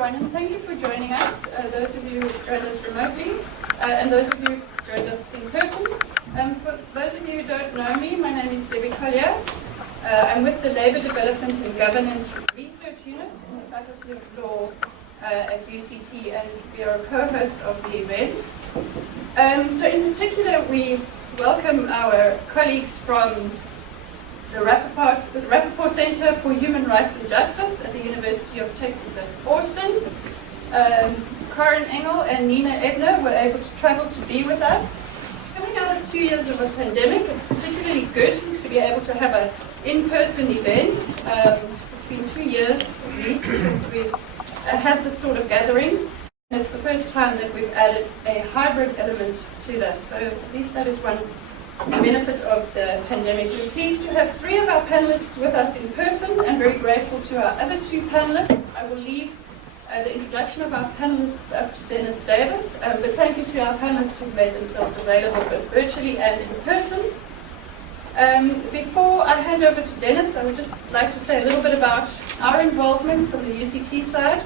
everyone, and thank you for joining us, those of you who joined us remotely, and those of you who joined us in person. For those of you who don't know me, my name is Debbie Collier. I'm with the Labour Development and Governance Research Unit in the Faculty of Law at UCT, and we are a co-host of the event. So in particular, we welcome our colleagues from the Rapoport Center for Human Rights and Justice at the University of Texas at Austin. Karen Engel and Nina Ebner were able to travel to be with us. Coming out of 2 years of a pandemic, it's particularly good to be able to have an in-person event. It's been 2 years at least since we've had this sort of gathering. And it's the first time that we've added a hybrid element to that. So at least that is one benefit of the pandemic. We're pleased to have 3 of our panelists with us in person and very grateful to our other 2 panelists. I will leave the introduction of our panelists up to Dennis Davis, but thank you to our panelists who've made themselves available both virtually and in person. Before I hand over to Dennis, I would just like to say a little bit about our involvement from the UCT side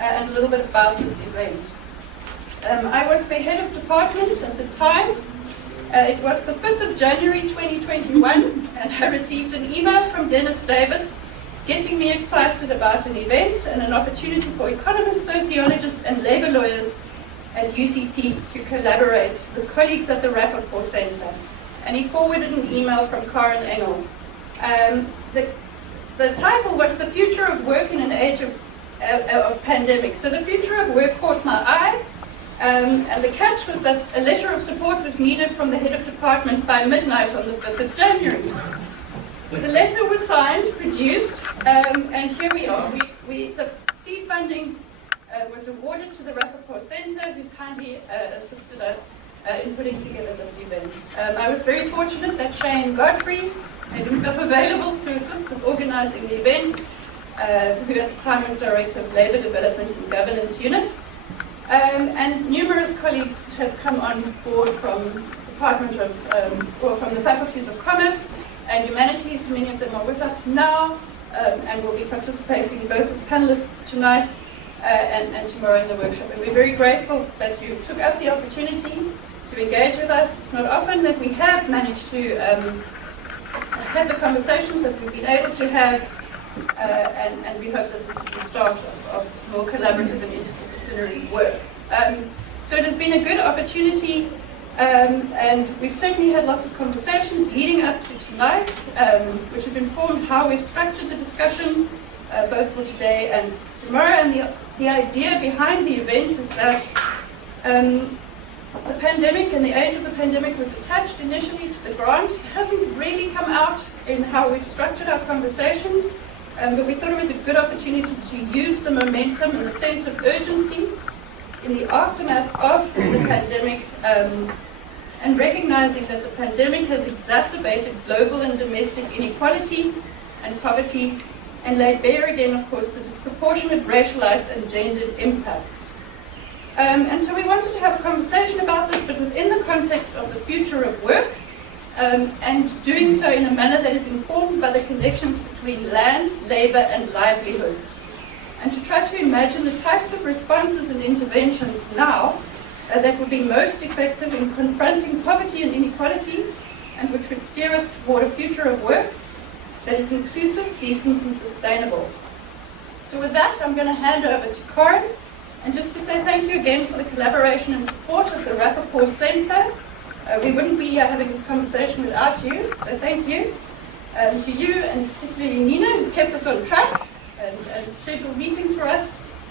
and a little bit about this event. I was the head of department at the time. It was the 5th of January 2021, and I received an email from Dennis Davis getting me excited about an event and an opportunity for economists, sociologists, and labor lawyers at UCT to collaborate with colleagues at the Rapoport Center. And he forwarded an email from Karen Engel. The title was "The Future of Work in an Age of Pandemic." So the future of work caught my eye. And the catch was that a letter of support was needed from the head of department by midnight on the 5th of January. The letter was signed, produced, and here we are. The seed funding was awarded to the Rapoport Center, who's kindly assisted us in putting together this event. I was very fortunate that Shane Godfrey made himself available to assist with organizing the event, who at the time was Director of Labour Development and Governance Unit. And numerous colleagues have come on board from from the faculties of Commerce and Humanities. Many of them are with us now and will be participating both as panelists tonight and tomorrow in the workshop. And we're very grateful that you took up the opportunity to engage with us. It's not often that we have managed to have the conversations that we've been able to have, and we hope that this is the start of more collaborative and interdisciplinary work. So it has been a good opportunity, and we've certainly had lots of conversations leading up to tonight, which have informed how we've structured the discussion, both for today and tomorrow. And the idea behind the event is that the pandemic and the age of the pandemic was attached initially to the grant. It hasn't really come out in how we've structured our conversations, but we thought it was a good opportunity to use the momentum and the sense of urgency in the aftermath of the pandemic, and recognizing that the pandemic has exacerbated global and domestic inequality and poverty, and laid bare again, of course, the disproportionate racialized and gendered impacts. And so we wanted to have a conversation about this, but within the context of the future of work, and doing so in a manner that is informed by the connections between land, labor, and livelihoods. And to try to imagine the types of responses and interventions now that would be most effective in confronting poverty and inequality, and which would steer us toward a future of work that is inclusive, decent, and sustainable. So with that, I'm going to hand over to Karen, and just to say thank you again for the collaboration and support of the Rapoport Center. We wouldn't be having this conversation without you, so thank you. To you, and particularly Nina, who's kept us on track and scheduled meetings for us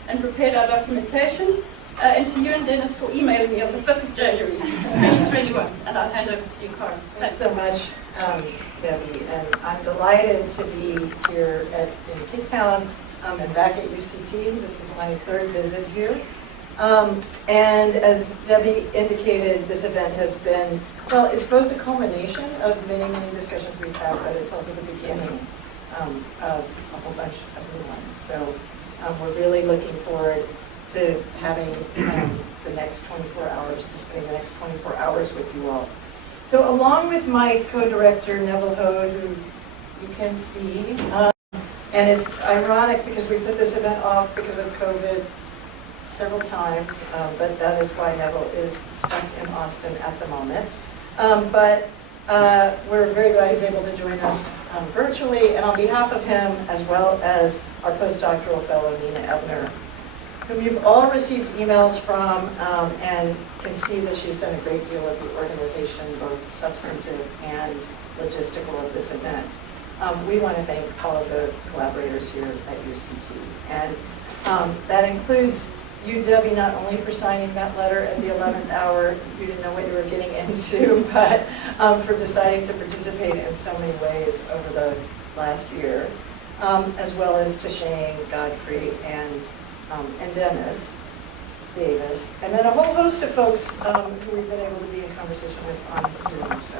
and prepared our documentation. And to you and Dennis for emailing me on the 5th of January 2021. And I'll hand over to you, Karen. Thanks so much, Debbie. And I'm delighted to be here in Cape Town and back at UCT. This is my 3rd visit here. And as Debbie indicated, this event has been, well, it's both a culmination of many, many discussions we've had, but it's also the beginning of a whole bunch of new ones. So we're really looking forward to having the next 24 hours, to spend the next 24 hours with you all. So along with my co-director, Neville Hode, who you can see, and it's ironic because we put this event off because of COVID, several times, but that is why Neville is stuck in Austin at the moment. We're very glad he's able to join us virtually, and on behalf of him, as well as our postdoctoral fellow, Nina Ebner, whom you've all received emails from and can see that she's done a great deal of the organization, both substantive and logistical of this event. We want to thank all of the collaborators here at UCT. And that includes you, Debbie, not only for signing that letter at the 11th hour, you didn't know what you were getting into, but for deciding to participate in so many ways over the last year, as well as to Shane, Godfrey, and Dennis Davis, and then a whole host of folks who we've been able to be in conversation with on Zoom. So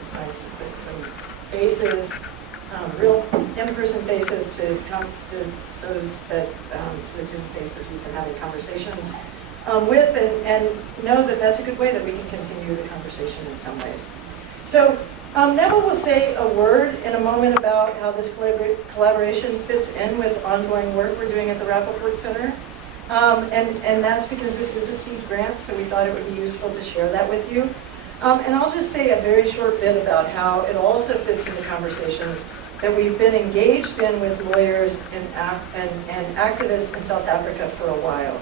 it's nice to put some faces, real in-person faces to come to those that, to the Zoom faces we've been having conversations with, and know that that's a good way that we can continue the conversation in some ways. So Neville will say a word in a moment about how this collaboration fits in with ongoing work we're doing at the Rapoport Center. And that's because this is a seed grant, so we thought it would be useful to share that with you. And I'll just say a very short bit about how it also fits into conversations that we've been engaged in with lawyers and activists in South Africa for a while.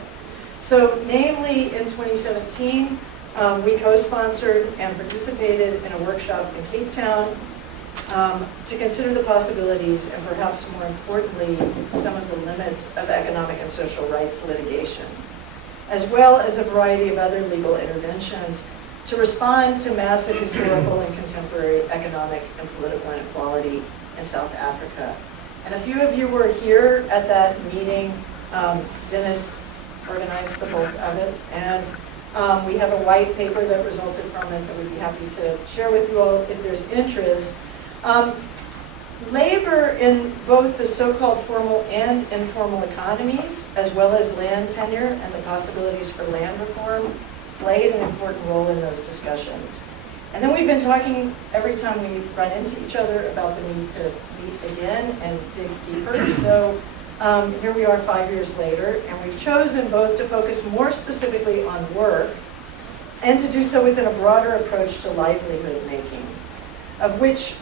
So namely, in 2017, we co-sponsored and participated in a workshop in Cape Town to consider the possibilities and perhaps more importantly, some of the limits of economic and social rights litigation, as well as a variety of other legal interventions to respond to massive historical and contemporary economic and political inequality in South Africa. And a few of you were here at that meeting. Dennis organized the bulk of it, and we have a white paper that resulted from it that we'd be happy to share with you all if there's interest. Labor in both the so-called formal and informal economies, as well as land tenure and the possibilities for land reform, played an important role in those discussions. And then we've been talking every time we run into each other about the need to meet again and dig deeper. So here we are 5 years later, and we've chosen both to focus more specifically on work and to do so within a broader approach to livelihood making, of which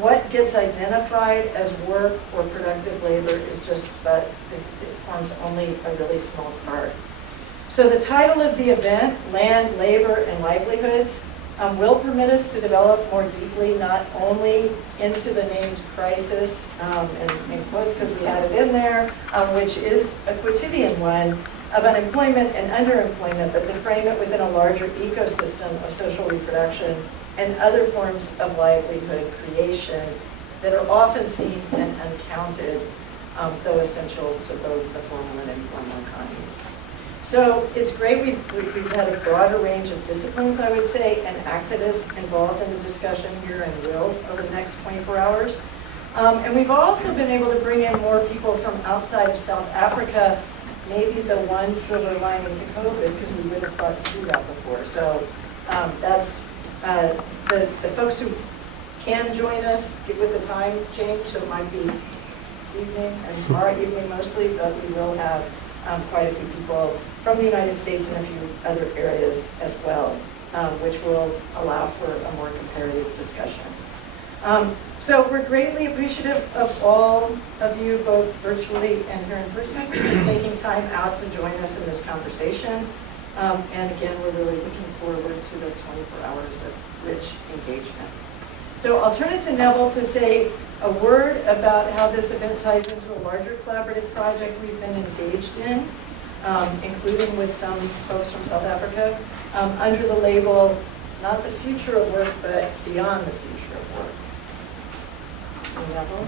what gets identified as work or productive labor is just, but it forms only a really small part. So the title of the event, Land, Labor, and Livelihoods, will permit us to develop more deeply, not only into the named crisis, in quotes because we had it in there, which is a quotidian one of unemployment and underemployment, but to frame it within a larger ecosystem of social reproduction and other forms of livelihood creation that are often seen and uncounted, though essential to both the formal and informal economies. So it's great we've had a broader range of disciplines, I would say, and activists involved in the discussion here and will over the next 24 hours. And we've also been able to bring in more people from outside of South Africa, maybe the one silver lining to COVID, because we would have thought to do that before. So that's the folks who can join us with the time change, so it might be this evening and tomorrow evening mostly, but we will have quite a few people from the United States and a few other areas as well, which will allow for a more comparative discussion. So we're greatly appreciative of all of you, both virtually and here in person, for taking time out to join us in this conversation. And again, we're really looking forward to the 24 hours of rich engagement. So I'll turn it to Neville to say a word about how this event ties into a larger collaborative project we've been engaged in, including with some folks from South Africa, under the label, not the future of work, but beyond the future of work. So Neville,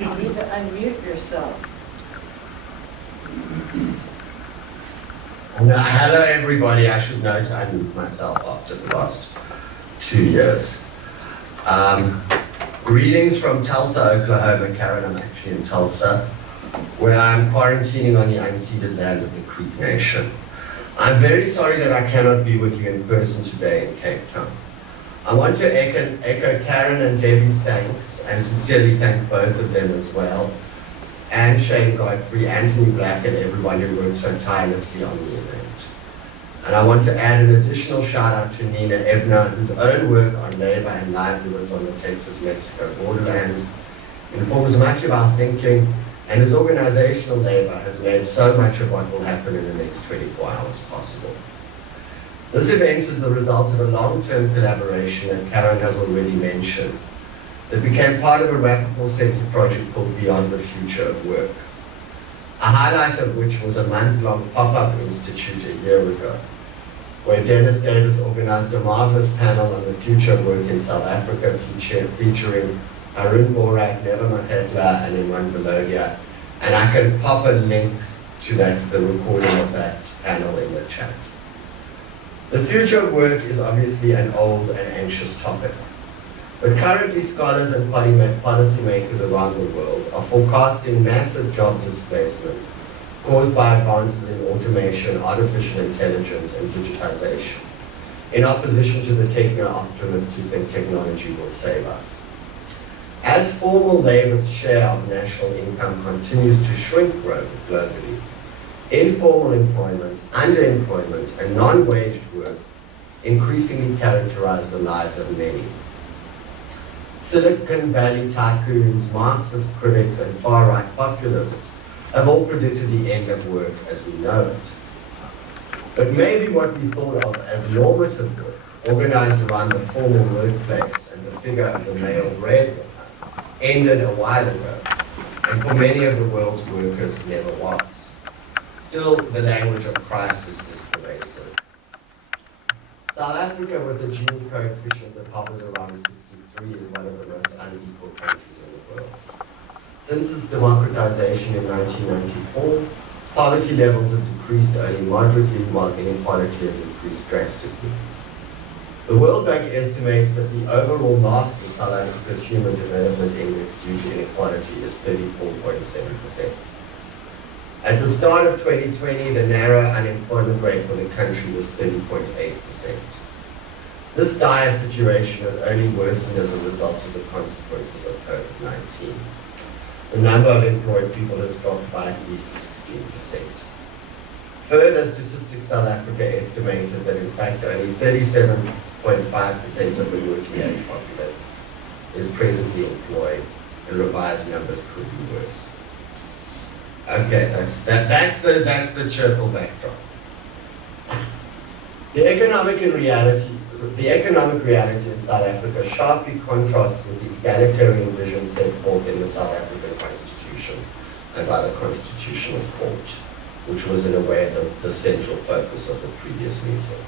you need to unmute yourself. Now, hello everybody. I should note I moved myself after the last 2 years. Greetings from Tulsa, Oklahoma. Karen, I'm actually in Tulsa, where I'm quarantining on the unceded land of the Creek Nation. I'm very sorry that I cannot be with you in person today in Cape Town. I want to echo Karen and Debbie's thanks, and sincerely thank both of them as well, and Shane Godfrey, Anthony Black, and everyone who worked so tirelessly on the event. And I want to add an additional shout out to Nina Ebner, whose own work on labor and livelihoods on the Texas-Mexico borderland informs much of our thinking, and whose organizational labor has made so much of what will happen in the next 24 hours possible. This event is the result of a long-term collaboration that Karen has already mentioned, that became part of a Rapoport Center project called Beyond the Future of Work, a highlight of which was a month-long pop-up institute a year ago, where Dennis Davis organized a marvelous panel on the future of work in South Africa, featuring Arun Borak, Neva Mahetla, and Imran Belogia. And I can pop a link to the recording of that panel in the chat. The future of work is obviously an old and anxious topic. But currently, scholars and policymakers around the world are forecasting massive job displacement caused by advances in automation, artificial intelligence, and digitization, in opposition to the techno-optimists who think technology will save us. As formal labor's share of national income continues to shrink globally, informal employment, underemployment, and non-waged work increasingly characterize the lives of many. Silicon Valley tycoons, Marxist critics, and far-right populists have all predicted the end of work as we know it. But maybe what we thought of as normative work, organized around the formal workplace and the figure of the male breadwinner, ended a while ago, and for many of the world's workers never was. Still, the language of crisis is pervasive. South Africa, with a Gini coefficient that hovers around 63, is one of the most unequal countries in the world. Since its democratization in 1994, poverty levels have decreased only moderately, while inequality has increased drastically. The World Bank estimates that the overall loss in South Africa's Human Development Index due to inequality is 34.7%. At the start of 2020, the narrow unemployment rate for the country was 30.8%. This dire situation has only worsened as a result of the consequences of COVID-19. The number of employed people has dropped by at least 16%. Further, Statistics South Africa estimated that in fact only 37.5% of the working age population is presently employed, and revised numbers could be worse. Okay, that's the cheerful backdrop. The economic reality in South Africa sharply contrasts with the egalitarian vision set forth in the South African Constitution and by the Constitutional Court, which was in a way the central focus of the previous meeting.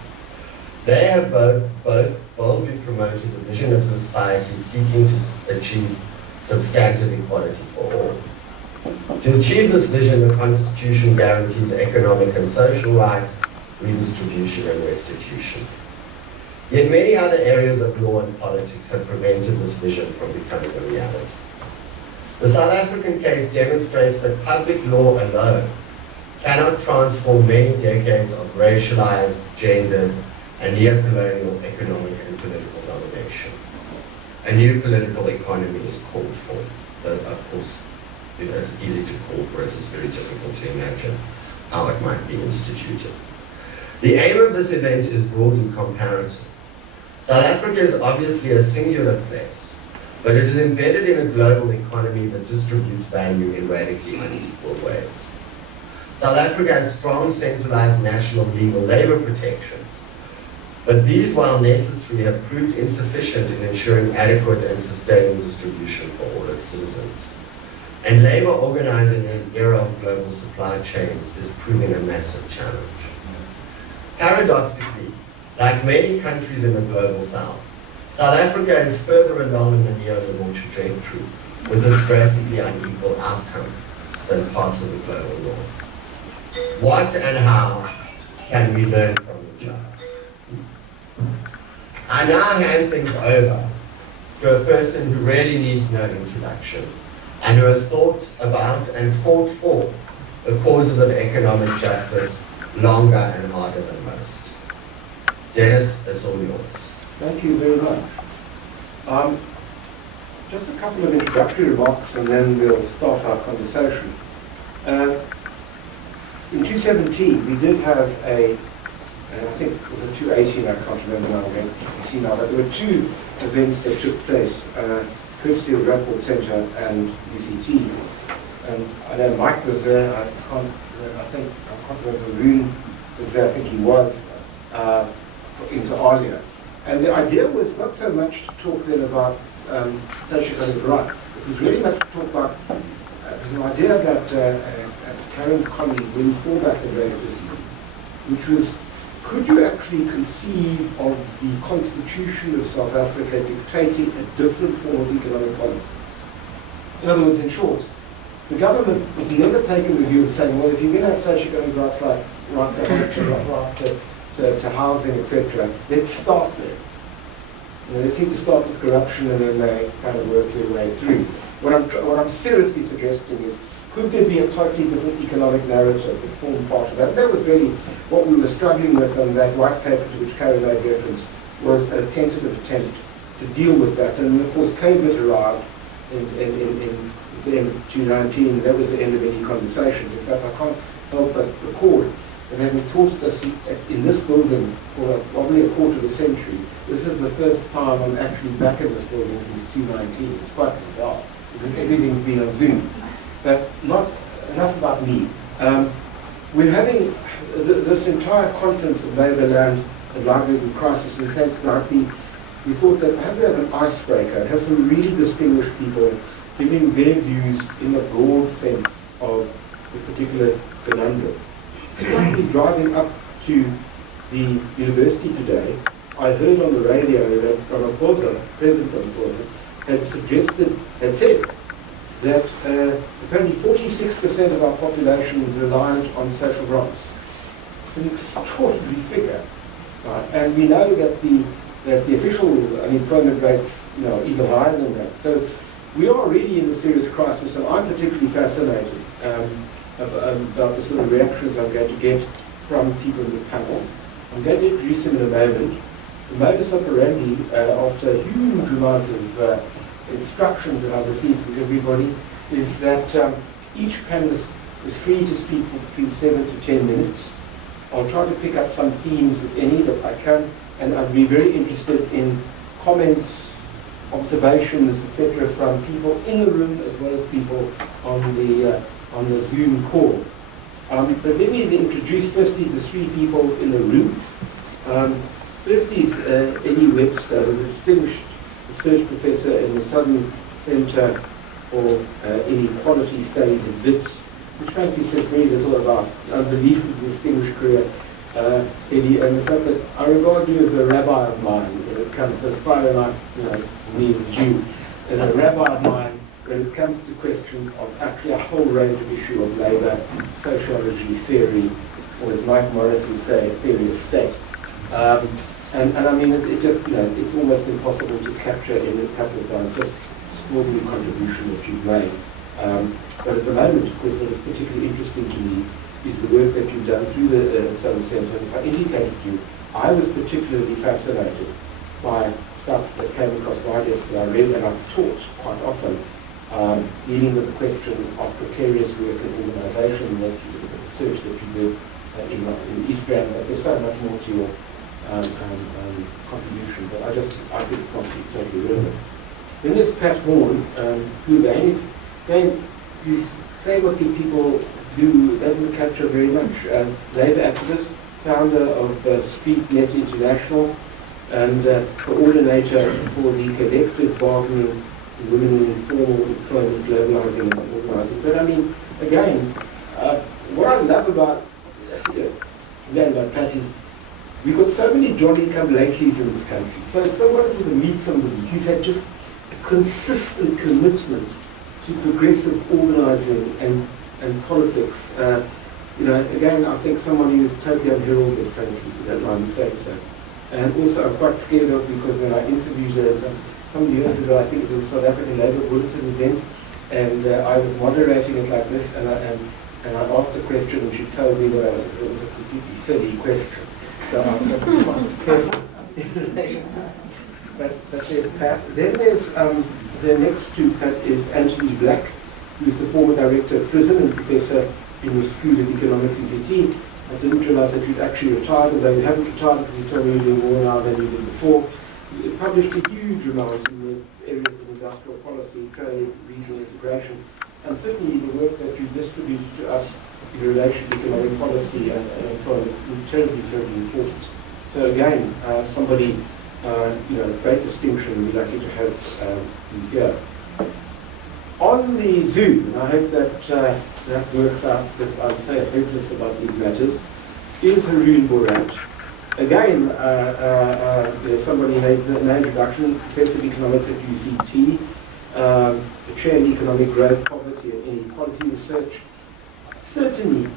They have both boldly promoted a vision of society seeking to achieve substantive equality for all. To achieve this vision, the Constitution guarantees economic and social rights, redistribution and restitution. Yet many other areas of law and politics have prevented this vision from becoming a reality. The South African case demonstrates that public law alone cannot transform many decades of racialized, gendered, and neocolonial economic and political domination. A new political economy is called for, though of course it's easy to call for it, it's very difficult to imagine how it might be instituted. The aim of this event is broadly comparative. South Africa is obviously a singular place, but it is embedded in a global economy that distributes value in radically unequal ways. South Africa has strong centralized national legal labor protections, but these, while necessary, have proved insufficient in ensuring adequate and sustainable distribution for all its citizens. And labor organizing in an era of global supply chains is proving a massive challenge. Paradoxically, like many countries in the global south, South Africa is further along in the neoliberal trajectory with its drastically unequal outcome than parts of the global north. What and how can we learn from each other? I now hand things over to a person who really needs no introduction and who has thought about and fought for the causes of economic justice longer and harder than most. Dennis, it's all yours. Thank you very much. Just a couple of introductory remarks and then we'll start our conversation. In 2017, we did have and I think it was in 2018, I can't remember now, I'm going to see now, but there were two events that took place, courtesy of Rapoport Center and UCT. And I know Mike was there, I can't remember Rune was there, I think he was, into Alia. And the idea was not so much to talk then about socioeconomic rights. It was really much to talk about there's an idea that Karen's colleague, when fallback had raised recently, which was, could you actually conceive of the constitution of South Africa dictating a different form of economic policy? In other words, in short, the government was never taking the view of saying, well, if you're going to have socioeconomic rights like right to health, to housing, etc., let's start there. They seem to start with corruption and then they kind of work their way through. What I'm seriously suggesting is, could there be a totally different economic narrative that formed part of that? And that was really what we were struggling with on that white paper to which Karen made reference, was a tentative attempt to deal with that. And of course, COVID arrived in the end of 2019, that was the end of any conversations. In fact, I can't help but record that having taught us in this building for probably a quarter of a century, this is the first time I'm actually back in this building since 2019. It's quite bizarre. So everything's been on Zoom. But not enough about me. We're having this entire conference of labour, land and livelihood crisis, in a sense, we thought that perhaps we have an icebreaker and have some really distinguished people giving their views in a broad sense of the particular conundrum. Slightly driving up to the university today, I heard on the radio that President Ramaphosa, had said that apparently 46% of our population is reliant on social grants. It's an extraordinary figure. And we know that the official unemployment rates are even higher than that. So we are really in a serious crisis, and I'm particularly fascinated about the sort of reactions I'm going to get from people in the panel. I'm going to introduce them in a moment. The modus operandi, after a huge amount of instructions that I've received from everybody, is that each panelist is free to speak for between 7 to 10 minutes. I'll try to pick up some themes, if any, that I can, and I'd be very interested in comments, observations, etc., from people in the room as well as people on the Zoom call. But let me introduce firstly the three people in the room. First is Eddie Webster, a distinguished research professor in the Southern Center for Inequality Studies at Wits, which frankly says very little about unbelievably distinguished career, Eddie, and the fact that I regard you as a rabbi of mine when it comes, as far as me as a Jew, as a rabbi of mine when it comes to questions of actually a whole range of issue of labor, sociology, theory, or as Mike Morris would say, theory of state. And I mean, it just, it's almost impossible to capture in a couple of times just extraordinary contribution that you've made. But at the moment, of course, what is particularly interesting to me is the work that you've done through the Southern Center. As I indicated to you, I was particularly fascinated by stuff that came across my desk that I read and I've taught quite often, dealing with the question of precarious work and organisation, the research that you did in East Rand. There's so much more to your contribution, but I think it's not totally relevant. Then there's Pat Horn, who again, you say what the people do doesn't capture very much. Labour activist, founder of StreetNet International, and coordinator for the collective bargaining women in informal employment, globalising and organising. But I mean, again, what I love about Pat is we've got so many Johnny-come-latelys in this country. So it's so wonderful to meet somebody who's had just a consistent commitment to progressive organising and politics. Again, I think someone who is totally unheralded, frankly, if you don't mind me saying so. And also I'm quite scared of, because when I interviewed her some years ago, I think it was a South African Labour Bulletin event, and I was moderating it like this, and I asked a question, and she told me that it was a completely silly question. So I'm quite careful in relation. But there's Pat. Then there's The next to Pat is Anthony Black, who's the former director of prison and professor in the School of Economics, ECT. I didn't realize that you'd actually retired, although you haven't retired because you told me you're doing more now than you did before. You published a huge amount in the areas of industrial policy, trade, regional integration, and certainly the work that you distributed to us in relation to economic policy and employment is terribly, terribly important. So again, somebody of great distinction, we're lucky to have you here. On the Zoom, and I hope that that works out, because I'm so hopeless about these matters, is Haroon Bourad. Again, there's somebody made an introduction, Professor of Economics at UCT, the Chair in Economic Growth, Poverty and Inequality Research. Certainly,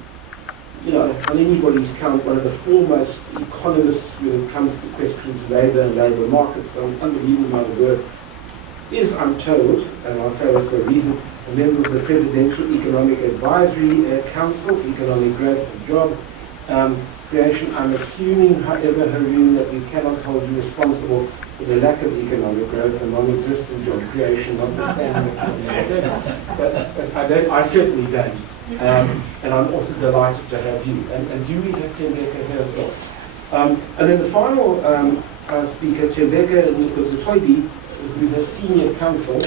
on anybody's count, one of the foremost economists when it comes to questions of labour and labour markets, so an unbelievable amount of work, is, I'm told, and I'll say this for a reason, a member of the Presidential Economic Advisory Council for Economic Growth and Job Creation. I'm assuming, however, Haroon, that we cannot hold you responsible for the lack of economic growth and non-existent job creation, notwithstanding what you said. But I certainly don't. And I'm also delighted to have you. And do we have Tembeka here as well? And then the final speaker, Tembeka Nkotoidi, who's a senior counsel.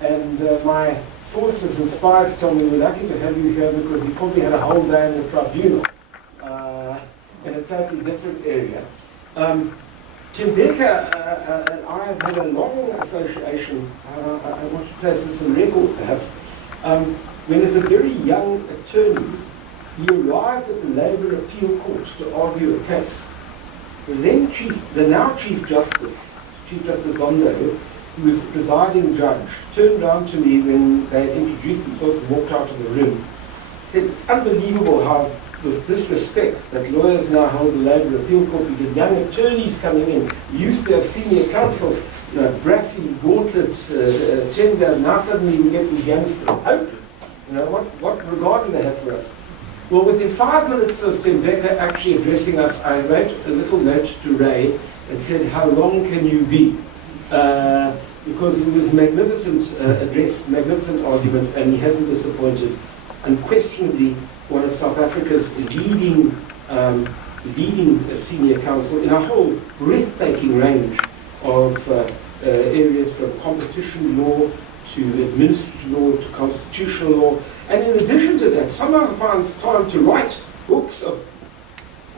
And my sources inspired to tell me we're lucky to have you here because you probably had a whole day in the tribunal in a totally different area. Tembeka and I have had a long association. I want to place this in record, perhaps. When as a very young attorney, he arrived at the Labour Appeal Court to argue a case. The now Chief Justice Zondo, who was the presiding judge, turned around to me when they had introduced themselves and walked out of the room, said, it's unbelievable how, with disrespect, that lawyers now hold the Labour Appeal Court. We get young attorneys coming in. We used to have senior counsel, brassy gauntlets, 10 guys. Now suddenly we get these youngsters. Hopeless. What regard do they have for us? Well, within 5 minutes of Tembeka actually addressing us, I wrote a little note to Ray and said, how long can you be? Because it was magnificent address, magnificent argument, and he hasn't disappointed. Unquestionably, one of South Africa's leading senior counsel in a whole breathtaking range of areas from competition law to administrative law to constitutional law. And in addition to that, somehow finds time to write books of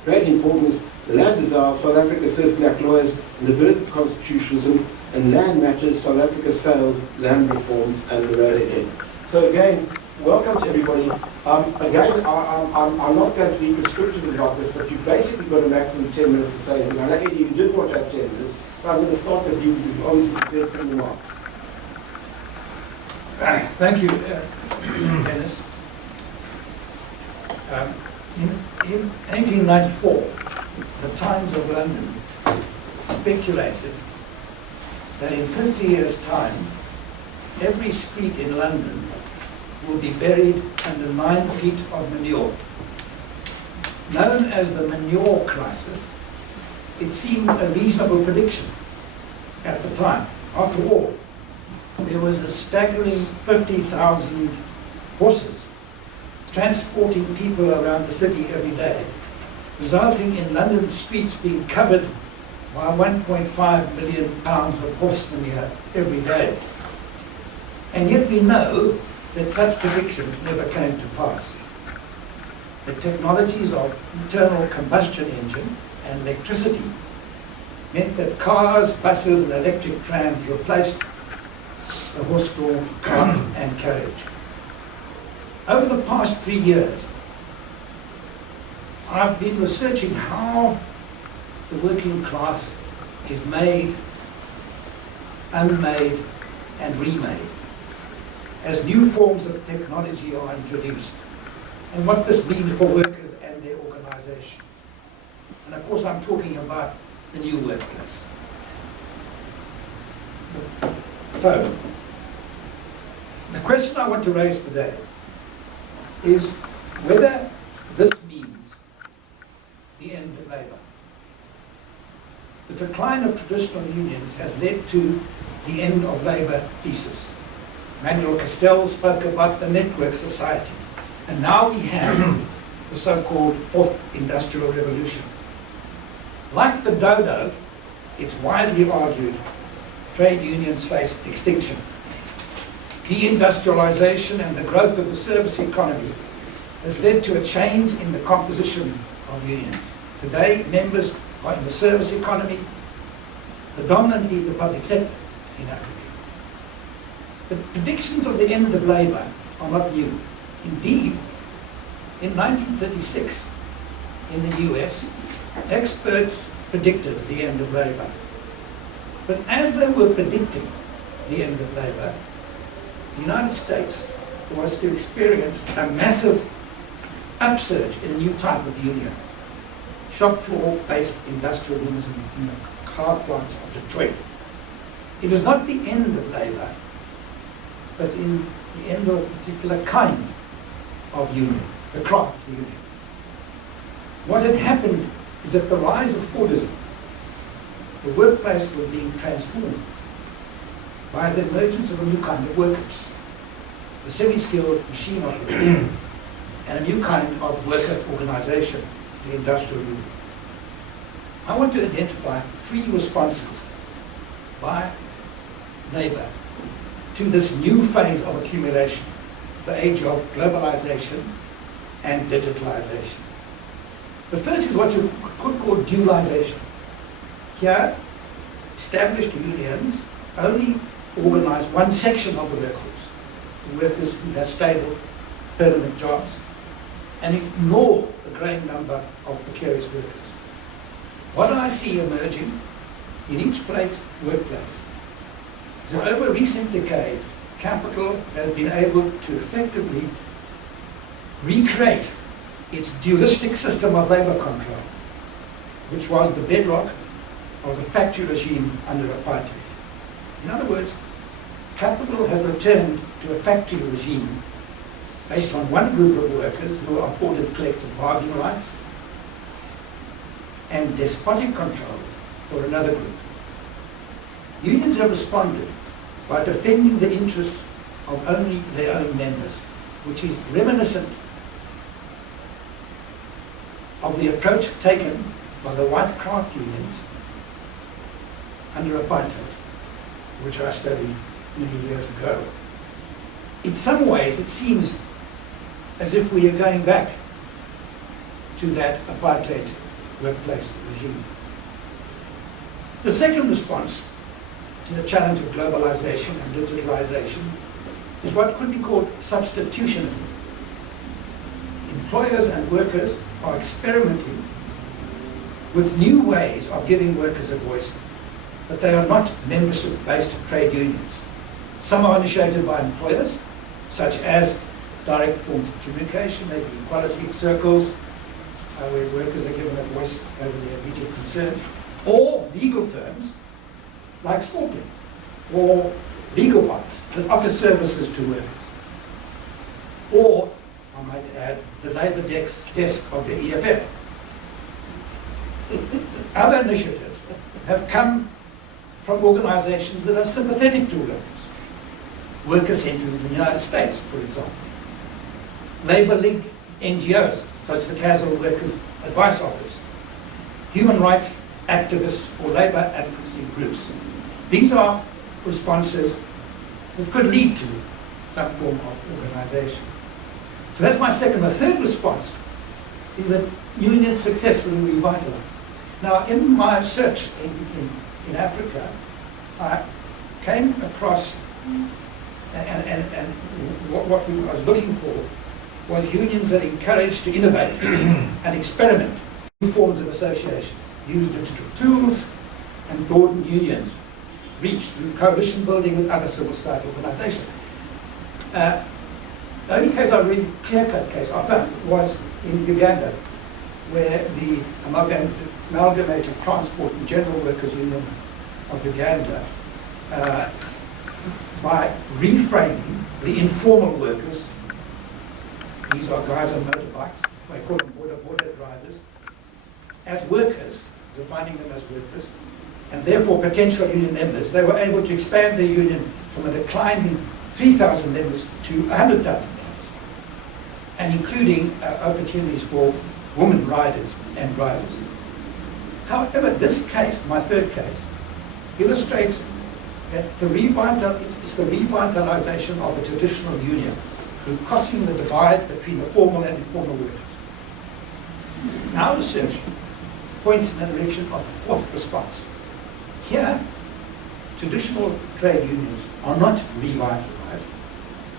great importance, The Land Bazaar, South Africa's First Black Lawyers, and the Birth of Constitutionalism, and Land Matters, South Africa's Failed Land Reforms, and the Road Ahead. So again, welcome to everybody. Again, I'm not going to be prescriptive about this, but you've basically got a maximum of 10 minutes to say anything. Luckily, you did want to have 10 minutes, so I'm going to start with you because you obviously prepared some remarks. Thank you, Dennis. In 1894, the Times of London speculated that in 50 years' time, every street in London will be buried under 9 feet of manure. Known as the manure crisis, it seemed a reasonable prediction at the time. After all, there was a staggering 50,000 horses transporting people around the city every day, resulting in London's streets being covered by 1.5 million pounds of horse manure every day. And yet we know that such predictions never came to pass. The technologies of internal combustion engine and electricity meant that cars, buses and electric trams replaced the horse-drawn cart and carriage. Over the past 3 years, I've been researching how the working class is made, unmade, and remade as new forms of technology are introduced, and what this means for workers and their organization. And of course, I'm talking about the new workplace. So, the question I want to raise today is whether this means the end of labour. the decline of traditional unions has led to the end of labour thesis. Manuel Castells spoke about the network society, and now we have the so-called Fourth Industrial Revolution. Like the dodo, it's widely argued trade unions face extinction. Deindustrialization and the growth of the service economy has led to a change in the composition of unions. Today, members are in the service economy, predominantly the public sector in Africa. The predictions of the end of labour are not new. Indeed, in 1936, in the US, experts predicted the end of labour. But as they were predicting the end of labour, the United States was to experience a massive upsurge in a new type of union, shop floor-based industrialism in the car plants of Detroit. It was not the end of labour, but in the end of a particular kind of union, the craft union. What had happened is that the rise of Fordism, the workplace was being transformed by the emergence of a new kind of workers, the semi-skilled machine operator, and a new kind of worker organization, the industrial union. I want to identify 3 responses by labour to this new phase of accumulation, the age of globalization and digitalization. The first is what you could call dualization. Here, established unions only organize one section of the workforce, the workers who have stable, permanent jobs, and ignore the growing number of precarious workers. What I see emerging in each workplace is that over recent decades, capital has been able to effectively recreate its dualistic system of labour control, which was the bedrock of the factory regime under Apartheid. In other words, capital has returned to a factory regime based on one group of workers who are afforded collective bargaining rights and despotic control for another group. Unions have responded by defending the interests of only their own members, which is reminiscent of the approach taken by the white craft unions under Apartheid, which I studied many years ago. In some ways, it seems as if we are going back to that Apartheid workplace regime. The second response to the challenge of globalization and digitalization is what could be called substitutionism. Employers and workers are experimenting with new ways of giving workers a voice, but they are not membership-based trade unions. Some are initiated by employers, such as direct forms of communication, maybe equality circles, where workers are given a voice over their immediate concerns, or legal firms like Spatial, or legal parties that offer services to workers. Or, I might add, the labour desk of the EFF. Other initiatives have come from organisations that are sympathetic to workers. Worker centres in the United States, for example. Labour League NGOs, such as the Casual Workers Advice Office. Human rights activists or labour advocacy groups. These are responses that could lead to some form of organisation. So that's my second. The third response is that unions successfully revitalised. Now, in my search in Africa, I came across, and what I was looking for was unions that encouraged to innovate and experiment new forms of association, use digital tools, and broaden unions, reach through coalition building with other civil society organisations. The only case I really clear-cut case I found was in Uganda, where the Amalgamated Transport and General Workers Union of Uganda, by reframing the informal workers, these are guys on motorbikes, I call them border drivers, as workers, defining them as workers, and therefore potential union members, they were able to expand their union from a declining 3,000 members to 100,000 members, and including opportunities for women riders and drivers. However, this case, my third case, illustrates that it's the revitalization of a traditional union through crossing the divide between the formal and informal workers. Our research points in the direction of the fourth response. Here, traditional trade unions are not revitalized,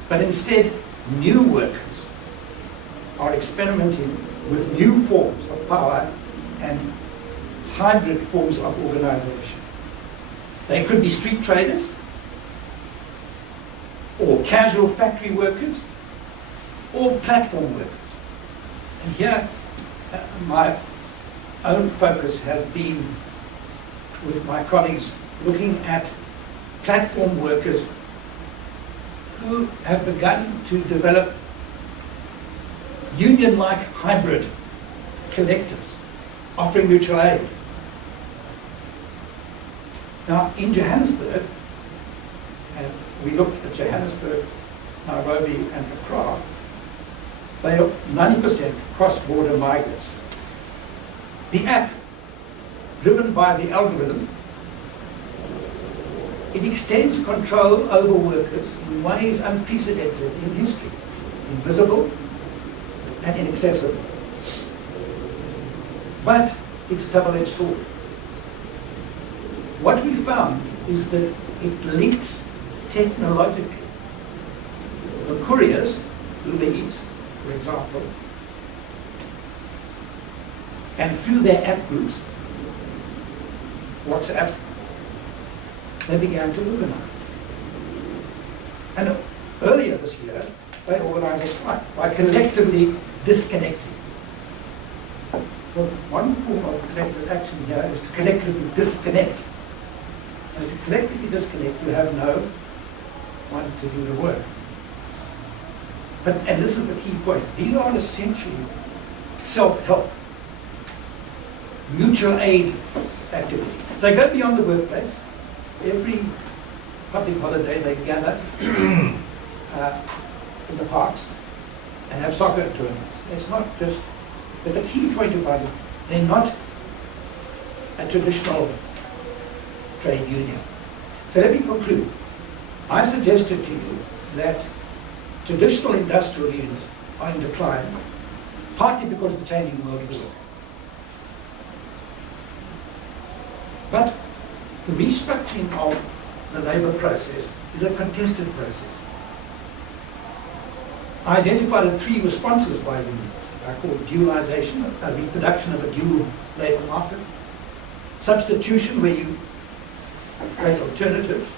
but instead new workers are experimenting with new forms of power and hybrid forms of organization. They could be street traders, or casual factory workers, or platform workers. And here, my own focus has been, with my colleagues, looking at platform workers who have begun to develop union-like hybrid collectives offering mutual aid. Now, in Johannesburg, and we looked at Johannesburg, Nairobi, and Accra, they are 90% cross-border migrants. The app, driven by the algorithm, it extends control over workers in ways unprecedented in history, invisible and inaccessible. But it's a double-edged sword. What we found is that it links technologically the couriers, Uber Eats, for example, and through their app groups, WhatsApp, they began to organize. And earlier this year, they organized a strike by collectively disconnecting. So one form of collective action here is to collectively disconnect. And if you collectively disconnect, you have no one to do the work. And this is the key point. These are essentially self-help, mutual aid activities. They go beyond the workplace. Every public holiday they gather in the parks and have soccer tournaments. It's not just, but the key point about it, they're not a traditional trade union. So let me conclude. I suggested to you that traditional industrial unions are in decline, partly because of the changing world of work. But the restructuring of the labour process is a contested process. I identified 3 responses by unions. I call it dualization, a reproduction of a dual labour market; substitution, where you create alternatives;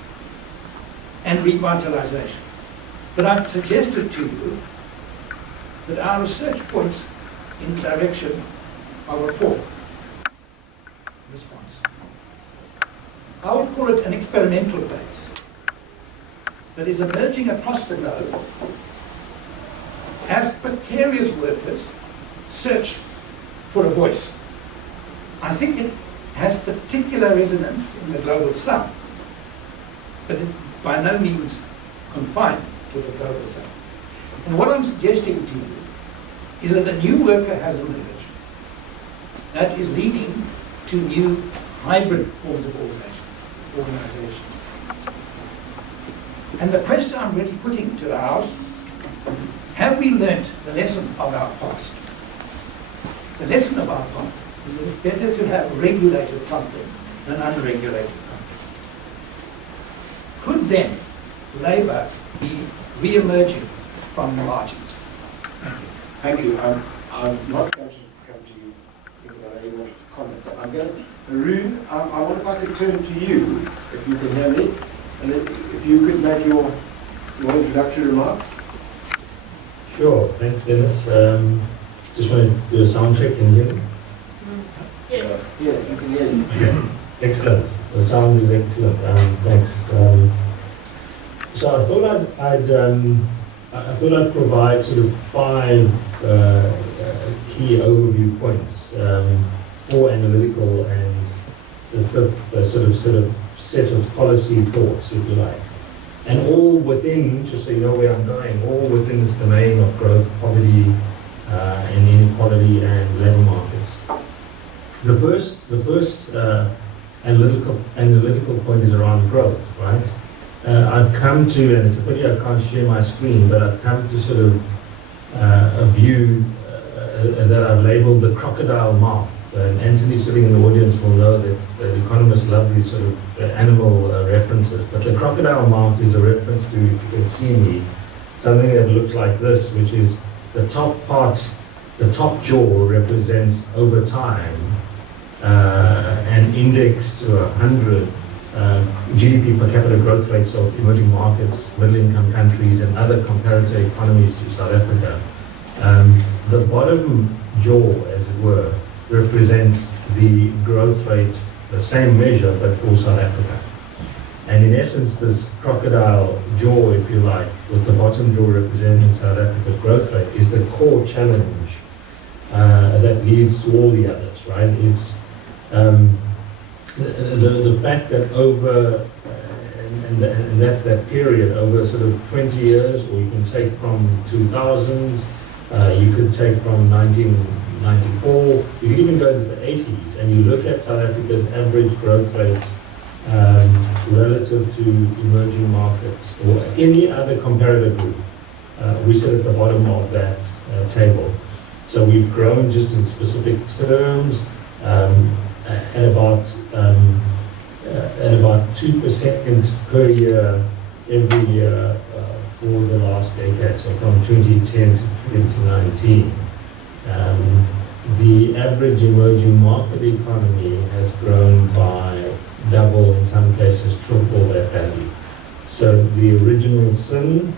and revitalization. But I've suggested to you that our research points in the direction of a fourth response. I would call it an experimental phase that is emerging across the globe as precarious workers search for a voice. I think it has particular resonance in the global south, but it by no means confined to the global south. And what I'm suggesting to you is that a new worker has emerged that is leading to new hybrid forms of organization. And the question I'm really putting to the House: have we learnt the lesson of our past? The lesson of our past is that it's better to have regulated conflict than unregulated conflict. Could then labour be re-emerging from the margins? Thank you. I'm not going to come to you because I know you want to comment. So I'm going to, Arun, I wonder if I could turn to you, if you can hear me, and if you could make your introductory remarks. Sure, thanks Dennis. Just want to do a sound check, can you hear me? Yes. Yes, you can hear you. Excellent, the sound is excellent, thanks. So I thought I'd provide sort of 5 key overview points, 4 analytical and the fifth sort of set of policy thoughts, if you like. And all within, just so you know where I'm going, all within this domain of growth, poverty, and inequality and labor markets. The first analytical point is around growth, right? I've come to, and it's a pity I can't share my screen, but I've come to sort of a view that I've labeled the crocodile mouth. And Anthony sitting in the audience will know that economists love these sort of animal references. But the crocodile mouth is a reference to, if you can see me, something that looks like this, which is the top part, the top jaw represents over time an index to 100 GDP per capita growth rates of emerging markets, middle-income countries, and other comparator economies to South Africa. The bottom jaw, as it were, represents the growth rate, the same measure, but for South Africa. And in essence, this crocodile jaw, if you like, with the bottom jaw representing South Africa's growth rate, is the core challenge that leads to all the others, right? It's the fact that over, and that's that period, over sort of 20 years, or you can take from 2000s, you could take from 1994, you can even go into the 80s, and you look at South Africa's average growth rates relative to emerging markets or any other comparator group. We sit at the bottom of that table. So we've grown just in specific terms at about 2% per year every year for the last decade, so from 2010 to 2019. The average emerging market economy has grown by double, in some cases triple that value. So the original sin,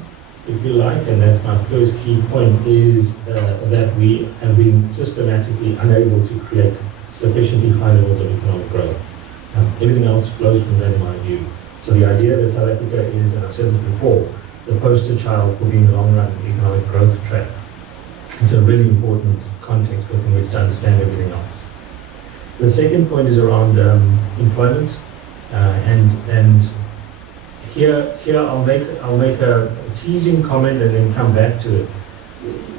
if you like, and that's my first key point, is that we have been systematically unable to create sufficiently high levels of economic growth. Everything else flows from that in my view. So the idea that South Africa is, and I've said this before, the poster child for being a long-run economic growth track. It's a really important context within which to understand everything else. The second point is around employment, and here I'll make a teasing comment and then come back to it.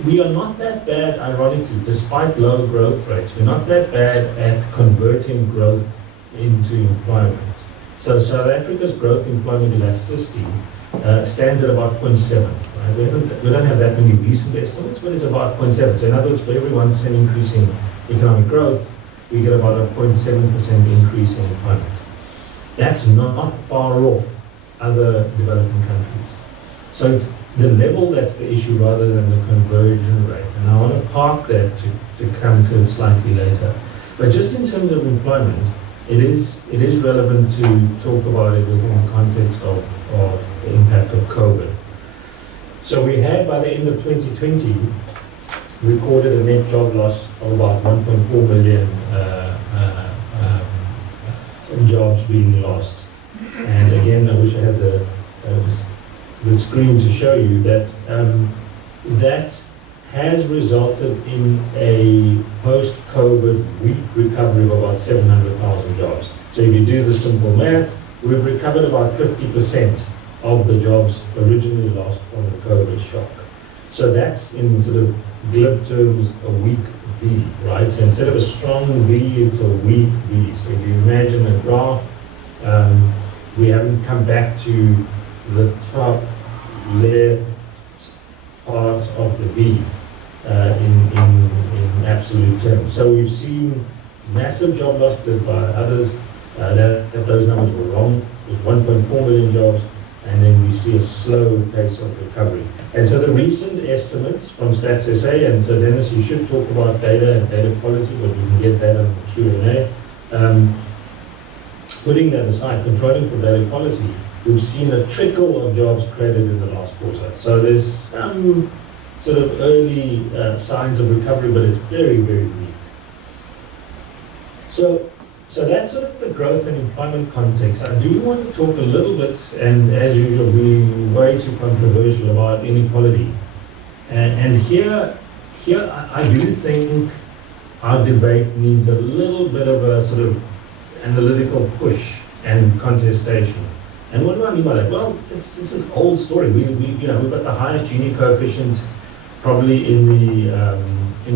We are not that bad, ironically, despite low growth rates. We're not that bad at converting growth into employment. So South Africa's growth employment elasticity stands at about 0.7. Right? We don't have that many recent estimates, but it's about 0.7. So in other words, for every 1% increase in economic growth, we get about a 0.7% increase in employment. That's not far off other developing countries. So it's the level that's the issue rather than the conversion rate. And I want to park that to come to it slightly later. But just in terms of employment, it is relevant to talk about it within the context of the impact of COVID. So we had, by the end of 2020, recorded a net job loss of about 1.4 million jobs being lost. And again, I wish I had the screen to show you that that has resulted in a post-COVID weak recovery of about 700,000 jobs. So if you do the simple math, we've recovered about 50% of the jobs originally lost from the COVID shock. So that's, in sort of glib terms, a weak V, right? So instead of a strong V, it's a weak V. So if you imagine a graph, we haven't come back to the top left part of the V in absolute terms. So we've seen massive job losses by others. That those numbers were wrong. It was 1.4 million jobs, and then we see a slow pace of recovery. And so the recent estimates from Stats SA, and so Dennis, you should talk about data and data quality, but we can get that on the Q&A. Putting that aside, controlling for data quality, we've seen a trickle of jobs created in the last quarter. So there's some sort of early signs of recovery, but it's very, very weak. So that's sort of the growth and employment context. I do want to talk a little bit, and as usual, we're way too controversial about inequality. And here I do think our debate needs a little bit of a sort of analytical push and contestation. And what do I mean by that? Well, it's an old story. We've got the highest Gini coefficient probably in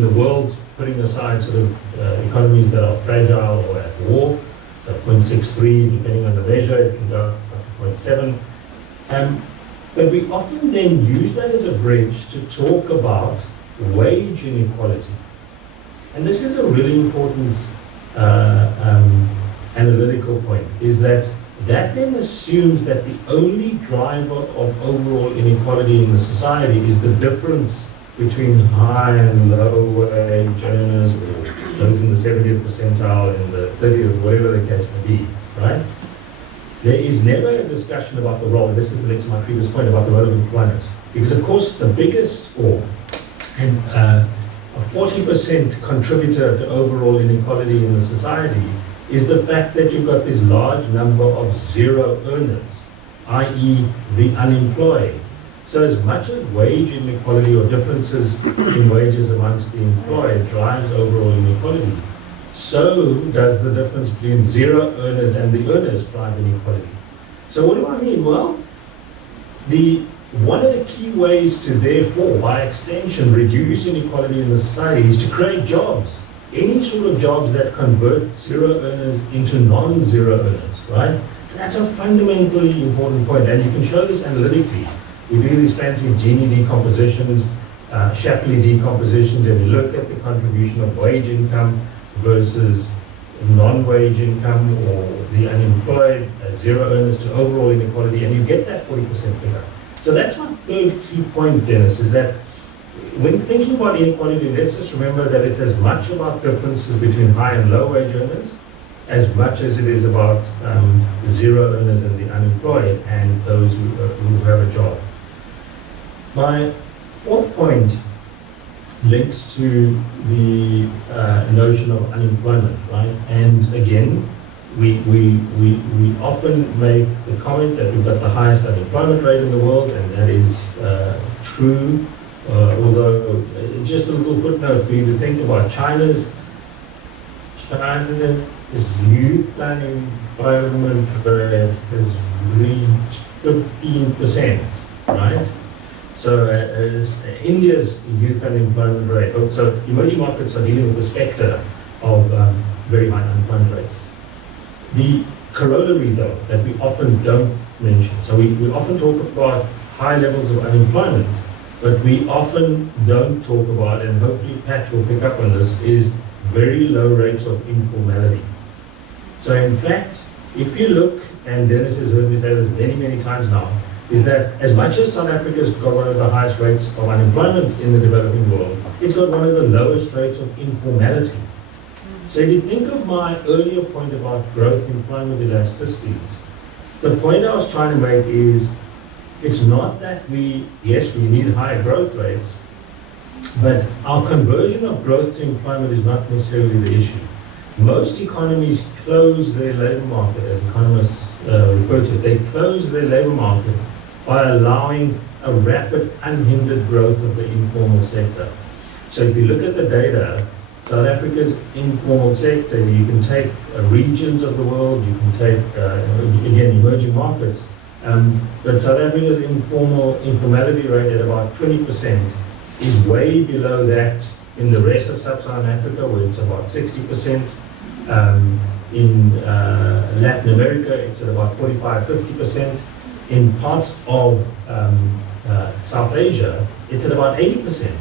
the world, putting aside sort of economies that are fragile or at war. So 0.63, depending on the measure, it can go up to 0.7. But we often then use that as a bridge to talk about wage inequality. And this is a really important analytical point, is that then assumes that the only driver of overall inequality in the society is the difference between high and low wage earners, or those in the 70th percentile and the 30th, whatever the case may be, right? There is never a discussion about the role, this is the links to my previous point about the role of employment. Because of course the biggest, a 40% contributor to overall inequality in the society is the fact that you've got this large number of zero earners, i.e. the unemployed. So as much as wage inequality or differences in wages amongst the employed drives overall inequality, so does the difference between zero earners and the earners drive inequality. So what do I mean? Well, one of the key ways to therefore, by extension, reduce inequality in the society is to create jobs. Any sort of jobs that convert zero earners into non-zero earners, right? And that's a fundamentally important point, and you can show this analytically. We do these fancy Gini decompositions, Shapley decompositions, and we look at the contribution of wage income versus non-wage income or the unemployed, zero earners to overall inequality, and you get that 40% figure. So that's my third key point, Dennis, is that when thinking about inequality, let's just remember that it's as much about differences between high and low wage earners as much as it is about zero earners and the unemployed and those who have a job. My fourth point links to the notion of unemployment, right? And again, we often make the comment that we've got the highest unemployment rate in the world, and that is true. Although, just a little footnote for you to think about, China's youth unemployment rate has reached 15%, right? So India's youth unemployment rate, so emerging markets are dealing with the specter of very high unemployment rates. The corollary, though, that we often don't mention, so we often talk about high levels of unemployment, but we often don't talk about, and hopefully Pat will pick up on this, is very low rates of informality. So in fact, if you look, and Dennis has heard me say this many, many times now, is that as much as South Africa's got one of the highest rates of unemployment in the developing world, it's got one of the lowest rates of informality. So if you think of my earlier point about growth employment elasticities, the point I was trying to make is it's not that we need higher growth rates, but our conversion of growth to employment is not necessarily the issue. Most economies close their labor market, as economists refer to it, they close their labor market by allowing a rapid, unhindered growth of the informal sector. So if you look at the data, South Africa's informal sector, you can take regions of the world, you can take, again, emerging markets, but South Africa's informality rate at about 20% is way below that in the rest of sub-Saharan Africa, where it's about 60%. In Latin America, it's at about 45-50%. In parts of South Asia, it's at about 80%.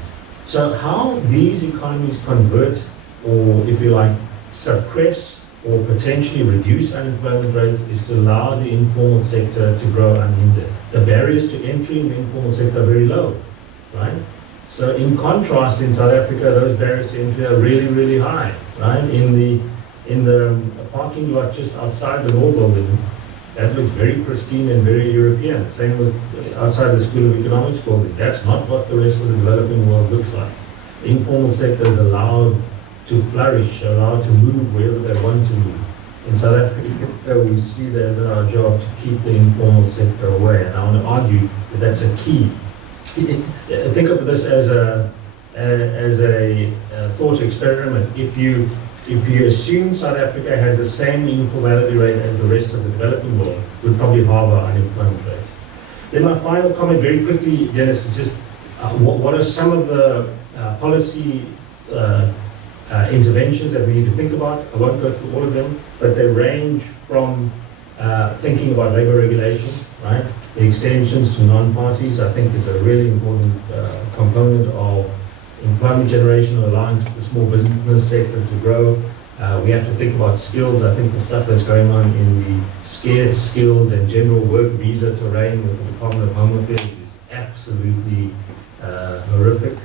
So how these economies convert, or if you like, suppress or potentially reduce unemployment rates is to allow the informal sector to grow unhindered. The barriers to entry in the informal sector are very low, right? So in contrast, in South Africa, those barriers to entry are really, really high, right? In the parking lot just outside the law building, that looks very pristine and very European. Same with outside the School of Economics building. That's not what the rest of the developing world looks like. The informal sector is allowed to flourish, allowed to move wherever they want to move. In South Africa, we see that as our job to keep the informal sector away. And I want to argue that that's a key. Think of this as a thought experiment. If you if you assume South Africa had the same informality rate as the rest of the developing world, would probably halve our unemployment rate. Then my final comment very quickly, Dennis, is just what are some of the policy interventions that we need to think about? I won't go through all of them, but they range from thinking about labor regulation, right? The extensions to non-parties, I think, is a really important component of employment generation, allowing the small business sector to grow. We have to think about skills. I think the stuff that's going on in the scarce skills and general work visa terrain with the Department of Home Affairs is absolutely horrific.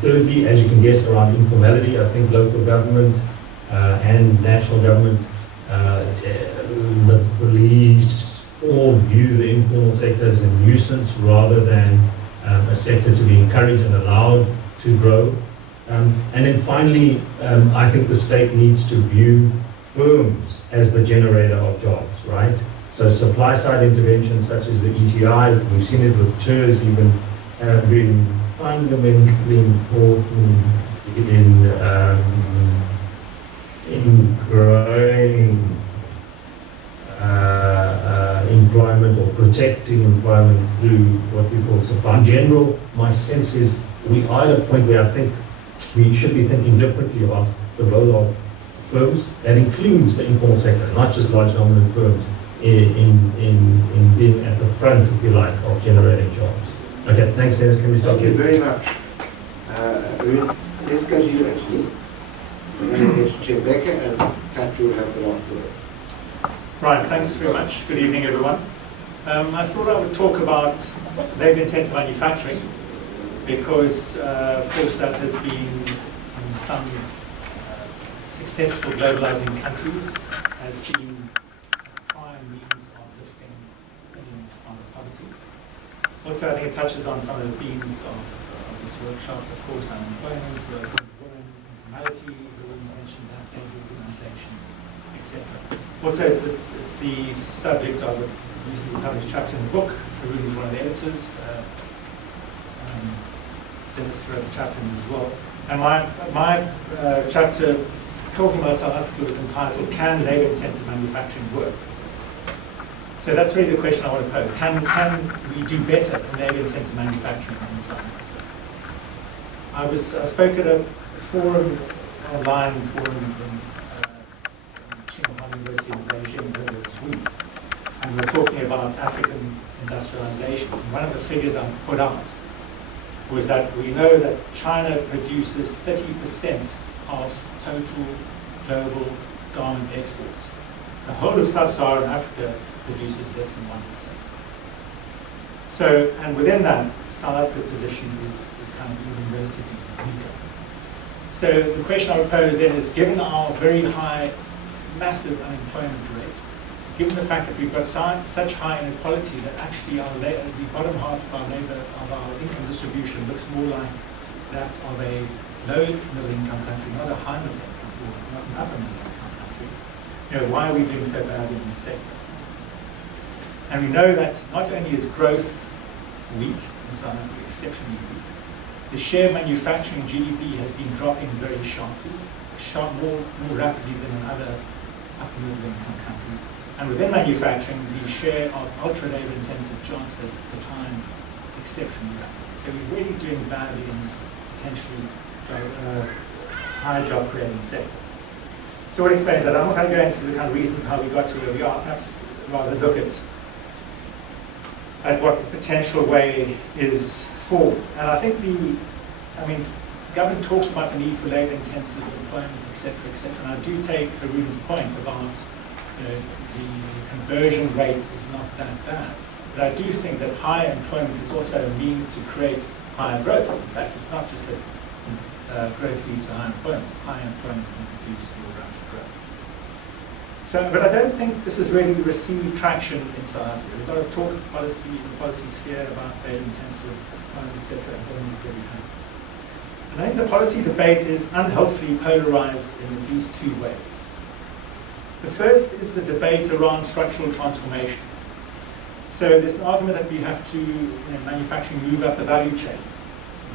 Thirdly, as you can guess, around informality, I think local government and national government, the police, all view the informal sector as a nuisance rather than a sector to be encouraged and allowed to grow. And then finally, I think the state needs to view firms as the generator of jobs, right? So supply side interventions such as the ETI, we've seen it with TERS even, have been fundamentally important in growing employment or protecting employment through what we call supply. In general, my sense is we are at a point where I think we should be thinking differently about the role of firms. That includes the informal sector, not just large dominant firms, in being at the front, if you like, of generating jobs. Okay, thanks, Dennis. Can we start? Thank you very much. Let's go to you, Anthony. And then we'll get to Jim Becker, and Pat will have the last word. Right, thanks very much. Good evening, everyone. I thought I would talk about labour-intensive manufacturing because, of course, that has been in some successful globalizing countries has been a prime means of lifting millions out of poverty. Also, I think it touches on some of the themes of this workshop, of course, unemployment, work of women, informality, the women mentioned that, labour organisation, etc. Also, it's the subject of a recently published chapter in the book. Haroon is one of the editors. Dennis wrote the chapter in as well. And my chapter talking about South Africa was entitled, Can Labour-Intensive Manufacturing Work? So that's really the question I want to pose. Can we do better in labour-intensive manufacturing in South Africa? I spoke at a forum, online forum in University of Beijing earlier this week, and we're talking about African industrialization. And one of the figures I put out was that we know that China produces 30% of total global garment exports. The whole of sub-Saharan Africa produces less than 1%. So, and within that, South Africa's position is kind of even relatively weaker. So the question I would pose then is, given our very high massive unemployment rate, given the fact that we've got such high inequality that actually the bottom half of our labor, of our income distribution looks more like that of a low middle income country, not a high middle income, or not an upper middle income country. You know, why are we doing so badly in this sector? And we know that not only is growth weak in South Africa, exceptionally weak, the share of manufacturing GDP has been dropping very sharply, more rapidly than in other upper middle income countries. And within manufacturing, the share of ultra labor intensive jobs has declined exceptionally rapidly. So we're really doing badly in this potentially high job creating sector. So what explains that? I'm not going to go into the kind of reasons how we got to where we are, perhaps rather look at what the potential way is forward. And I think government talks about the need for labor intensive employment, etc., etc. And I do take Haroon's point about the conversion rate is not that bad. But I do think that higher employment is also a means to create higher growth. In fact, it's not just that growth leads to higher employment. Higher employment can produce more rapid growth. So, but I don't think this has really received traction in South Africa. There's a lot of talk in the policy sphere about labor-intensive employment, etc. I don't think it really happens. And I think the policy debate is unhelpfully polarized in at least two ways. The first is the debate around structural transformation. So there's an argument that we have to, in manufacturing, move up the value chain.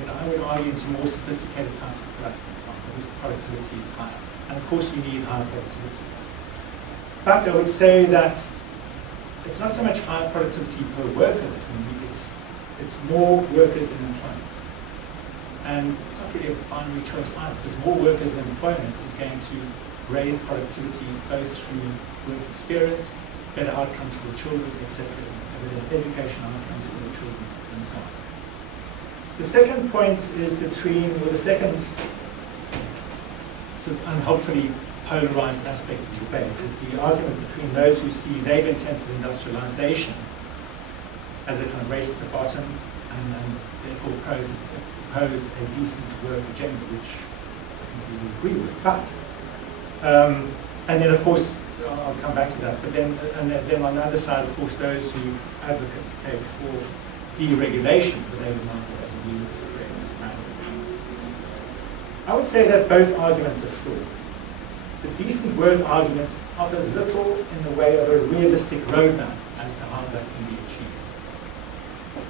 I would argue into more sophisticated types of products and so on, whose productivity is higher. And of course, you need high productivity. But I would say that it's not so much high productivity per worker that we need, it's more workers in employment. And it's not really a binary choice either, because more workers in employment is going to raise productivity both through work experience, better outcomes for the children, etc., better education outcomes for the children, and so on. The second point is the second sort of unhelpfully polarized aspect of the debate is the argument between those who see labor-intensive industrialization as a kind of race to the bottom and therefore propose a decent work agenda, which I think we would agree with. But, and then of course, I'll come back to that, but then on the other side, of course, those who advocate for deregulation of the labour market as a means to create massive. I would say that both arguments are flawed. The decent work argument offers little in the way of a realistic roadmap as to how that can be achieved.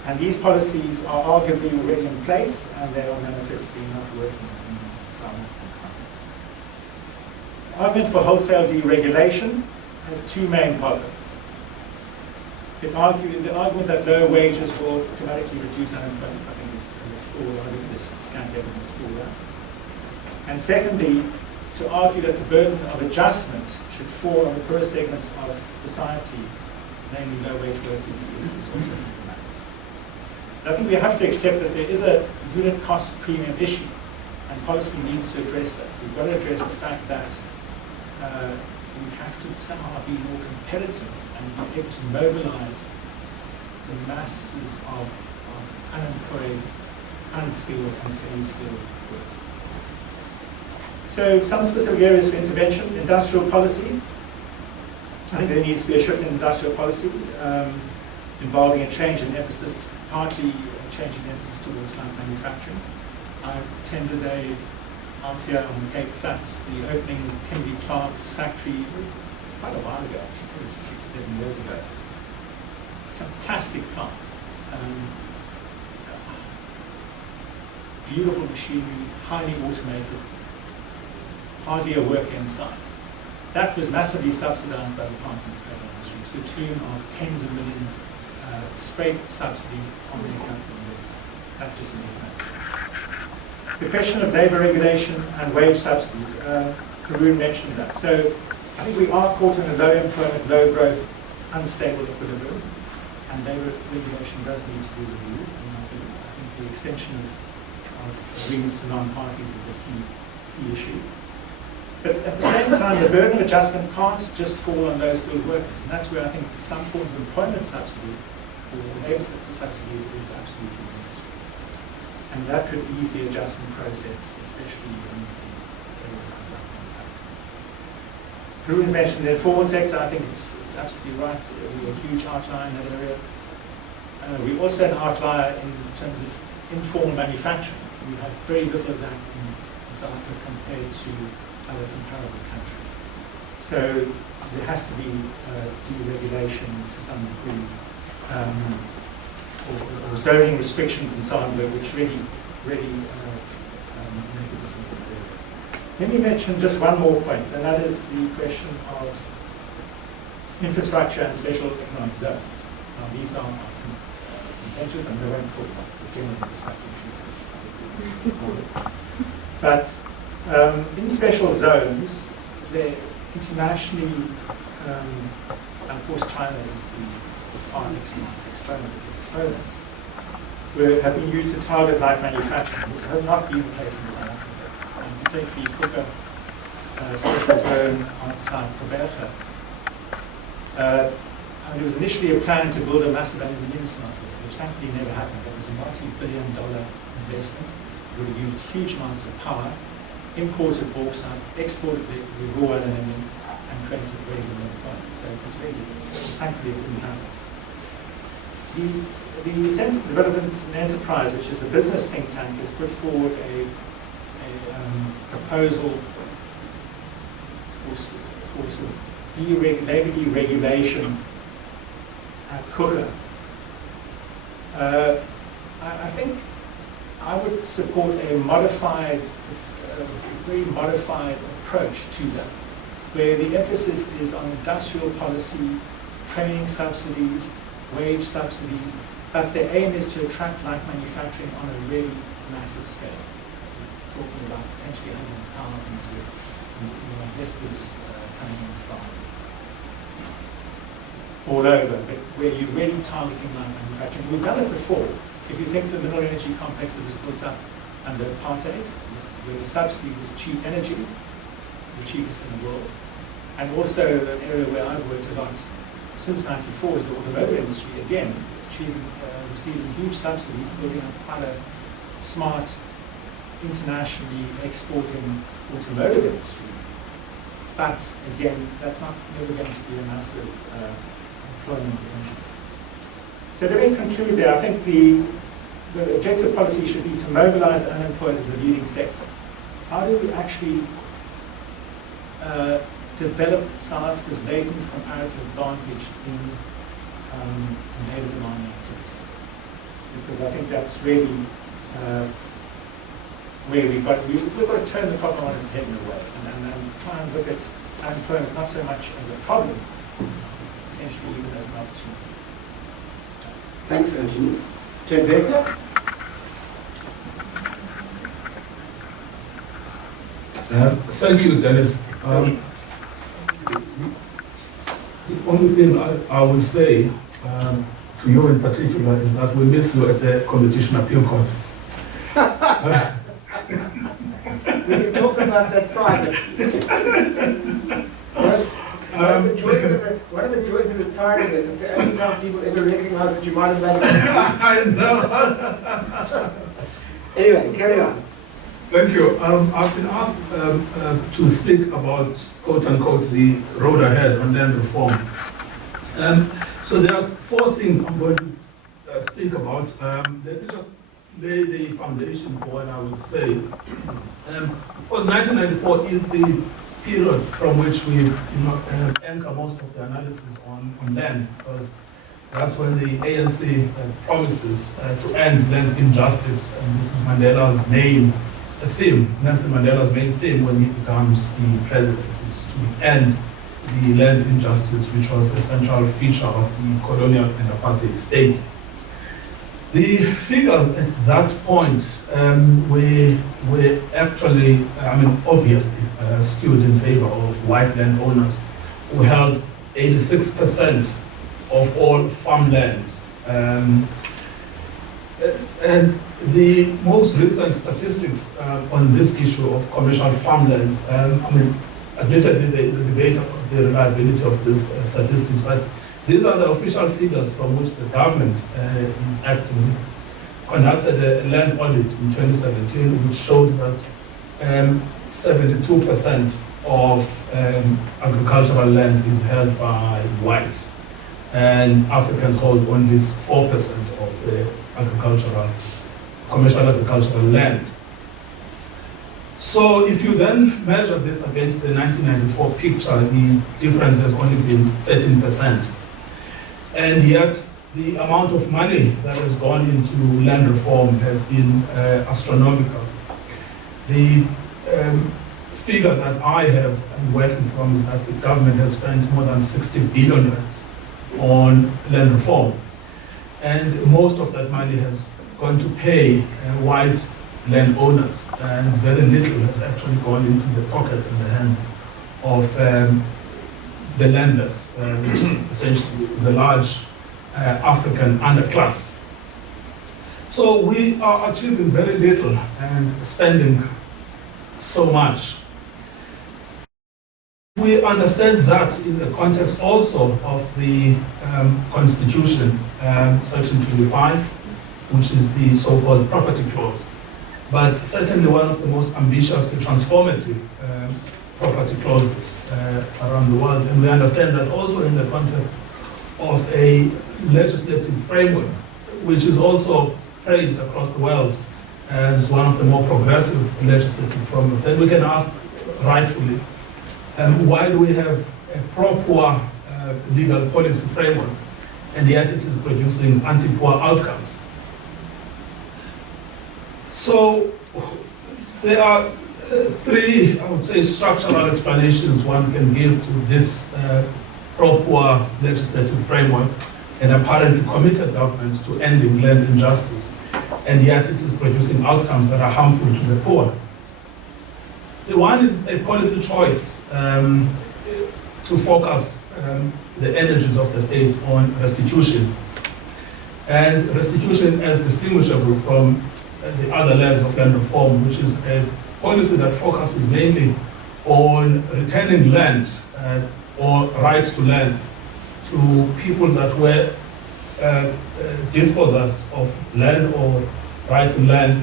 And these policies are arguably already in place, and they are manifestly not working in some contexts. The argument for wholesale deregulation has two main problems. The argument that low wages will automatically reduce unemployment, I think, is a flawed argument. There's scant evidence for that. And secondly, to argue that the burden of adjustment should fall on the poor segments of society, namely low-wage workers, is also problematic. I think we have to accept that there is a unit cost premium issue, and policy needs to address that. We've got to address the fact that we have to somehow be more competitive and be able to mobilize the masses of unemployed, unskilled, and semi-skilled workers. So some specific areas for intervention: industrial policy. I think there needs to be a shift in industrial policy involving a change in emphasis, partly a change in emphasis towards light manufacturing. I attended out here on the Cape Flats, the opening of Kimberly Clark's factory quite a while ago, actually, it was 6-7 years ago. Fantastic plant. Beautiful machinery, highly automated, hardly a worker in sight. That was massively subsidized by the Department of Trade and Industry to the tune of tens of millions straight subsidy on the capital investment. That just makes no sense. The question of labour regulation and wage subsidies, Karun mentioned that. So I think we are caught in a low employment, low growth, unstable equilibrium, and labour regulation does need to be reviewed. And I think the extension of agreements to non-parties is a key issue. But at the same time, the burden of adjustment can't just fall on low-skilled workers, and that's where I think some form of employment subsidy or labour subsidies is absolutely necessary. And that could ease the adjustment process, especially in areas like manufacturing. Karun mentioned the informal sector. I think it's absolutely right. We're a huge outlier in that area. We're also an outlier in terms of informal manufacturing. We have very little of that in South Africa compared to other comparable countries. So there has to be deregulation to some degree, or zoning restrictions and so on, which really make a difference in the area. Let me mention just one more point, and that is the question of infrastructure and special economic zones. Now, these are contentious, and we won't talk about the general infrastructure issues. But in special zones, they're internationally, and of course China is the far next exponent, have been used to target light manufacturing. This has not been the case in South Africa. You take the Kruger special zone outside Roberta. And there was initially a plan to build a massive aluminium smelter, which thankfully never happened. It was a multi-billion-dollar investment. It would have used huge amounts of power, imported bauxite, exported the raw aluminium, and created very little employment. So it was really, thankfully, it didn't happen. The Centre for Development and Enterprise, which is a business think tank, has put forward a proposal for sort of labour deregulation at Kruger. I think I would support a modified, very modified approach to that, where the emphasis is on industrial policy, training subsidies, wage subsidies, but the aim is to attract light manufacturing on a really massive scale. We're talking about potentially hundreds of thousands with investors coming in from all over, but where you're really targeting light manufacturing. We've done it before. If you think of the mineral energy complex that was built up under Apartheid, where the subsidy was cheap energy, the cheapest in the world, and also an area where I've worked a lot since '94 is the automotive industry, again, receiving huge subsidies, building up quite a smart, internationally exporting automotive industry. But again, that's not never going to be a massive employment engine. So let me conclude there. I think the objective policy should be to mobilize the unemployed as a leading sector. How do we actually develop South Africa's latent comparative advantage in labor demanding activities? Because I think that's really where we've got to turn the problem on its head in a way and try and look at unemployment not so much as a problem, potentially even as an opportunity. Thanks, Anthony. Ted Baker? Thank you, Dennis. The only thing I will say to you in particular is that we miss you at the Competition Appeal Court. We can talk about that privately. One of the joys of retiring is it's the only time people ever recognize that you might have made it. I know. Anyway, carry on. Thank you. I've been asked to speak about, quote unquote, the road ahead on land reform. So there are 4 things I'm going to speak about. Let me just lay the foundation for what I will say. Because 1994 is the period from which we anchor most of the analysis on land, because that's when the ANC promises to end land injustice, and this is Mandela's main theme, Nelson Mandela's main theme when he becomes the president, is to end the land injustice, which was a central feature of the colonial and apartheid state. The figures at that point were actually, obviously skewed in favor of white landowners who held 86% of all farmland. And the most recent statistics on this issue of commercial farmland, admittedly there is a debate about the reliability of these statistics, but these are the official figures from which the government is acting. Conducted a land audit in 2017, which showed that 72% of agricultural land is held by whites, and Africans hold only 4% of the commercial agricultural land. So if you then measure this against the 1994 picture, the difference has only been 13%. And yet, the amount of money that has gone into land reform has been astronomical. The figure that I have been working from is that the government has spent more than 60 billion rands on land reform. And most of that money has gone to pay white landowners, and very little has actually gone into the pockets and the hands of the landless, which essentially is a large African underclass. So we are achieving very little and spending so much. We understand that in the context also of the Constitution, Section 25, which is the so-called property clause, but certainly one of the most ambitious and transformative property clauses around the world. And we understand that also in the context of a legislative framework, which is also praised across the world as one of the more progressive legislative frameworks. Then we can ask, rightfully, why do we have a pro-poor legal policy framework, and yet it is producing anti-poor outcomes? So there are three, I would say, structural explanations one can give to this pro-poor legislative framework and apparently committed government to ending land injustice, and yet it is producing outcomes that are harmful to the poor. The one is a policy choice to focus the energies of the state on restitution. And restitution as distinguishable from the other levels of land reform, which is a policy that focuses mainly on returning land or rights to land to people that were dispossessed of land or rights in land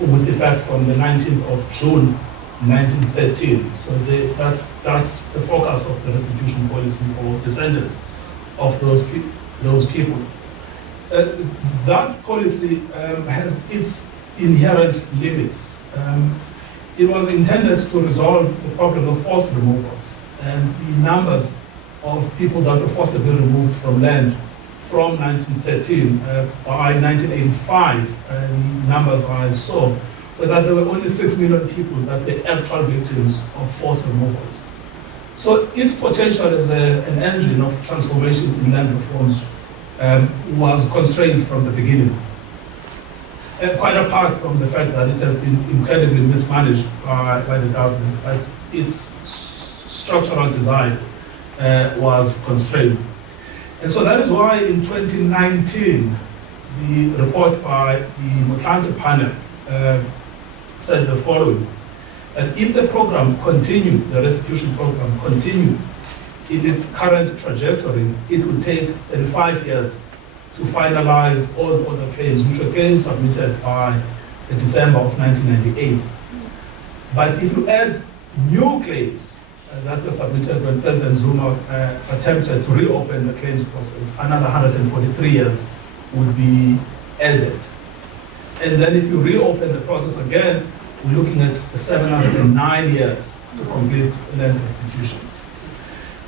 with effect from the 19th of June 1913. So that's the focus of the restitution policy for descendants of those people. That policy has its inherent limits. It was intended to resolve the problem of forced removals, and the numbers of people that were forcibly removed from land from 1913 by 1985, the numbers I saw were that there were only 6 million people that were actual victims of forced removals. So its potential as an engine of transformation in land reforms was constrained from the beginning. And quite apart from the fact that it has been incredibly mismanaged by the government, but its structural design was constrained. And so that is why in 2019, the report by the Motlanthe panel said the following: that if the program continued, the restitution program continued in its current trajectory, it would take 35 years to finalize all the other claims, which were claims submitted by December of 1998. But if you add new claims that were submitted when President Zuma attempted to reopen the claims process, another 143 years would be added. And then if you reopen the process again, we're looking at 709 years to complete land restitution.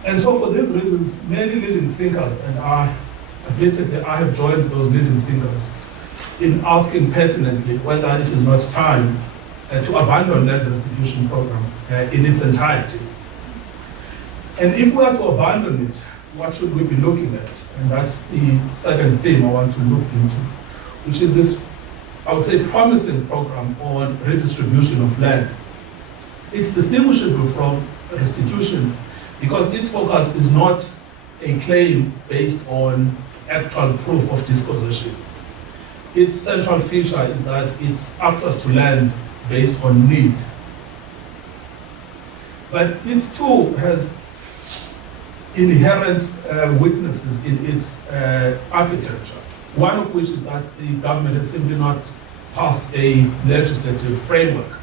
And so for these reasons, many leading thinkers, and admittedly I have joined those leading thinkers in asking pertinently whether it is not time to abandon land restitution program in its entirety. And if we are to abandon it, what should we be looking at? And that's the second theme I want to look into, which is this, I would say, promising program on redistribution of land. It's distinguishable from restitution because its focus is not a claim based on actual proof of dispossession. Its central feature is that it's access to land based on need. But it too has inherent weaknesses in its architecture. One of which is that the government has simply not passed a legislative framework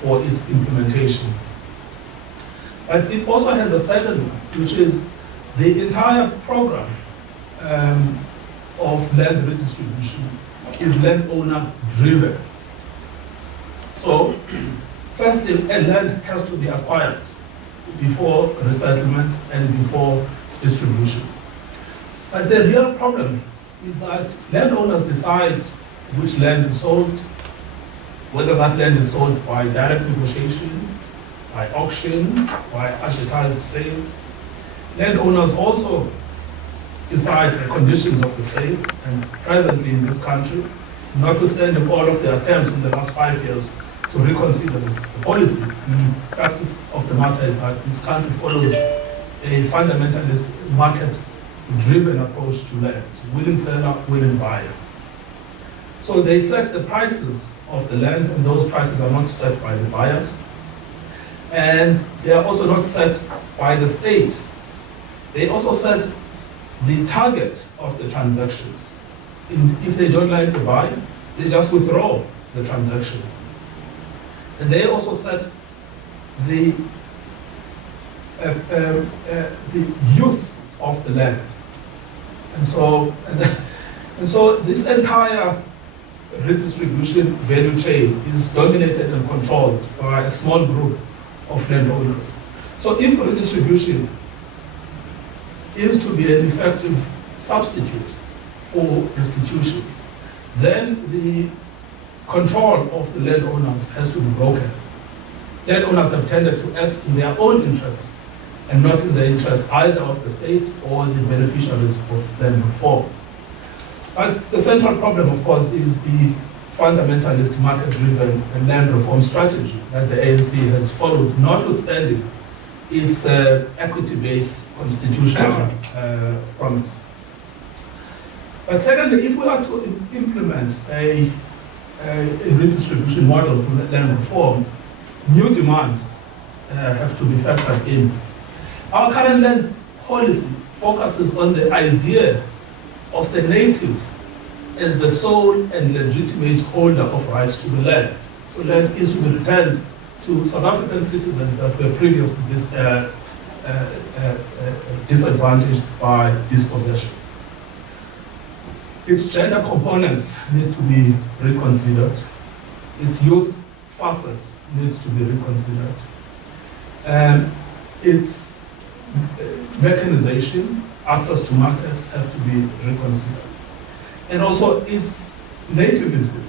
for its implementation. But it also has a second one, which is the entire program of land redistribution is landowner driven. So, firstly, a land has to be acquired before resettlement and before distribution. But the real problem is that landowners decide which land is sold, whether that land is sold by direct negotiation, by auction, by advertised sales. Landowners also decide the conditions of the sale, and presently in this country, notwithstanding all of the attempts in the last 5 years to reconsider the policy, the practice of the matter is that this country follows a fundamentalist market-driven approach to land, willing seller, willing buyer. So they set the prices of the land, and those prices are not set by the buyers. And they are also not set by the state. They also set the target of the transactions. If they don't like the buy, they just withdraw the transaction. And they also set the use of the land. And so this entire redistribution value chain is dominated and controlled by a small group of landowners. So if redistribution is to be an effective substitute for restitution, then the control of the landowners has to be broken. Landowners have tended to act in their own interests and not in the interest either of the state or the beneficiaries of land reform. But the central problem, of course, is the fundamentalist market-driven land reform strategy that the ANC has followed, notwithstanding its equity-based constitutional promise. But secondly, if we are to implement a redistribution model to land reform, new demands have to be factored in. Our current land policy focuses on the idea of the native as the sole and legitimate holder of rights to the land. So land is to be returned to South African citizens that were previously disadvantaged by dispossession. Its gender components need to be reconsidered. Its youth facet needs to be reconsidered. Its mechanization, access to markets have to be reconsidered. And also its nativism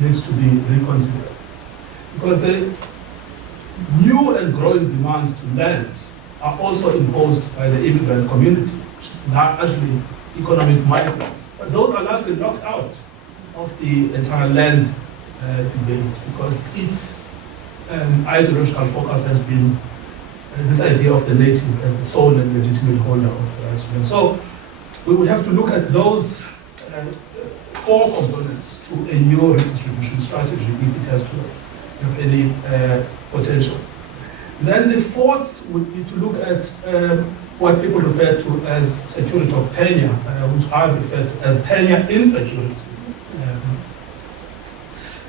needs to be reconsidered. Because the new and growing demands to land are also imposed by the immigrant community, which is largely economic migrants. But those are largely locked out of the entire land debate because its ideological focus has been this idea of the native as the sole and legitimate holder of rights. So we will have to look at those four components to a new redistribution strategy if it has to have any potential. Then the fourth would be to look at what people refer to as security of tenure, which I refer to as tenure insecurity.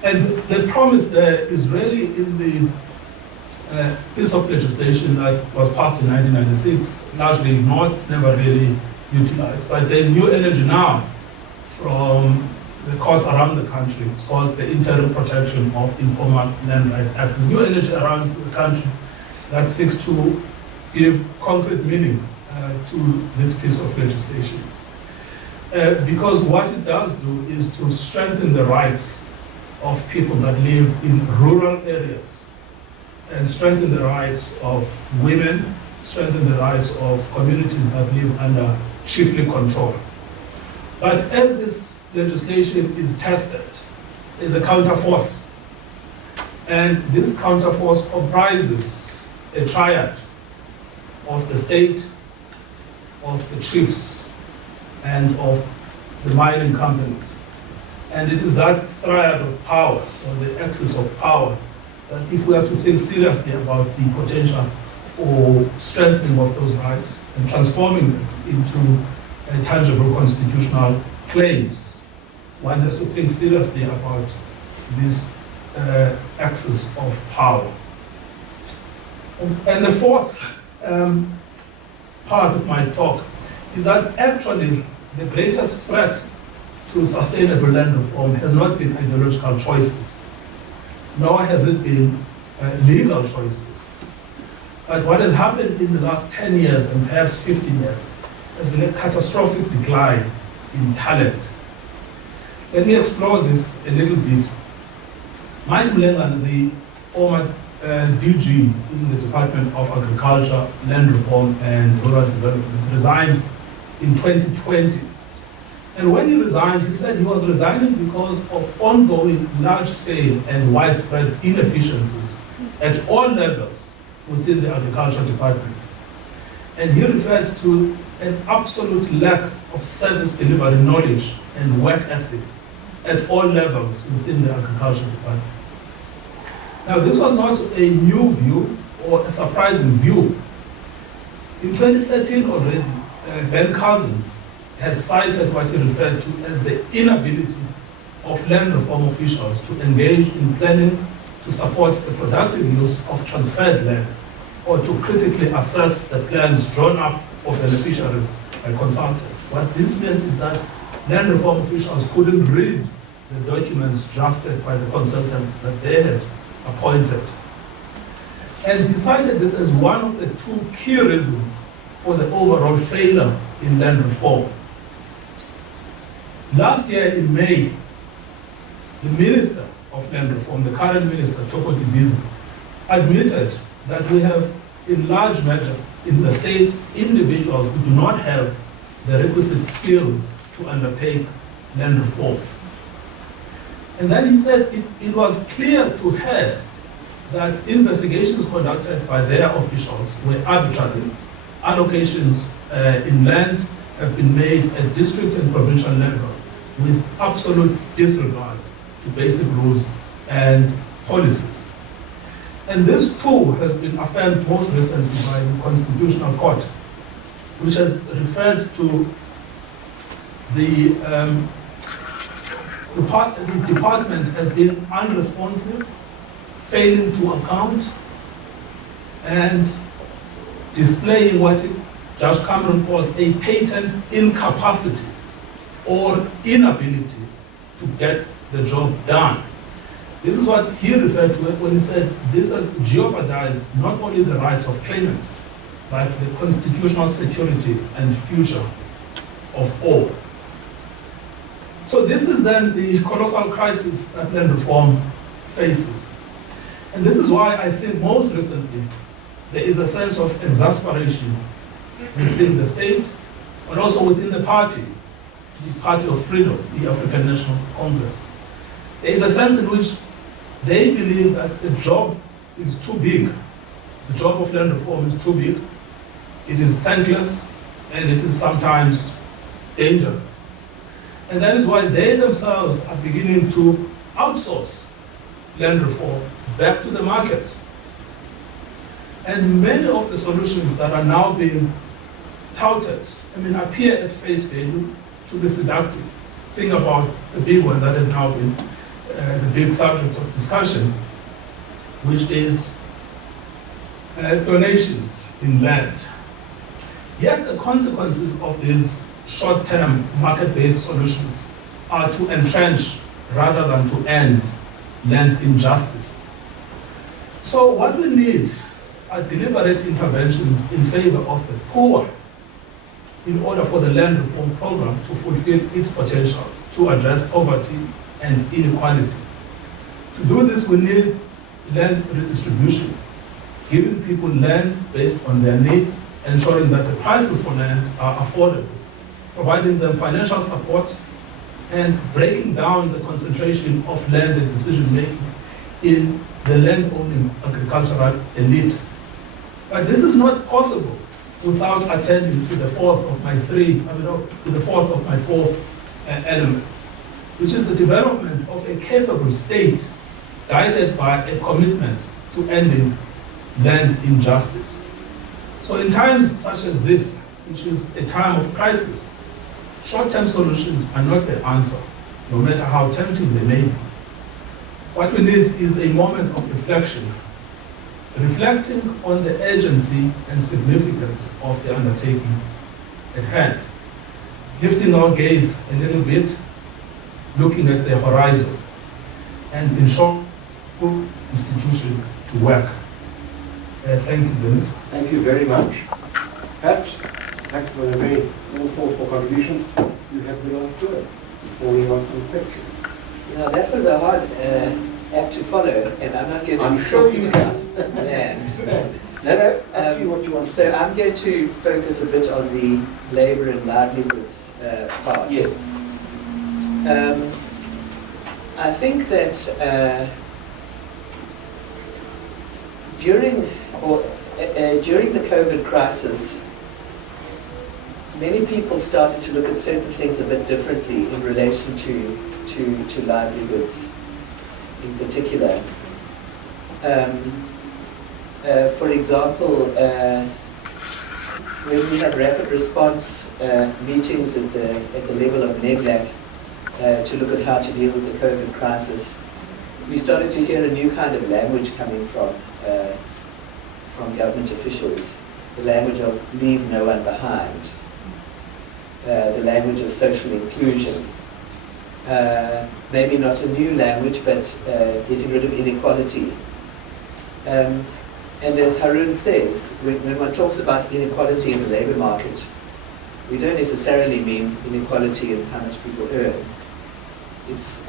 And the promise there is really in the piece of legislation that was passed in 1996, largely ignored, never really utilized. But there's new energy now from the courts around the country. It's called the Interim Protection of Informal Land Rights Act. There's new energy around the country that seeks to give concrete meaning to this piece of legislation. Because what it does do is to strengthen the rights of people that live in rural areas and strengthen the rights of women, strengthen the rights of communities that live under chiefly control. But as this legislation is tested, there's a counterforce. And this counterforce comprises a triad of the state, of the chiefs, and of the mining companies. And it is that triad of power, or the axis of power, that if we are to think seriously about the potential for strengthening of those rights and transforming them into tangible constitutional claims, one has to think seriously about this axis of power. And the fourth part of my talk is that actually the greatest threat to sustainable land reform has not been ideological choices, nor has it been legal choices. But what has happened in the last 10 years and perhaps 15 years has been a catastrophic decline in talent. Let me explore this a little bit. Mike Mlengan, the former DG in the Department of Agriculture, Land Reform and Rural Development, resigned in 2020. And when he resigned, he said he was resigning because of ongoing large-scale and widespread inefficiencies at all levels within the Agriculture Department. And he referred to an absolute lack of service delivery knowledge and work ethic at all levels within the Agriculture Department. Now, this was not a new view or a surprising view. In 2013 already, Ben Cousins had cited what he referred to as the inability of land reform officials to engage in planning to support the productive use of transferred land or to critically assess the plans drawn up for beneficiaries by consultants. What this meant is that land reform officials couldn't read the documents drafted by the consultants that they had appointed. And he cited this as one of the two key reasons for the overall failure in land reform. Last year in May, the Minister of Land Reform, the current Minister, Dizi, admitted that we have, in large measure, in the state, individuals who do not have the requisite skills to undertake land reform. And then he said it was clear to her that investigations conducted by their officials were arbitrary. Allocations in land have been made at district and provincial level with absolute disregard to basic rules and policies. And this too has been affirmed most recently by the Constitutional Court, which has referred to the department as being unresponsive, failing to account, and displaying what Judge Cameron called a patent incapacity or inability to get the job done. This is what he referred to when he said this has jeopardized not only the rights of claimants, but the constitutional security and future of all. So this is then the colossal crisis that land reform faces. And this is why I think most recently there is a sense of exasperation within the state, but also within the party of freedom, the African National Congress. There is a sense in which they believe that the job is too big. The job of land reform is too big. It is thankless, and it is sometimes dangerous. And that is why they themselves are beginning to outsource land reform back to the market. And many of the solutions that are now being touted, appear at face value to be seductive. Think about the big one that has now been the big subject of discussion, which is donations in land. Yet the consequences of these short-term market-based solutions are to entrench rather than to end land injustice. So what we need are deliberate interventions in favor of the poor in order for the land reform program to fulfill its potential to address poverty and inequality. To do this, we need land redistribution, giving people land based on their needs, ensuring that the prices for land are affordable, providing them financial support, and breaking down the concentration of land and decision-making in the land-owning agricultural elite. But this is not possible without attending to the fourth of my four elements, which is the development of a capable state guided by a commitment to ending land injustice. So in times such as this, which is a time of crisis, short-term solutions are not the answer, no matter how tempting they may be. What we need is a moment of reflection, reflecting on the urgency and significance of the undertaking at hand, lifting our gaze a little bit, looking at the horizon, and ensuring the institution to work. Thank you, Dennis. Thank you very much. Pat, thanks for the very thoughtful contributions. You have the last word before we ask some questions. Now that was a hard act to follow, and I'm not going to I'm sure you can. land. No, up to you what you want to So say. I'm going to focus a bit on the labour and livelihoods part. Yes. I think that during the COVID crisis, many people started to look at certain things a bit differently in relation to livelihoods in particular. For example, when we had rapid response meetings at the level of NEDLAC to look at how to deal with the COVID crisis, we started to hear a new kind of language coming from government officials, the language of leave no one behind, the language of social inclusion. Maybe not a new language, but getting rid of inequality. And as Haroon says, when one talks about inequality in the labour market, we don't necessarily mean inequality in how much people earn. It's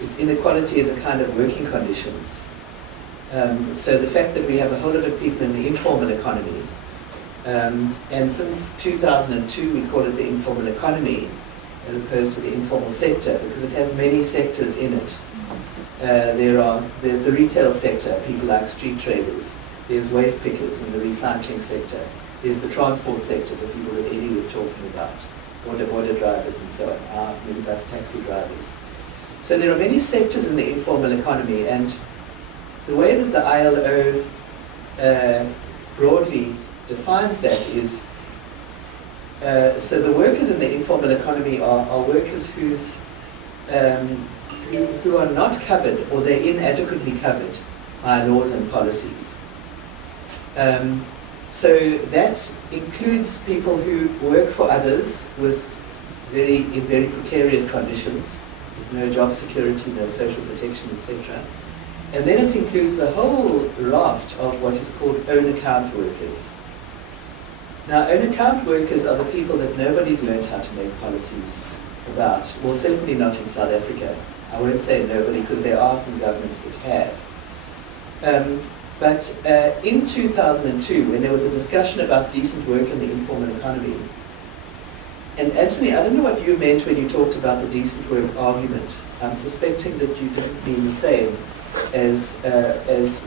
It's inequality in the kind of working conditions. So the fact that we have a whole lot of people in the informal economy, and since 2002 we call it the informal economy as opposed to the informal sector because it has many sectors in it. There's the retail sector, people like street traders. There's waste pickers in the recycling sector. There's the transport sector, the people that Eddie was talking about, border drivers and so on, our minibus taxi drivers. So there are many sectors in the informal economy, and the way that the ILO broadly defines that is, so the workers in the informal economy are workers who are not covered or they're inadequately covered by laws and policies. So that includes people who work for others in very precarious conditions, with no job security, no social protection, etc. And then it includes the whole raft of what is called own account workers. Now, own account workers are the people that nobody's learned how to make policies about, well, certainly not in South Africa. I won't say nobody, because there are some governments that have. But in 2002, when there was a discussion about decent work in the informal economy, and Anthony, I don't know what you meant when you talked about the decent work argument. I'm suspecting that you didn't mean the same as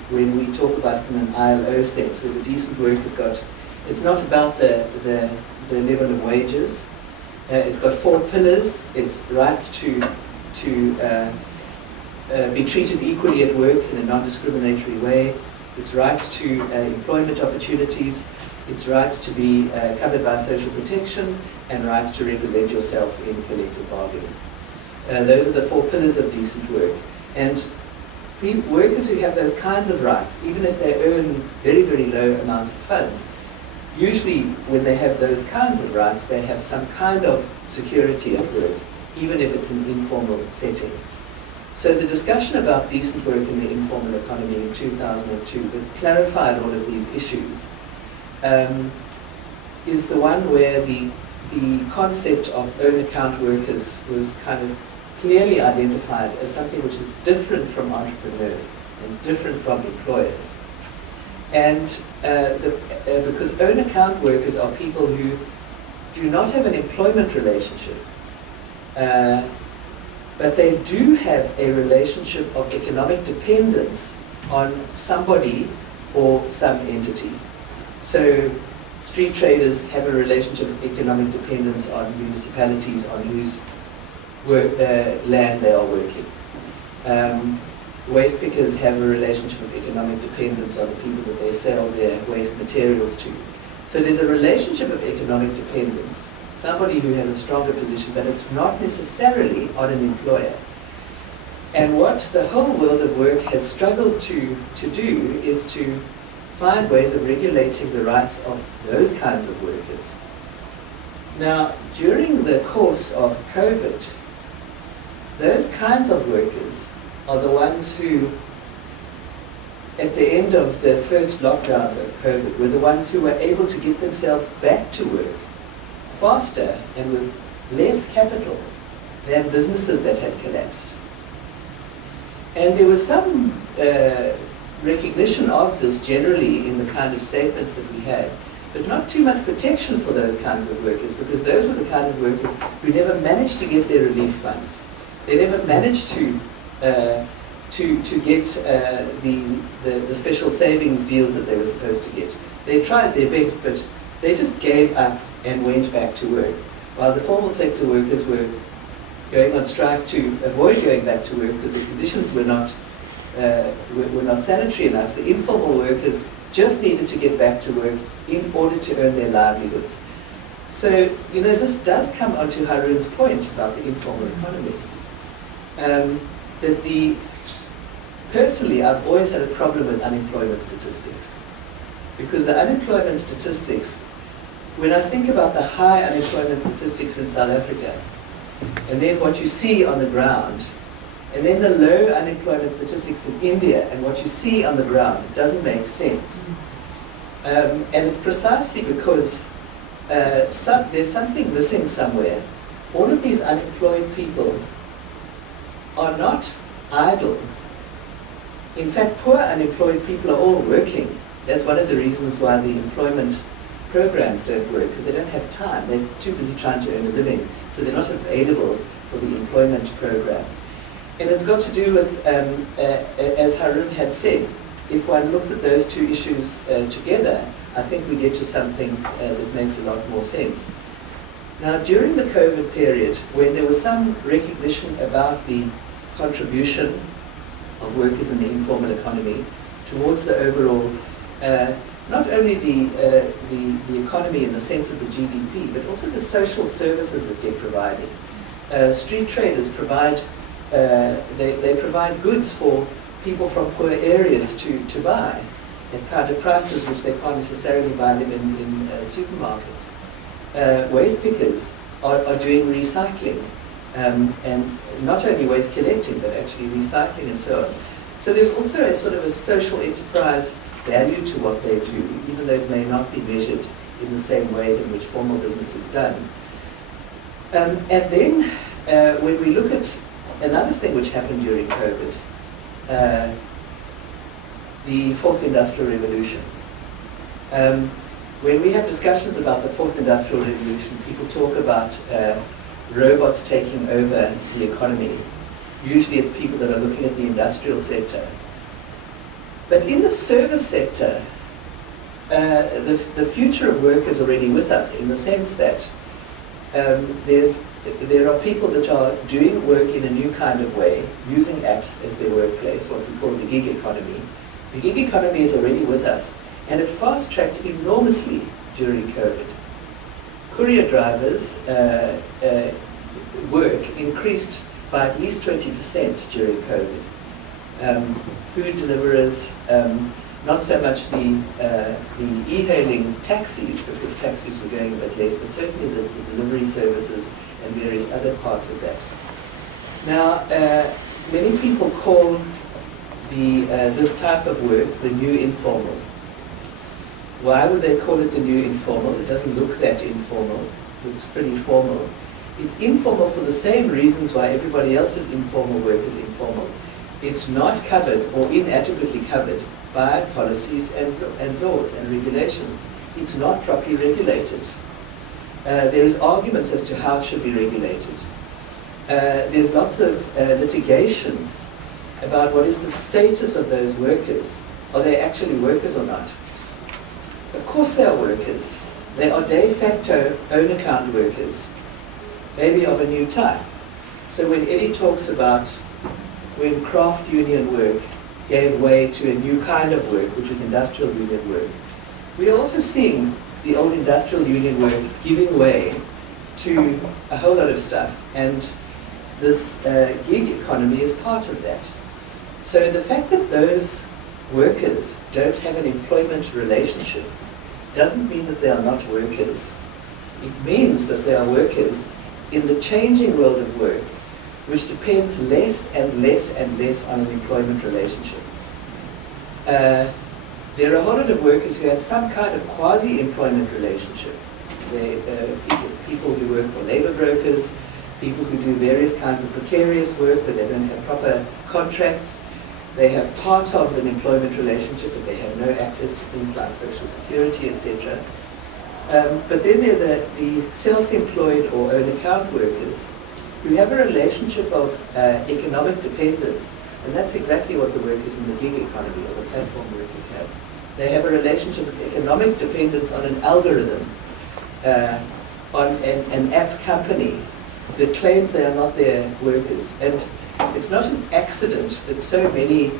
when we talk about it in an ILO sense, where the decent work has got, it's not about the level of wages. It's got 4 pillars. It's rights to be treated equally at work in a non-discriminatory way. It's rights to employment opportunities. It's rights to be covered by social protection, and rights to represent yourself in collective bargaining. Those are the 4 pillars of decent work. And workers who have those kinds of rights, even if they earn very, very low amounts of funds, usually when they have those kinds of rights, they have some kind of security at work, even if it's an informal setting. So the discussion about decent work in the informal economy in 2002 that clarified all of these issues is the one where the concept of own account workers was kind of clearly identified as something which is different from entrepreneurs and different from employers. And because own account workers are people who do not have an employment relationship, but they do have a relationship of economic dependence on somebody or some entity. So street traders have a relationship of economic dependence on municipalities on whose land they are working. Waste pickers have a relationship of economic dependence on the people that they sell their waste materials to. So there's a relationship of economic dependence, somebody who has a stronger position, but it's not necessarily on an employer. And what the whole world of work has struggled to do is to find ways of regulating the rights of those kinds of workers. Now, during the course of COVID, those kinds of workers are the ones who, at the end of the first lockdowns of COVID, were the ones who were able to get themselves back to work faster and with less capital than businesses that had collapsed. And there was some recognition of this generally in the kind of statements that we had, but not too much protection for those kinds of workers, because those were the kind of workers who never managed to get their relief funds. They never managed to get the special savings deals that they were supposed to get. They tried their best, but they just gave up and went back to work. While the formal sector workers were going on strike to avoid going back to work because the conditions were not sanitary enough, the informal workers just needed to get back to work in order to earn their livelihoods. So, you know, this does come onto Haroon's point about the informal economy. Personally, I've always had a problem with unemployment statistics. Because the unemployment statistics, when I think about the high unemployment statistics in South Africa, and then what you see on the ground, and then the low unemployment statistics in India, and what you see on the ground, it doesn't make sense. And it's precisely because there's something missing somewhere. All of these unemployed people are not idle. In fact, poor unemployed people are all working. That's one of the reasons why the employment programs don't work, because they don't have time. They're too busy trying to earn a living, so they're not available for the employment programs. And it's got to do with, as Harun had said, if one looks at those two issues together, I think we get to something that makes a lot more sense. Now, during the COVID period, when there was some recognition about the contribution of workers in the informal economy towards the overall, not only the economy in the sense of the GDP, but also the social services that they're providing. Street traders provide, they provide goods for people from poor areas to buy at kind of prices which they can't necessarily buy them in supermarkets. Waste pickers are doing recycling, and not only waste collecting, but actually recycling and so on. So there's also a sort of a social enterprise value to what they do, even though it may not be measured in the same ways in which formal business is done. And then when we look at another thing which happened during COVID, the fourth industrial revolution. When we have discussions about the fourth industrial revolution, people talk about robots taking over the economy. Usually it's people that are looking at the industrial sector. But in the service sector, the future of work is already with us, in the sense that there are people that are doing work in a new kind of way, using apps as their workplace, what we call the gig economy. The gig economy is already with us, and it fast-tracked enormously during COVID. Courier drivers' work increased by at least 20% during COVID. Food deliverers, not so much the e-hailing taxis, because taxis were going a bit less, but certainly the delivery services and various other parts of that. Now, many people call this type of work the new informal. Why would they call it the new informal? It doesn't look that informal. It looks pretty formal. It's informal for the same reasons why everybody else's informal work is informal. It's not covered or inadequately covered by policies and laws and regulations. It's not properly regulated. There's arguments as to how it should be regulated. There's lots of litigation about what is the status of those workers. Are they actually workers or not? Of course they are workers. They are de facto own account workers, maybe of a new type. So when Eddie talks about when craft union work gave way to a new kind of work, which is industrial union work, we are also seeing the old industrial union work giving way to a whole lot of stuff, and this gig economy is part of that. So the fact that those workers don't have an employment relationship doesn't mean that they are not workers. It means that they are workers in the changing world of work, which depends less and less and less on an employment relationship. There are a whole lot of workers who have some kind of quasi-employment relationship. People who work for labor brokers, people who do various kinds of precarious work where they don't have proper contracts. They have part of an employment relationship, but they have no access to things like social security, etc. But then there are the self-employed or own account workers who have a relationship of economic dependence, and that's exactly what the workers in the gig economy or the platform workers have. They have a relationship of economic dependence on an algorithm, on an app company that claims they are not their workers. And it's not an accident that so many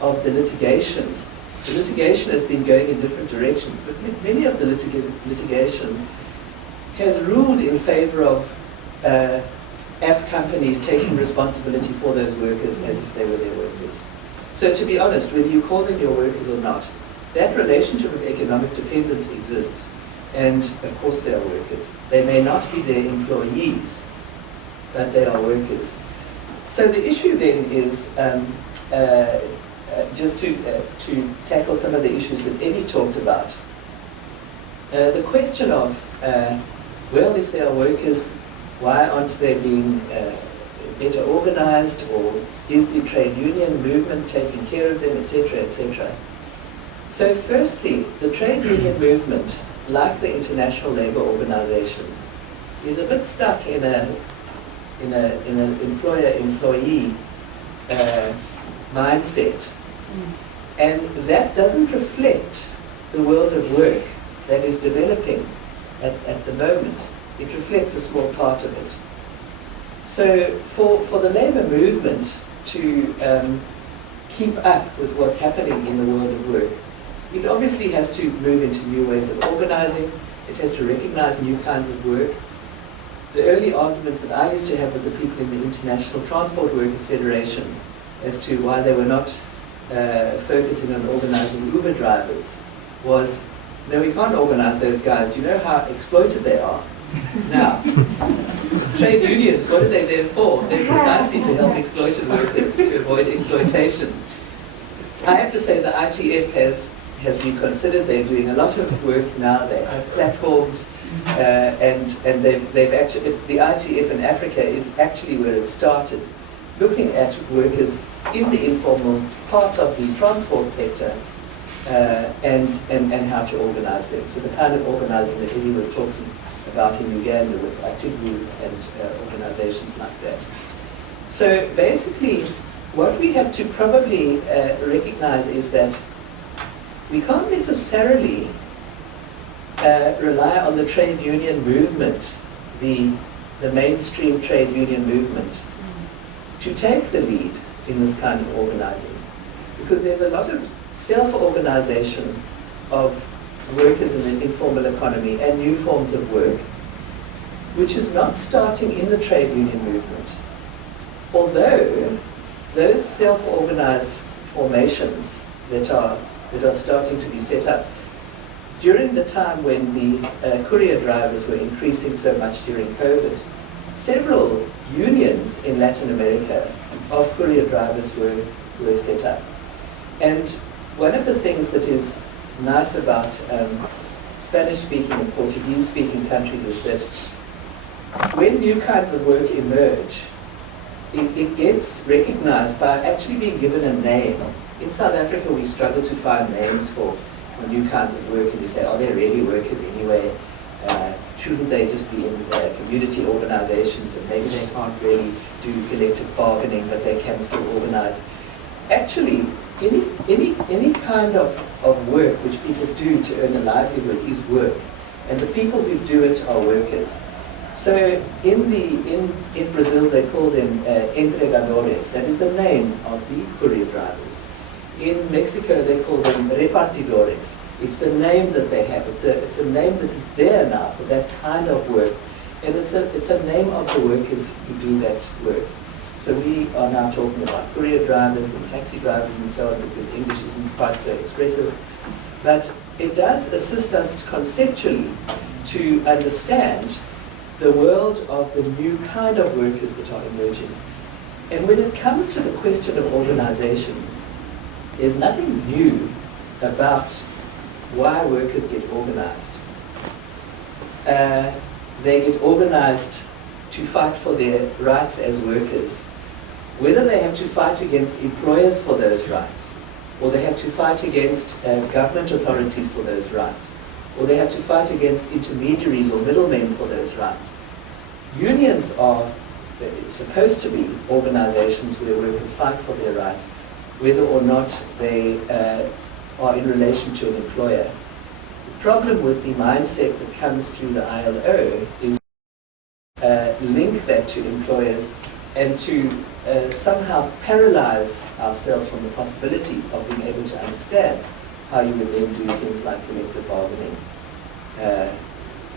of the litigation has been going in different directions, but many of the litigation has ruled in favor of app companies taking responsibility for those workers as if they were their workers. So to be honest, whether you call them your workers or not, that relationship of economic dependence exists, and of course they are workers. They may not be their employees, but they are workers. So the issue then is, just to tackle some of the issues that Eddie talked about, the question of, well, if they are workers, why aren't they being better organized, or is the trade union movement taking care of them, etc., etc. So firstly, the trade union movement, like the International Labour Organization, is a bit stuck in an employer-employee mindset. And that doesn't reflect the world of work that is developing at the moment. It reflects a small part of it. So for the labour movement to keep up with what's happening in the world of work, it obviously has to move into new ways of organising. It has to recognise new kinds of work. The early arguments that I used to have with the people in the International Transport Workers Federation as to why they were not focusing on organising Uber drivers was, no, we can't organise those guys. Do you know how exploited they are? Now, trade unions, what are they there for? They're precisely to help exploited workers, to avoid exploitation. I have to say the ITF has been considered. They're doing a lot of work now. They have platforms, and they've actually, the ITF in Africa is actually where it started, looking at workers in the informal part of the transport sector, and how to organize them. So the kind of organizing that Eddie was talking about in Uganda with Atigu and organizations like that. So basically, what we have to probably recognize is that we can't necessarily rely on the trade union movement, the mainstream trade union movement, to take the lead in this kind of organizing. Because there's a lot of self-organization of workers in the informal economy and new forms of work, which is not starting in the trade union movement. Although those self-organized formations that are starting to be set up, during the time when the courier drivers were increasing so much during COVID, several unions in Latin America of courier drivers were set up. And one of the things that is nice about Spanish-speaking and Portuguese-speaking countries is that when new kinds of work emerge, it gets recognized by actually being given a name. In South Africa, we struggle to find names for new kinds of work, and we say, are they really workers anyway? Shouldn't they just be in community organizations, and maybe they can't really do collective bargaining, but they can still organize? Actually, any kind of work which people do to earn a livelihood is work, and the people who do it are workers. So in Brazil they call them entregadores. That is the name of the courier drivers. In Mexico they call them repartidores. It's the name that they have. It's a name that is there now for that kind of work, and it's a name of the workers who do that work. So we are now talking about courier drivers and taxi drivers and so on, because English isn't quite so expressive. But it does assist us conceptually to understand the world of the new kind of workers that are emerging. And when it comes to the question of organization, there's nothing new about why workers get organized. They get organized to fight for their rights as workers. Whether they have to fight against employers for those rights, or they have to fight against government authorities for those rights, or they have to fight against intermediaries or middlemen for those rights. Unions are supposed to be organizations where workers fight for their rights, whether or not they are in relation to an employer. The problem with the mindset that comes through the ILO is link that to employers and to somehow paralyze ourselves from the possibility of being able to understand how you would then do things like collective bargaining.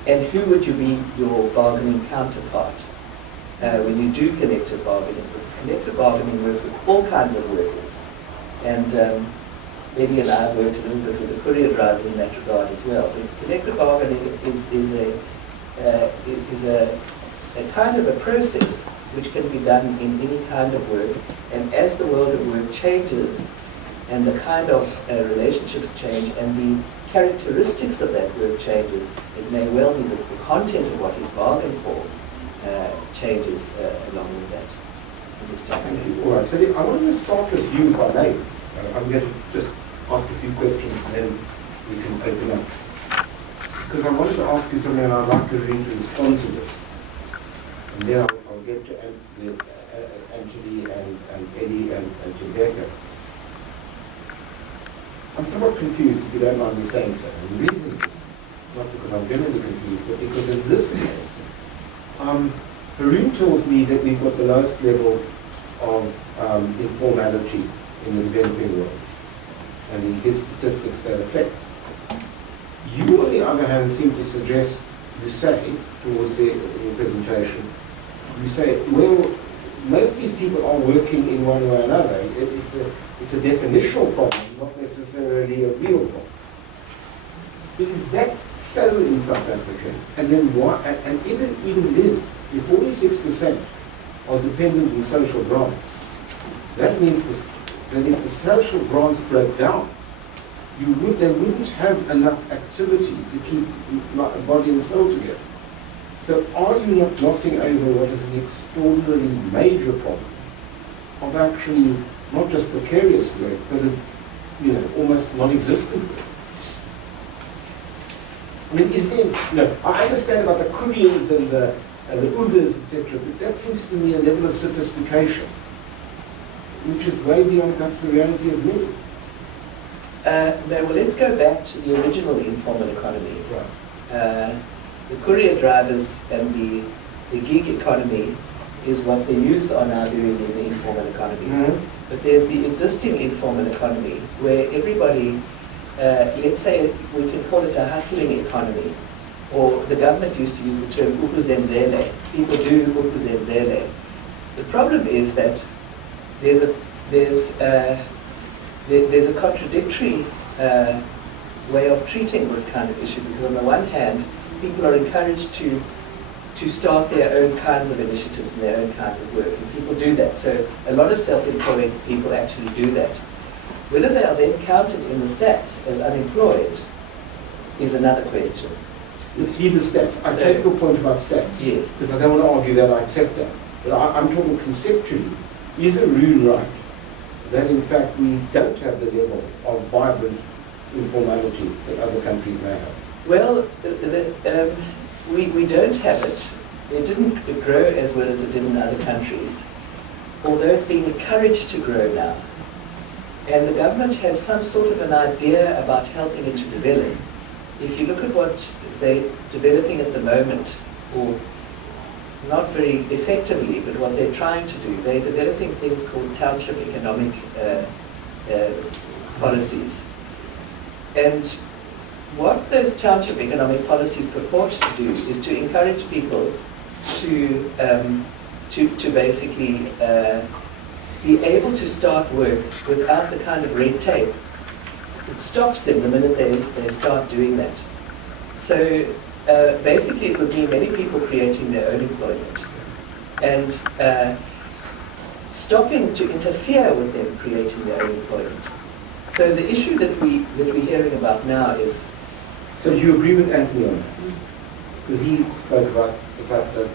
And who would you be your bargaining counterpart when you do collective bargaining? Because collective bargaining works with all kinds of workers. And Eddie and I worked a little bit with the courier drivers in that regard as well. But collective bargaining is a kind of a process which can be done in any kind of work. And as the world of work changes, and the kind of relationships change, and the characteristics of that work changes, it may well be that the content of what is bargained for changes along with that. Thank you. All right, so I want to start with you, if I may. I'm going to just ask a few questions and then we can open up. Because I wanted to ask you something and I'd like you to respond to this. And then I'll get to Anthony and Eddie and to Becca. I'm somewhat confused, if you don't mind me saying so. And the reason is, not because I'm generally confused, but because in this case, Haroon tells me that we've got the lowest level of informality in the developing world. And he gives statistics that affect. You, on the other hand, seem to suggest, you say, towards your presentation, you say, well, most of these people are working in one way or another. It's a definitional problem, not necessarily a real problem. But is that so in South Africa? And then why? And if it even is, if 46% are dependent on social grants, that means that if the social grants break down, they wouldn't have enough activity to keep body and soul together. So are you not glossing over what is an extraordinarily major problem of actually not just precarious work, but almost non-existent work? I mean, is there, I understand about the couriers and the Ubers, etc., but that seems to me a level of sophistication which is way beyond that's the reality of living. No, well, let's go back to the original informal economy. Right. The courier drivers and the gig economy is what the youth are now doing in the informal economy. Mm-hmm. But there's the existing informal economy where everybody, let's say we can call it a hustling economy, or the government used to use the term ukuzenzele. People do ukuzenzele. The problem is that there's a contradictory way of treating this kind of issue, because on the one hand, people are encouraged to start their own kinds of initiatives and their own kinds of work, and people do that. So a lot of self-employed people actually do that. Whether they are then counted in the stats as unemployed is another question. Let's leave the stats. I take your point about stats. Yes. Because I don't want to argue that, I accept that. But I'm talking conceptually. Is a rule right that in fact we don't have the level of vibrant informality that other countries may have? Well, we don't have it. It didn't grow as well as it did in other countries, although it's being encouraged to grow now. And the government has some sort of an idea about helping it to develop. If you look at what they're developing at the moment, or not very effectively, but what they're trying to do, they're developing things called Township economic policies. And what those Township economic policies purport to do is to encourage people to basically be able to start work without the kind of red tape that stops them the minute they start doing that. So basically it would mean many people creating their own employment and stopping to interfere with them creating their own employment. So the issue that we're hearing about now is... So do you agree with Anthony on that? Because he spoke about the fact that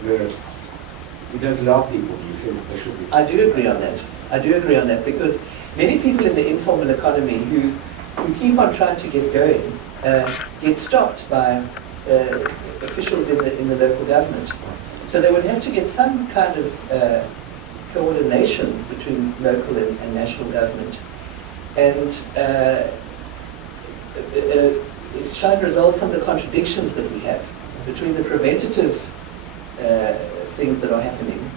we don't allow people to say that they should be. I do agree on that. I do agree on that, because many people in the informal economy who keep on trying to get going get stopped by officials in the local government. So they would have to get some kind of coordination between local and national government. And try and resolve some of the contradictions that we have between the preventative things that are happening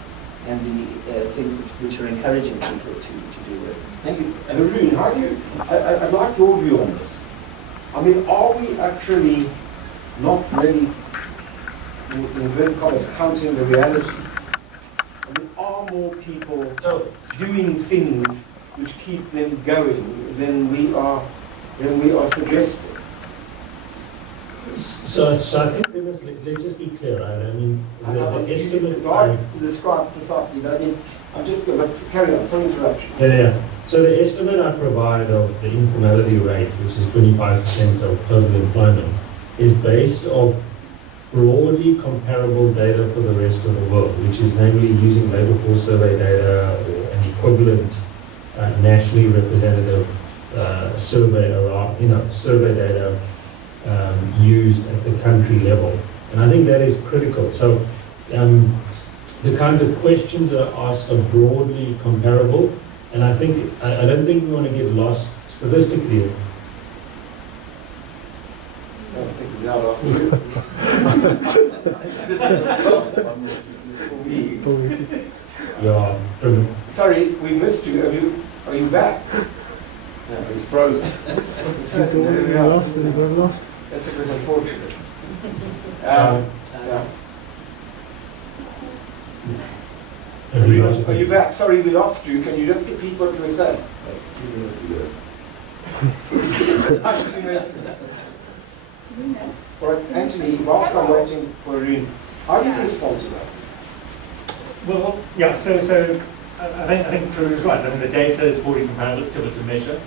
and the things which are encouraging people to do work. Thank you. And Haroon, how do you, I'd like your view on this. I mean, are we actually not really, in inverted commas, counting the reality? I mean, are more people doing things which keep them going than we are suggesting? So I think let's just be clear, right? I mean, the estimate... It's hard to describe precisely, but I mean, I'm just going to carry on, some interruption. Yeah. So the estimate I provide of the informality rate, which is 25% of total employment, is based on broadly comparable data for the rest of the world, which is namely using labor force survey data or an equivalent nationally representative survey around, survey data used at the country level. And I think that is critical. So the kinds of questions that are asked are broadly comparable, and I don't think we want to get lost statistically. I think we now lost you. Yeah. Sorry, we missed you. Are you back? No, he's frozen. Lost. That's a bit unfortunate. Yeah. Are you back? Sorry, we lost you. Can you just repeat what you were saying? 2 minutes ago. 2 minutes ago. All right, Anthony, whilst I'm waiting for Arun, how do you respond to that? Well, yeah, so I think Drew is right. I mean, the data is broadly comparable, it's difficult to measure,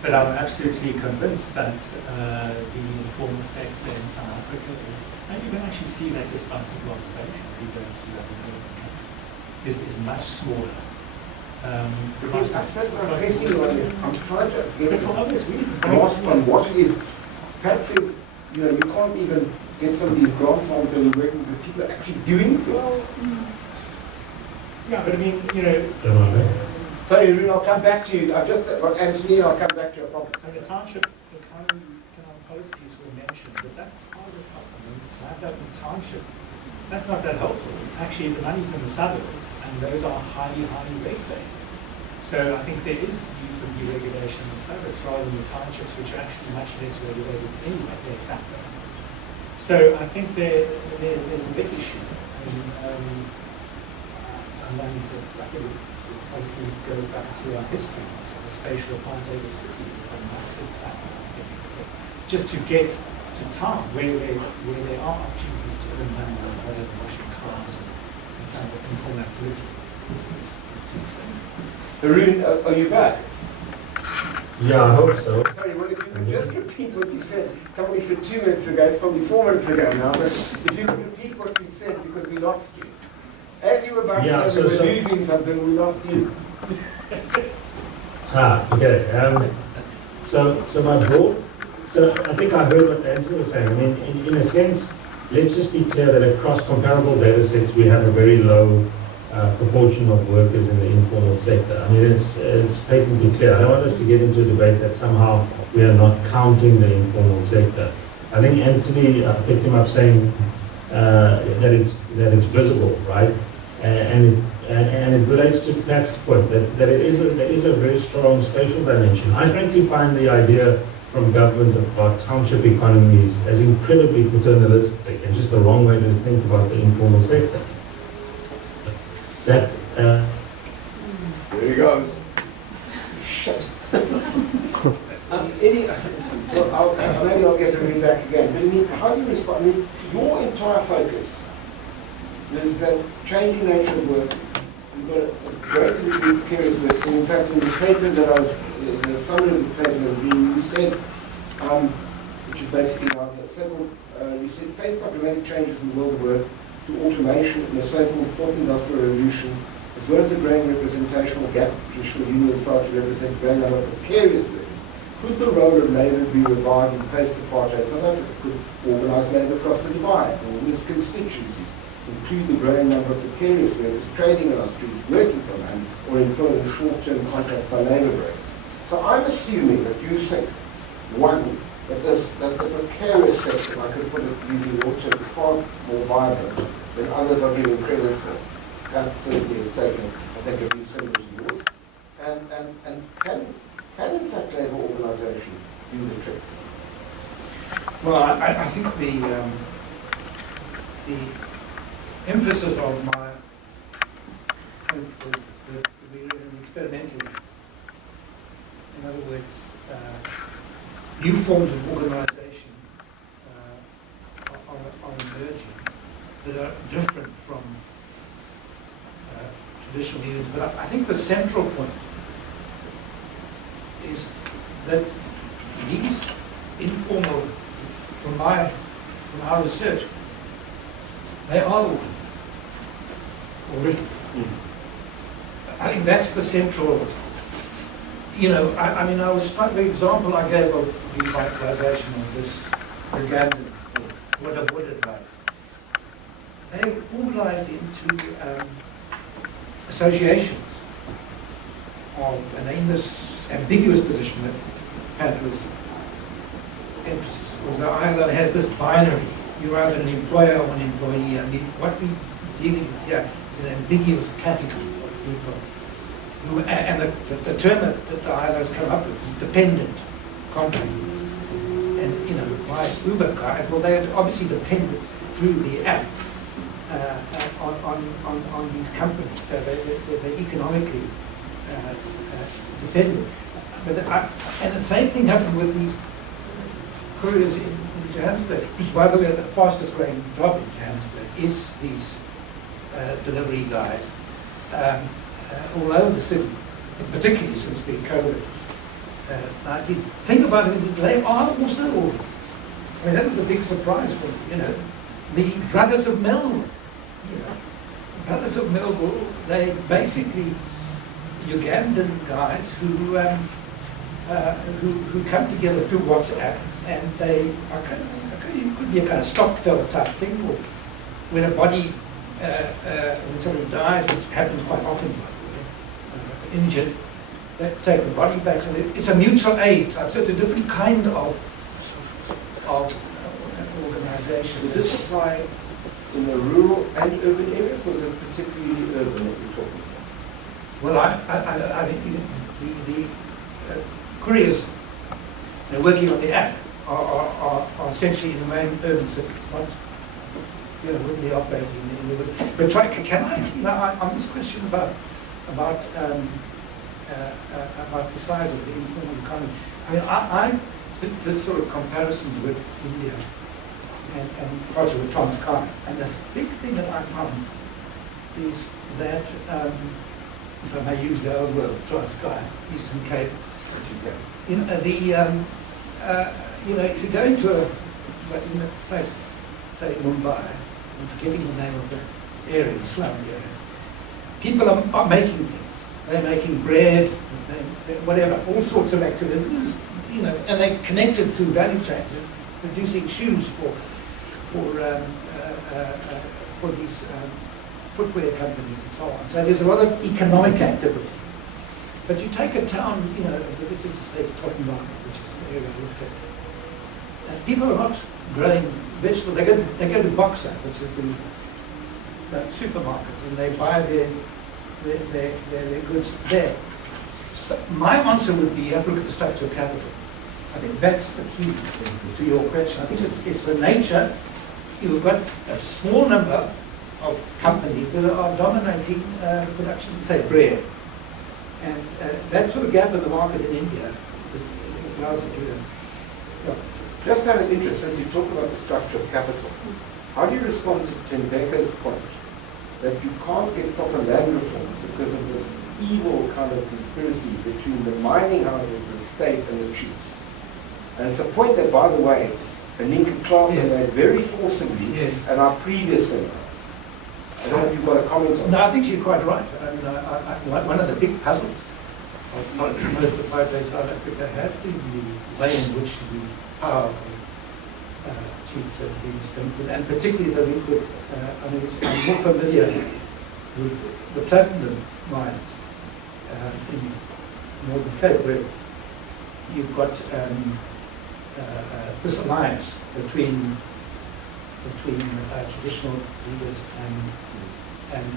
but I'm absolutely convinced that the informal sector in South Africa is, and you can actually see that just by simple observation if you go to other developing countries, is much smaller. I suppose what I'm guessing I'm trying to But get for obvious reasons. grasp on what it is. Pat says, you can't even get some of these grants on until you're working because people are actually doing things. Yeah, but I mean, Sorry, Arun, I'll come back to you. I've just got Anthony and I'll come back to your promise. and the township economy policies were mentioned, but that's part of the problem. I mean, to have that in township, that's not that helpful. Actually, the money's in the suburbs, and those are highly regulated. So I think there is need for deregulation in the suburbs rather than the townships, which are actually much less regulated anyway, de facto. So I think there's a big issue. And then obviously goes back to our histories, the spatial apartheid of cities is a massive factor. Just to get to town where there are opportunities to earn money rather than washing cars and some informal activity is too expensive. Arun, are you back? Yeah, I hope so. Sorry, well, if you could just repeat what you said. Somebody said 2 minutes ago, it's probably 4 minutes ago now, but if you could repeat what you said because we lost you. As you were about to say we were losing something, we lost you. Okay. So my broad. So I think I heard what Anthony was saying. I mean, in a sense, let's just be clear that across comparable data sets, we have a very low proportion of workers in the informal sector. I mean, it's patently clear. I don't want us to get into a debate that somehow we are not counting the informal sector. I think Anthony picked him up saying that it's visible, right? And it relates to Pat's point that there is a very strong spatial dimension. I frankly find the idea from government about township economies as incredibly paternalistic and just the wrong way to think about the informal sector. That there you go. Shut. Maybe I'll get to read back again. But I mean, how do you respond? I mean, your entire focus is that changing nature of work. You've got a relatively precarious work. And in fact, in the paper that I was, the summary of the paper that I was reading, you said, which is basically like the so-called, you said, faced by dramatic changes in the world of work, to automation and the so-called fourth industrial revolution, as well as a growing representational gap, traditional unions far to represent a growing number of precarious workers. Could the role of labour be revived in post-apartheid South Africa? Could organised labour across the divide, or its constituencies, include the growing number of precarious workers trading in our streets, working from home, or employed in short-term contracts by labour brokers? So I'm assuming that you think, one, that the precarious sector, I could put it using your term, is far more vibrant than others are giving credit for. That certainly is taken, I think, a view similar to yours. And can in fact labour organisation do the trick? Well, I think the emphasis of my point was that we're experimental. In other words, new forms of organisation are emerging that are different from traditional unions. But I think the central point is that these informal, from our research, They are organized already. I think that's the central, I mean, I was struck, the example I gave of revitalization of this Ugandan wooded right. They organized into associations and in this ambiguous position that Pat was emphasis was that Ireland has this binary. You're either an employer or an employee. I mean, what we're dealing with here is an ambiguous category of people. And the term that the ILO's come up with is dependent contractors. And, my Uber guys, well, they're obviously dependent through the app on these companies. So they're economically dependent. And the same thing happened with these couriers in Johannesburg, which, by the way, the fastest growing job in Johannesburg is these delivery guys. All over the city, particularly since the COVID-19. Think about it, they are also organized. I mean, that was a big surprise for me, The Brothers of Melville, Brothers of Melville, they basically Ugandan guys who come together through WhatsApp, and they are it could be a kind of Stockfell type thing, or when a body, when someone dies, which happens quite often, by the way, injured, they take the body back. So it's a mutual aid type. So it's a different kind of organization. Would this apply in the rural and urban areas, or is it particularly urban that you're talking about? Well, I think the couriers they're working on the app are essentially in the main urban cities, not wouldn't be operating in the urban. But can I on this question about the size of the informal economy. I mean, I did sort of comparisons with India and parts of the Transkei, and the big thing that I found is that, if I may use the old word, Transkei, Eastern Cape, if you go into a place, say Mumbai, I'm forgetting the name of the area, the slum area, people are making things. They're making bread, whatever, all sorts of activities, and they're connected through value chains, producing shoes for these footwear companies and so on. So there's a lot of economic activity. But you take a town, the villages, say Tottenham, which is the area I looked at, and people are not growing vegetables. They go to Boxer, which is the supermarket, and they buy their goods there. So my answer would be, have a look at the structure of capital. I think that's the key to your question. I think it's the nature. You've got a small number of companies that are dominating production, say bread. And that sort of gap in the market in India allows them to do that. Just out of interest, as you talk about the structure of capital, how do you respond to Tembeka's point that you can't get proper land reform because of this evil kind of conspiracy between the mining houses, the state, and the chiefs? And it's a point that, by the way, Aninka Klaasen made very forcibly at our previous seminars. I don't know if you've got a comment on that. No, I think she's quite right. I mean, one of the big puzzles of most of apartheid South Africa has been the way in which the power of chiefs has been strengthened, and particularly the link with, I'm more familiar with the platinum mines in Northern Cape, where you've got this alliance between traditional leaders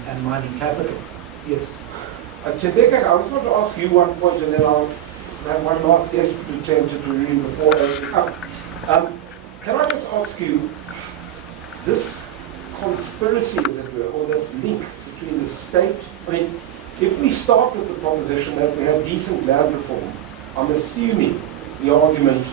and mining capital. Yes. Tembeka, I just want to ask you one point, and then I'll have one last guest return to Peru before I come. Can I just ask you, this conspiracy, as it were, or this link between the state, I mean, if we start with the proposition that we have decent land reform, I'm assuming the argument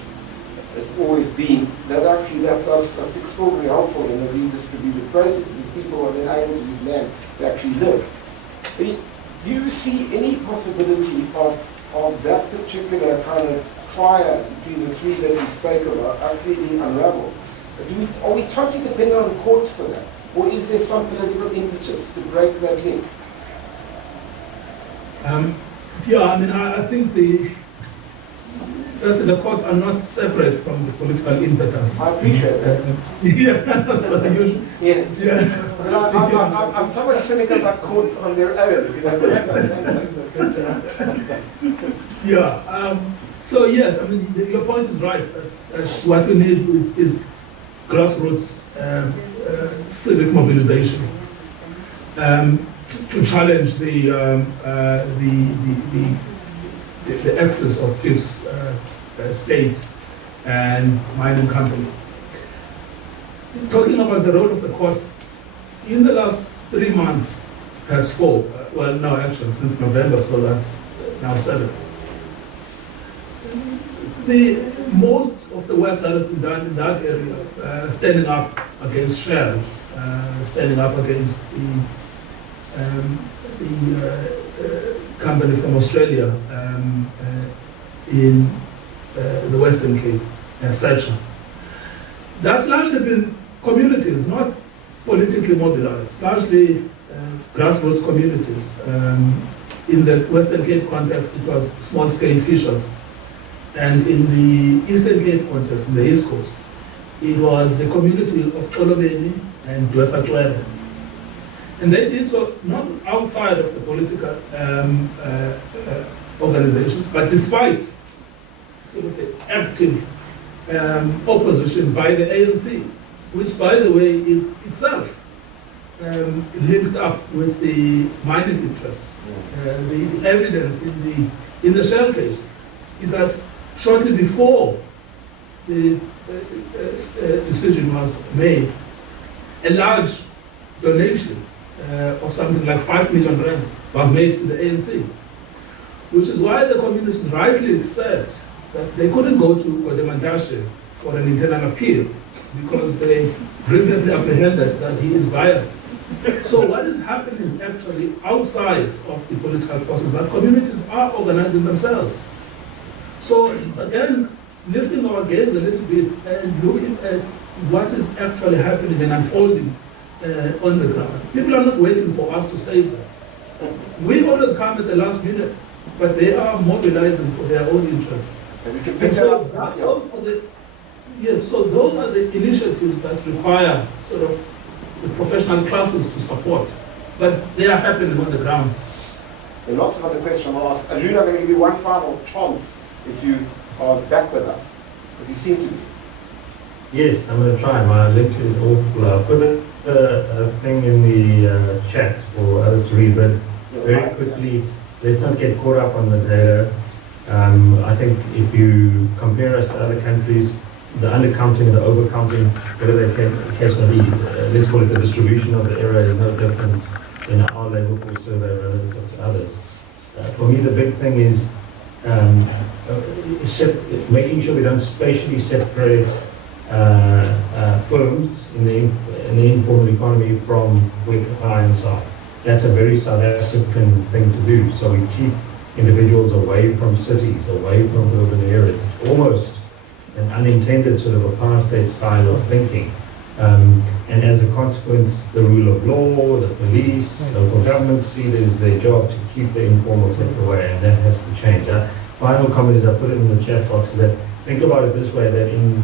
has always been that actually left us extraordinarily helpful in a redistributed process. People are then able to use land to actually live. Do you see any possibility of that particular kind of triad between the three that you spoke about actually being unraveled? Are we totally dependent on courts for that? Or is there some political impetus to break that link? Yeah, I mean, I think firstly, the courts are not separate from the political impetus. I appreciate that. Yeah, so Yeah. yeah. But I'm somewhat cynical about courts on their own, if you don't mind. Yeah. So yes, I mean, your point is right. What we need is grassroots civic mobilization to challenge the excess of chiefs, state, and mining company. Talking about the role of the courts, in the last 3 months, perhaps 4, well, no, actually, since November, so that's now 7. Most of the work that has been done in that area, standing up against Shell, standing up against the company from Australia in the Western Cape, Spatial. That's largely been communities, not politically mobilized, largely grassroots communities. In the Western Cape context, it was small-scale fishers. And in the Eastern Cape context, in the East Coast, it was the community of Collier and Dualization. And they did so not outside of the political organizations, but despite sort of the active opposition by the ANC, which, by the way, is itself linked up with the mining interests. The evidence in the Shell case is that shortly before the decision was made, a large donation of something like 5 million rands was made to the ANC, which is why the communists rightly said that they couldn't go to Godemandashe for an internal appeal because they reasonably apprehended that he is biased. So what is happening actually outside of the political process, that communities are organizing themselves. So it's again lifting our gaze a little bit and looking at what is actually happening and unfolding on the ground. People are not waiting for us to save them. We always come at the last minute, but they are mobilizing for their own interests. And we can pick And that so up. yes, so those are the initiatives that require sort of the professional classes to support, but they are happening on the ground. There are lots of other questions I'll ask. Aruna, I'm going to give you one final chance if you are back with us, because you seem to be. Yes, I'm going to try. My link is awful. I'll put a thing in the chat for others to read, but very quickly, let's not get caught up on the data. I think if you compare us to other countries, the undercounting and the overcounting, whatever the case may be, let's call it the distribution of the error is no different in our labor force survey relative to others. For me, the big thing is making sure we don't spatially separate firms in the informal economy from work high and so. That's a very South African thing to do. So we keep individuals away from cities, away from urban areas. It's almost an unintended sort of apartheid style of thinking. And as a consequence, the rule of law, the police, local governments see it as their job to keep the informal sector away, and that has to change. Final comment is I put it in the chat box that think about it this way, that in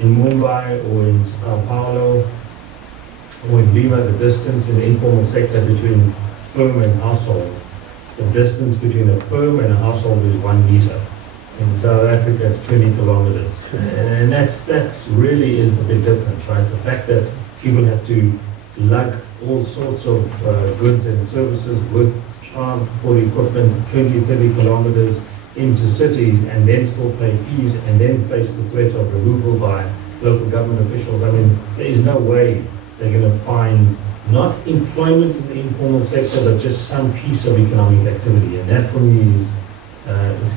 Mumbai or in Sao Paulo or in Lima, the distance in the informal sector between firm and household, the distance between a firm and a household is 1 meter. In South Africa, it's 20 kilometers. And that really is the big difference, right? The fact that people have to lug all sorts of goods and services with transport equipment 20, 30 kilometers into cities and then still pay fees and then face the threat of removal by local government officials. I mean, there is no way they're going to find not employment in the informal sector, but just some piece of economic activity. And that for me is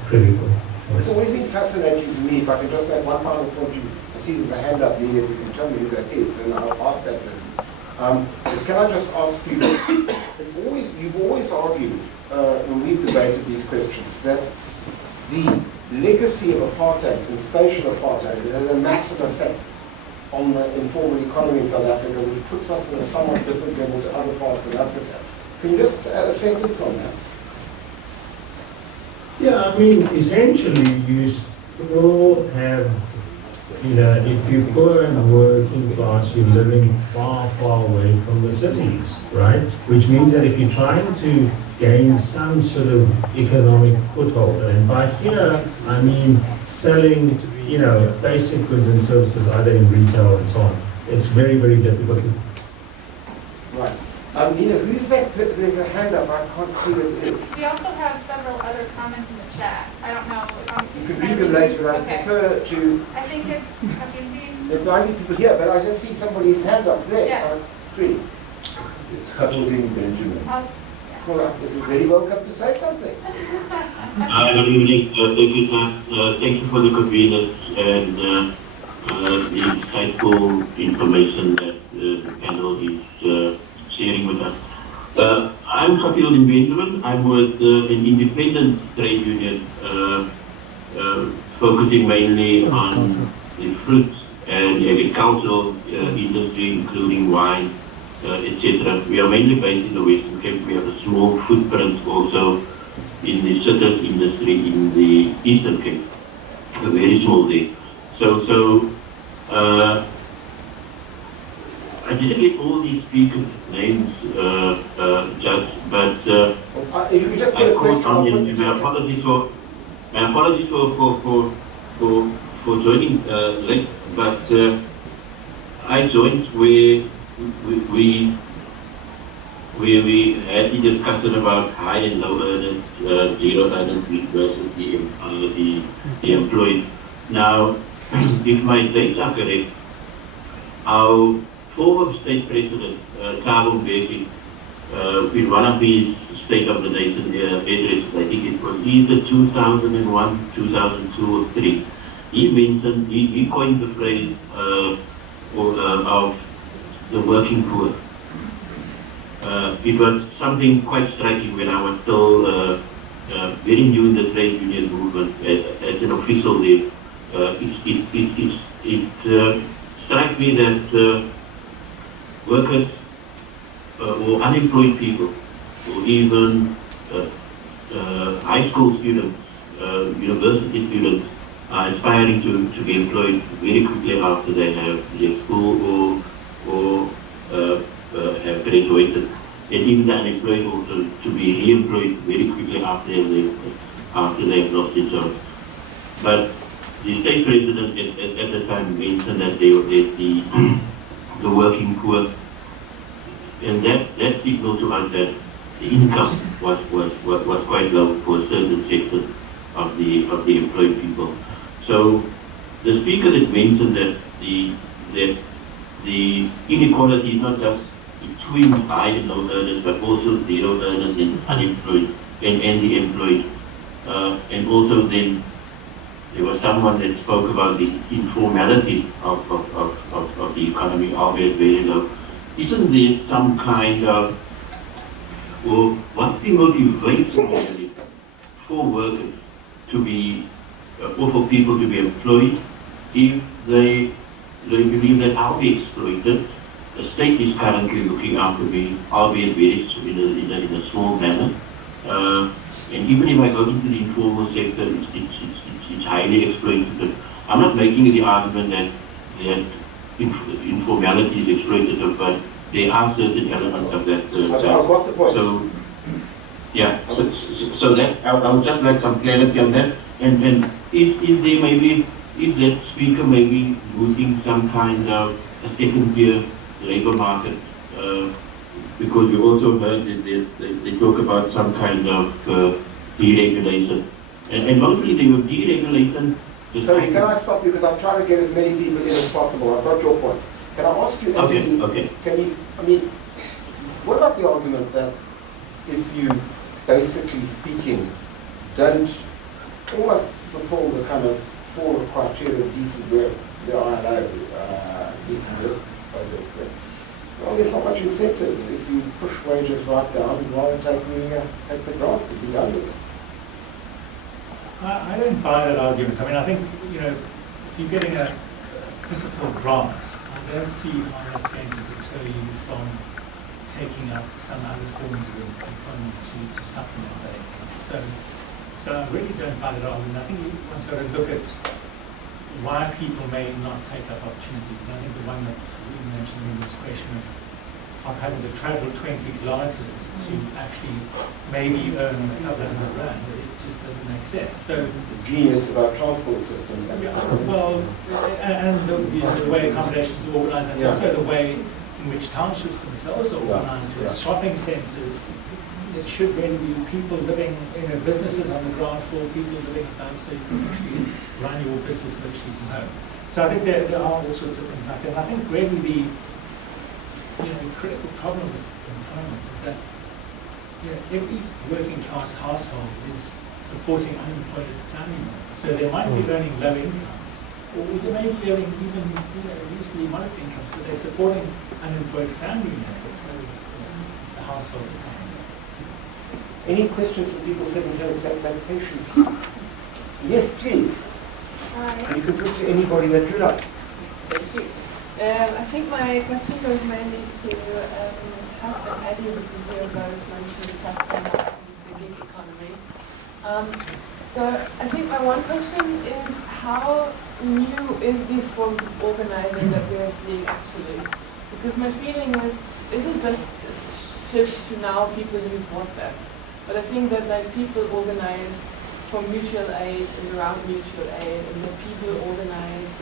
critical. It's always been fascinating to me. If I can just make one final point, I see there's a hand up, Lee, if you can tell me who that is, and I'll ask that person. But can I just ask you, you've always argued, when we've debated these questions, that the legacy of apartheid and spatial apartheid has a massive effect on the informal economy in South Africa, which puts us in a somewhat different level to other parts of Africa. Can you just add a sentence on that? Yeah, I mean, essentially, you still have, you know, if you're poor and working class, you're living far, far away from the cities, right? Which means that if you're trying to gain some sort of economic foothold, and by here, I mean selling, you know, basic goods and services either in retail and so on, it's very, very difficult to. Right. Nina, who's that? There's a hand up. I can't see what it is. We also have several other comments in the chat. I don't know. You can read them later, but I Okay. prefer to. I think it's Habibi. There might be people here, but I just see somebody's hand up there. Yes. Three. It's Capitalism, Benjamin. Well, is it very welcome to say something? Good evening. Thank you, sir. Thank you for the convenience and the insightful information that the panel is sharing with us. I'm Capitalism Benjamin. I'm with an independent trade union focusing mainly on the fruit and agricultural industry, including wine, etc. We are mainly based in the Western Cape. We have a small footprint also in the citrus industry in the Eastern Cape, a very small there. So I didn't get all these speakers' names, Judge, but you can just put a I called question on you. My apologies for joining late, but I joined where we had the discussion about high and low earners, zero earners versus the employed. Now, if my dates are correct, our former state president, Thabo Mbeki, in one of his State of the Nation addresses, I think it was either 2001, 2002 or 3, he mentioned, he coined the phrase of the working poor. It was something quite striking when I was still very new in the trade union movement as an official there. It struck me that workers or unemployed people or even high school students, university students are aspiring to be employed very quickly after they have left school or have graduated, and even the unemployed also to be re-employed very quickly after they have lost their jobs. But the state president at the time mentioned that the working poor, and that signaled to us that the income was quite low for a certain sector of the employed people. So the speaker had mentioned that the inequality is not just between high and low earners, but also zero earners and unemployed and the employed. And also then there was someone that spoke about the informality of the economy, albeit very low. Isn't there some kind of, or what's the motivation really for workers to be, or for people to be employed if they believe that I'll be exploited? The state is currently looking after me, albeit very in a small manner. And even if I go into the informal sector, it's highly exploitative. I'm not making the argument that informality is exploitative, but there are certain elements of that. I've got the point. So, yeah. So that I would just like some clarity on that. And if there maybe, if that speaker may be looking some kind of a second-tier labor market, because we also heard that they talk about some kind of deregulation. And mostly they will deregulation. Sorry, can I stop you, because I'm trying to get as many people in as possible. I've got your point. Can I ask you, Anthony, Okay. What about the argument that if you, basically speaking, don't almost fulfill the kind of four criteria of decent work, the ILO, decent work, well, there's not much incentive. If you push wages right down, you'd rather take the grant and be done with it. I don't buy that argument. I mean, I think, if you're getting a piece of grant I don't see how that's going to deter you from taking up some other forms of employment to supplement that income. So I really don't find it odd, and I think one's got to look at why people may not take up opportunities. And I think the one that we mentioned in this question of having to travel 20 kilometers to actually maybe earn a couple of $100, it just doesn't make sense. So The genius of our transport systems. well, and the way accommodations are organised, and also the way in which townships themselves are organised with shopping centres. It should really be people living, businesses on the ground floor, people living above, so you can actually run your business virtually from home. So I think there are all sorts of things like that. And I think really the critical problem with employment is that every working class household is supporting unemployed family members. So they might be earning low incomes, or they may be earning even reasonably modest incomes, but they're supporting unemployed family members. So the household economy. Any questions from people sitting here with sex education? Yes, please. Hi. And you can talk to anybody that you like. Thank you. I think my question goes mainly to Hans and Eddie, because you both mentioned the platform and the gig economy. So I think my one question is, how new is these forms of organizing that we are seeing actually? Because my feeling isn't just a shift to now people use WhatsApp, but I think that people organized for mutual aid and around mutual aid, and that people organize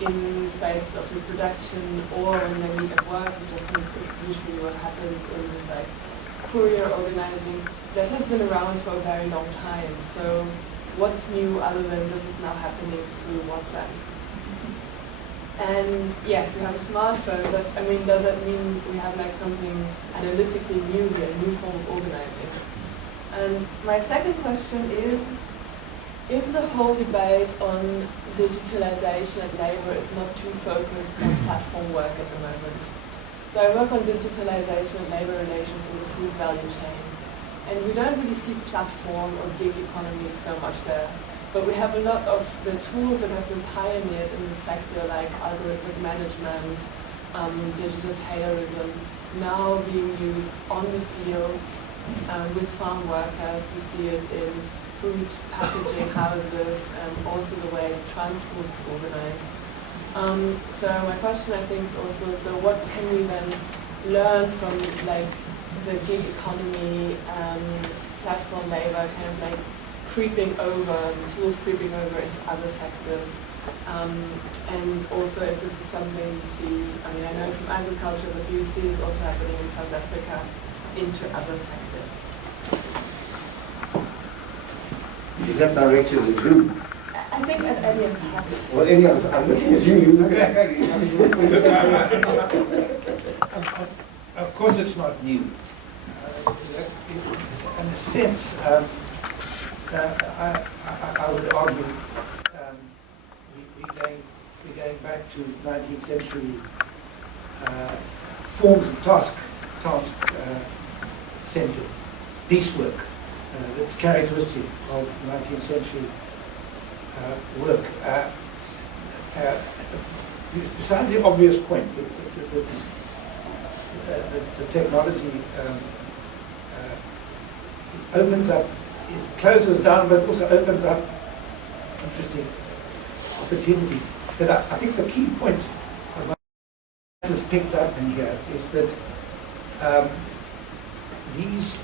in spaces of reproduction or when they meet at work, which I think is usually what happens in this courier organizing, that has been around for a very long time. So what's new other than this is now happening through WhatsApp? And yes, we have a smartphone, but does that mean we have something analytically new here, a new form of organizing? And my second question is, if the whole debate on digitalization at labor is not too focused on platform work at the moment. So I work on digitalization and labor relations in the food value chain. And we don't really see platform or gig economy so much there. But we have a lot of the tools that have been pioneered in the sector, like algorithmic management, digital taylorism, now being used on the fields with farm workers. We see it in food packaging houses, and also the way transport is organized. So my question, I think, is also, so what can we then learn from the gig economy, platform labor, creeping over, tools creeping over into other sectors? And also if this is something you see, I know from agriculture, but do you see this also happening in South Africa into other sectors? Is that directed at the group? I think at Eddie and Pat. Well, Eddie, I'm looking at you. You look at Eddie. Of course, it's not new. In a sense, I would argue we're going back to 19th century forms of task-centered piecework. That's characteristic of 19th century work. Besides the obvious point that the technology opens up, it closes down, but also opens up interesting opportunity. But I think the key point that is picked up in here is that these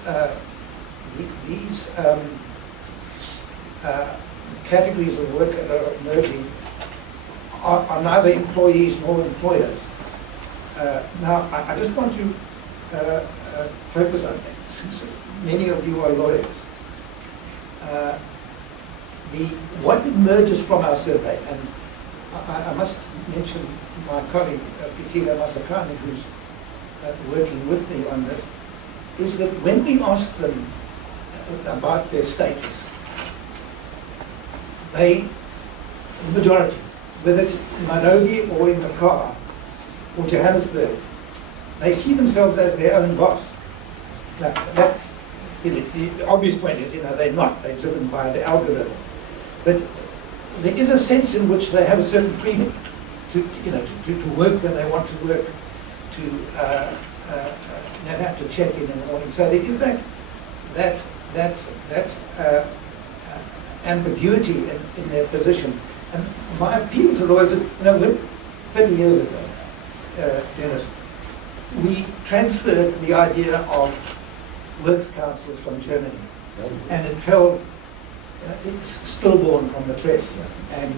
categories of work that are emerging are neither employees nor employers. Now, I just want to focus on, since many of you are lawyers, what emerges from our survey, and I must mention my colleague, Fikile Masakane, who's working with me on this, is that when we ask them about their status, the majority, whether it's in Nairobi or in Dakar or Johannesburg, they see themselves as their own boss. Now, that's, the obvious point is, they're not, they're driven by the algorithm. But there is a sense in which they have a certain freedom. to work when they want to work, to not have to check in the morning. So there is that ambiguity in their position. And my appeal to lawyers, 30 years ago, Dennis, we transferred the idea of works councils from Germany, and it fell, it's stillborn from the press, and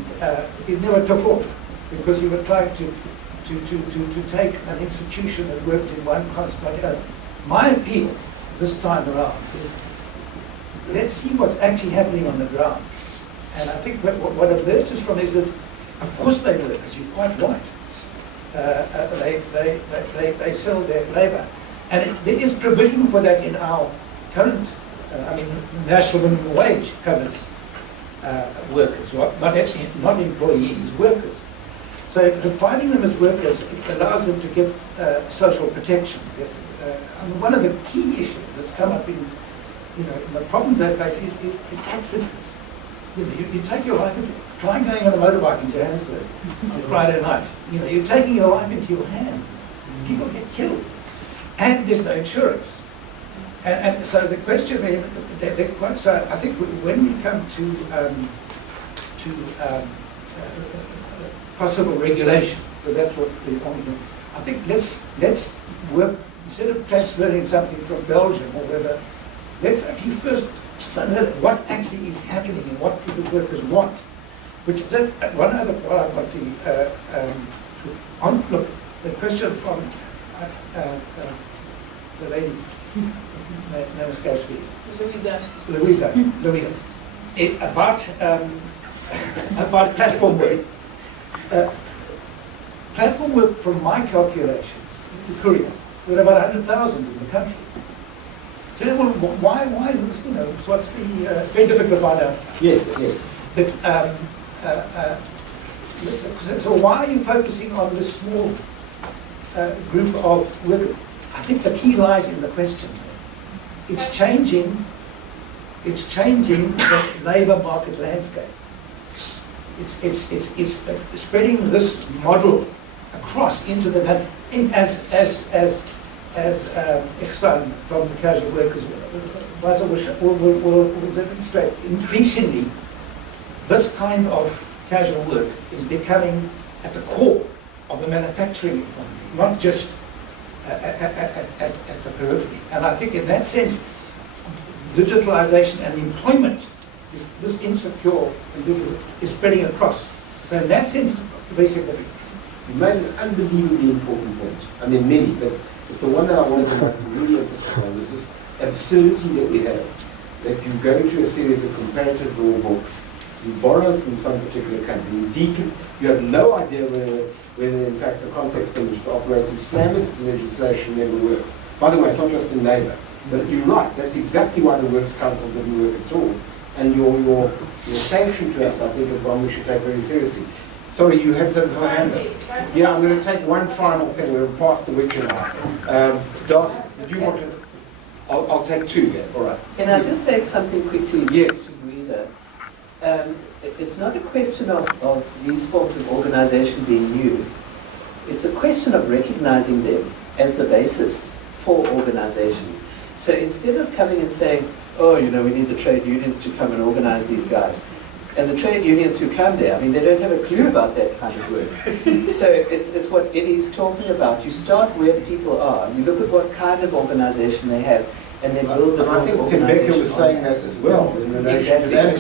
it never took off because you were trying to take an institution that worked in one context. My appeal this time around is let's see what's actually happening on the ground. And I think what emerges from is that, of course they work, as you're quite right. They sell their labour. And there is provision for that in our current, national minimum wage covers workers, not employees, workers. So defining them as workers, it allows them to get social protection. One of the key issues that's come up in the problems they face is accidents. You take your life, try going on a motorbike in Johannesburg on Friday night. You're taking your life into your hands. People get killed. And there's no insurance. And so the question, they're quite, so I think when we come to possible regulation, because that's what we want to do, I think let's work, instead of transferring something from Belgium or whatever, let's actually first study what actually is happening and what people workers want. One other part I want to look, the question from the lady, name escapes me. Louisa. About platform work. Platform work, from my calculations, the Courier, there are about 100,000 in the country. So why is this, what's the, very difficult to find out. Yes. But, so why are you focusing on this small group of workers? I think the key lies in the question. It's changing the labour market landscape. It's spreading this model across into the as Exxon from the casual workers will demonstrate. Increasingly, this kind of casual work is becoming at the core of the manufacturing economy, not just at the periphery. And I think in that sense, digitalization and employment, this insecure is spreading across. So in that sense, very significant. You made an unbelievably important point. I mean, many, but the one that I wanted to really emphasize on is this absurdity that we have, that you go to a series of comparative law books, you borrow from some particular company, you have no idea whether in fact the context in which it operates, Islamic legislation never works. By the way, it's not just in labour, but you're right, that's exactly why the Works Council didn't work at all. And your sanction to us, I think, is one we should take very seriously. Sorry, you have to hand up. Yeah, I'm going to take one final thing. We're past the witch now. Darcy, did you want to? I'll take two. Yeah, all right. Can I just say something quickly? Yes. Louisa? It's not a question of these forms of organization being new. It's a question of recognizing them as the basis for organization. So instead of coming and saying, oh, we need the trade unions to come and organize these guys, and the trade unions who come there, they don't have a clue about that kind of work. So it's what Eddie's talking about. You start where people are. You look at what kind of organization they have, and then build the I think Tim Becker was saying that as well in relation to that.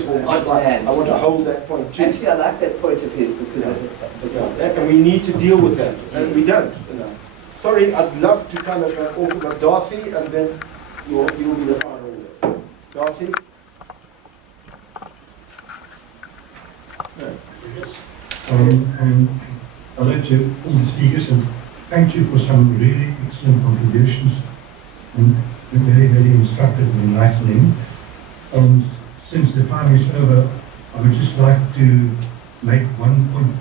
I want to hold that point too. Actually, I like that point of his because and we need to deal with that, and we don't. Sorry, I'd love to kind of also go Darcy, and then you'll be the final word. Darcy. I'd like to all the speakers and thank you for some really excellent contributions and very, very instructive and enlightening. Since the time is over, I would just like to make one point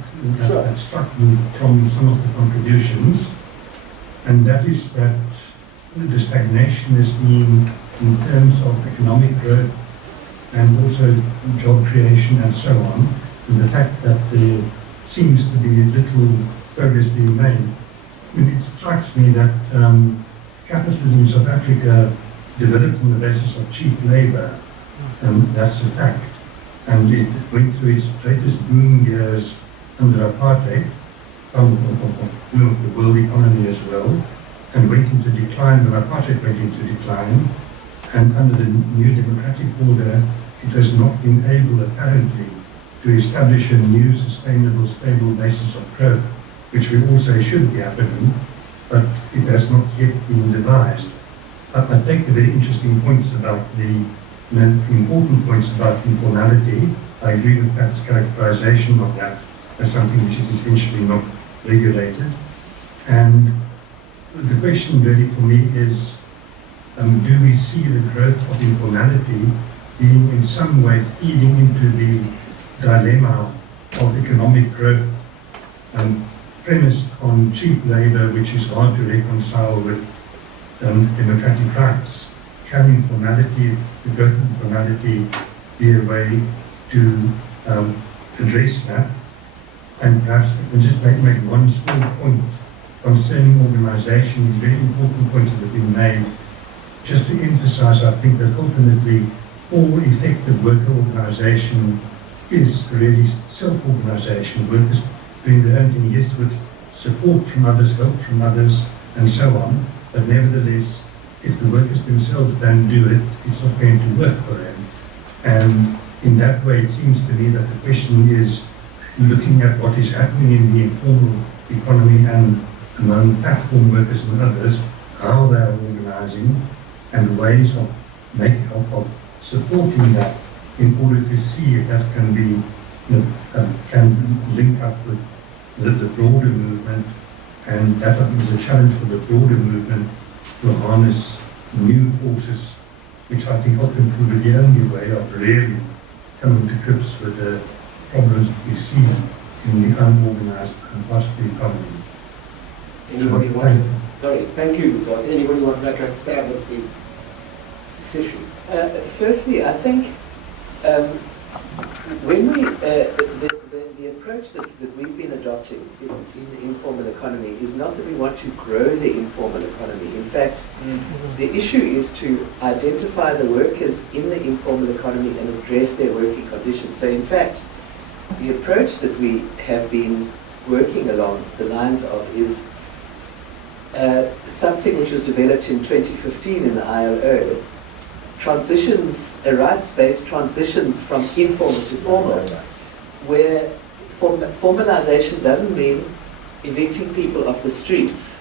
that struck me from some of the contributions, and that is that the stagnation has been in terms of economic growth and also job creation and so on, and the fact that the seems to be little progress being made. I mean, it strikes me that capitalism in South Africa developed on the basis of cheap labor, that's a fact. And it went through its greatest boom years under Apartheid, of the world economy as well, and went into decline when Apartheid went into decline. And under the new democratic order, it has not been able, apparently, to establish a new, sustainable, stable basis of growth, which we all say should be happening, but it has not yet been devised. I take the very interesting points about the important points about informality. I agree with Pat's characterization of that as something which is essentially not regulated. And the question really for me is, do we see the growth of informality being in some way feeding into the dilemma of economic growth, premised on cheap labor, which is hard to reconcile with democratic rights? Can informality, the growth of informality, be a way to address that? And perhaps I can just make one small point concerning organisation. These very important points that have been made, just to emphasise, I think that ultimately all effective worker organisation is really self-organisation, workers doing their own thing, yes, with support from others, help from others, and so on, but nevertheless, if the workers themselves don't do it, it's not going to work for them. And in that way, it seems to me that the question is looking at what is happening in the informal economy and among platform workers and others, how they are organising, and ways of supporting that in order to see if that can be can link up with the broader movement. And that I think is a challenge for the broader movement to harness new forces, which I think ultimately will be the only way of really coming to grips with the problems that we see in the unorganized and hostile economy. Anybody want? Sorry, thank you. Does anybody want to make a stab at the decision? Firstly, I think when we the approach that we've been adopting in the informal economy is not that we want to grow the informal economy. In fact, the issue is to identify the workers in the informal economy and address their working conditions. So in fact, the approach that we have been working along the lines of is something which was developed in 2015 in the ILO, rights-based transitions from informal to formal, where formalization doesn't mean evicting people off the streets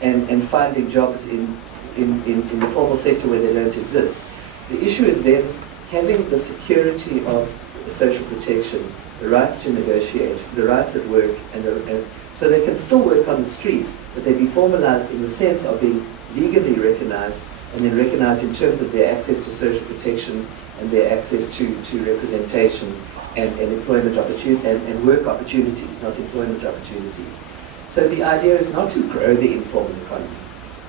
and finding jobs in the formal sector where they don't exist. The issue is then having the security of social protection, the rights to negotiate, the rights at work, and so they can still work on the streets, but they be formalized in the sense of being legally recognized, and then recognized in terms of their access to social protection and their access to representation and employment opportunity and work opportunities, not employment opportunities. So the idea is not to grow the informal economy.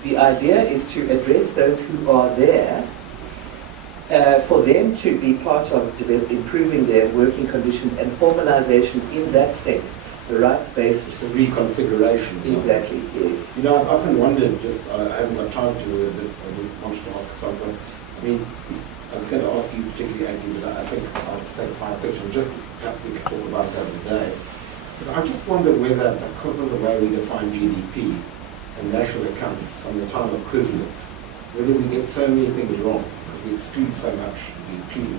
The idea is to address those who are there, for them to be part of improving their working conditions and formalization in that sense. The rights-based reconfiguration. Exactly, yes. You know, I've often wondered, I haven't got time to do it, I wanted to ask something. I mean, I was going to ask you particularly, Andy, but I think I'll take a final question. Just perhaps we could talk about that today. Because I just wonder whether, because of the way we define GDP and national accounts from the time of Quizlets, whether we get so many things wrong, because we exclude so much,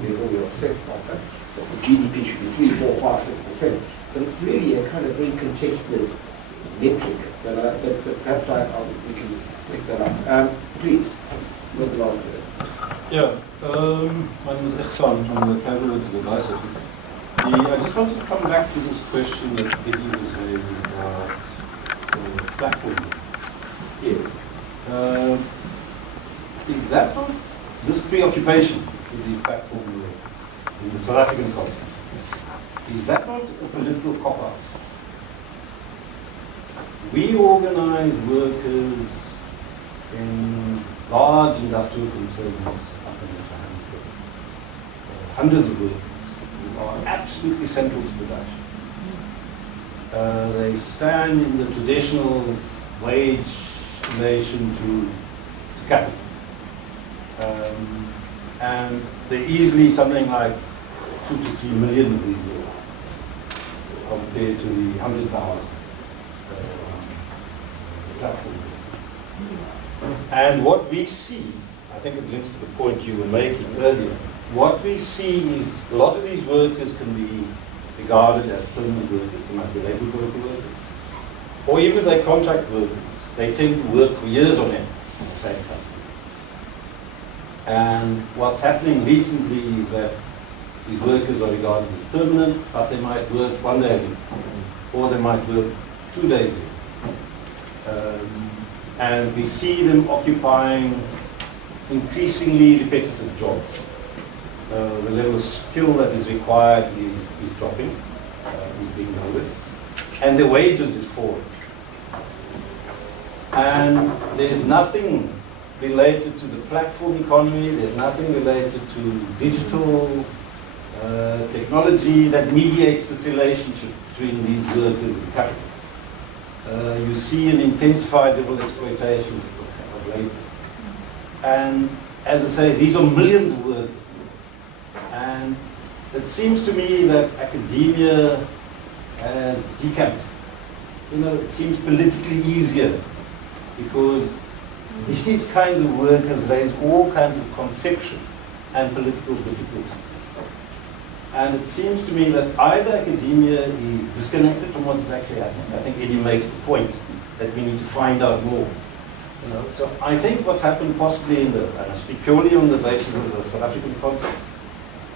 therefore we're obsessed by that the GDP should be 3, 4, 5, 6%. But it's really a kind of very contested metric. But perhaps we can pick that up. Please, with the last word. Yeah, my name is Ihsan from the Capitalism Advisory. I just wanted to come back to this question that Eddie was raising about platform. Yeah. Is that not this preoccupation with these platform in the South African context? Is that not a political cop-out? We organize workers in large industrial concerns up in Johannesburg. Hundreds of workers who are absolutely central to production. They stand in the traditional wage relation to capital. And they're easily something like 2 to 3 million of these workers compared to the 100,000 platform. And what we see, I think it links to the point you were making earlier, what we see is a lot of these workers can be regarded as permanent workers. They might be labor workers. Or even if they're contract workers, they tend to work for years on end in the same company. And what's happening recently is that these workers are regarded as permanent, but they might work 1 day a week, or they might work 2 days a week. And we see them occupying increasingly repetitive jobs. The level of skill that is required is dropping, is being lowered, and the wages is falling. And there's nothing related to the platform economy, there's nothing related to digital technology that mediates this relationship between these workers and capital. You see an intensified level of exploitation of labor. And as I say, these are millions of workers. And it seems to me that academia has decamped. You know, it seems politically easier because these kinds of workers raise all kinds of conceptual and political difficulties. And it seems to me that either academia is disconnected from what is actually happening. I think Eddie makes the point that we need to find out more. You know, so I think what's happened possibly and I speak purely on the basis of the South African context,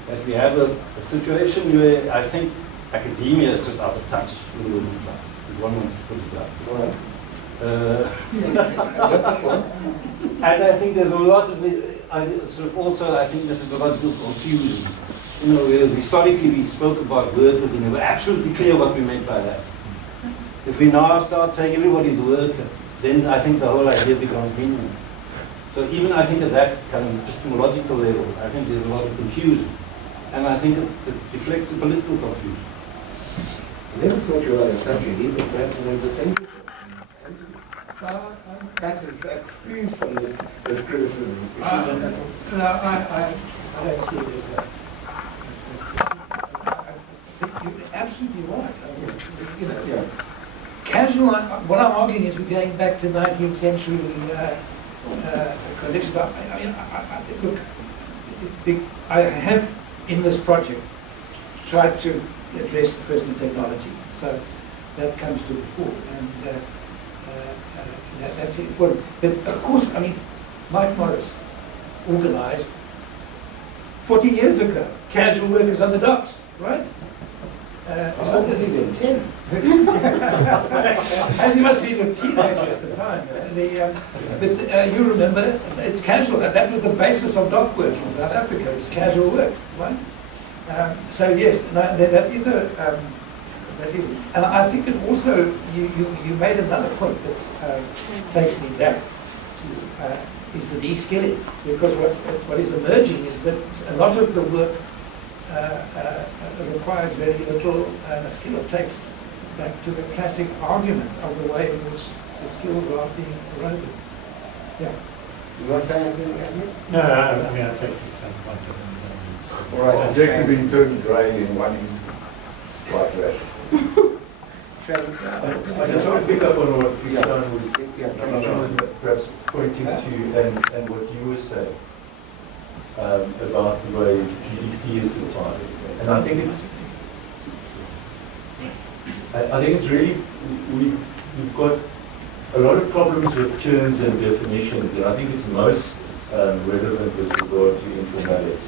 that we have a situation where I think academia is just out of touch with the working class, if one wants to put it that. And I think there's a lot of also I think methodological confusion. You know, whereas historically we spoke about workers and we were absolutely clear what we meant by that. If we now start saying everybody's a worker, then I think the whole idea becomes meaningless. So even I think at that kind of epistemological level, I think there's a lot of confusion. And I think it reflects a political confusion. I never thought you were a country, but that's another thing. That is please from this criticism. No, I don't see it as that. You're absolutely right. I mean, you know, Yeah. Casual. What I'm arguing is we're going back to 19th century conditions. Look, I have in this project tried to address the personal technology, so that comes to the fore, and that's important. But of course, I mean, Mike Morris organized 40 years ago casual workers on the docks, right? How does he then 10? As he must have been a teenager at the time. But you remember, casual, that was the basis of dock work in South Africa, was casual work, right? So yes, that is and I think it also, you made another point that takes me back to, is the de-skilling, because what is emerging is that a lot of the work requires very little skill. It takes back to the classic argument of the way in which the skills are being eroded. Yeah. You want to say anything, Andy? No, I mean, I take the same point. All right, objective being turned grey in one instant, like that. I just want to pick up on what Christian was perhaps pointing to and what you were saying about the way GDP is defined. And I think it's really, we've got a lot of problems with terms and definitions, and I think it's most relevant with regard to informality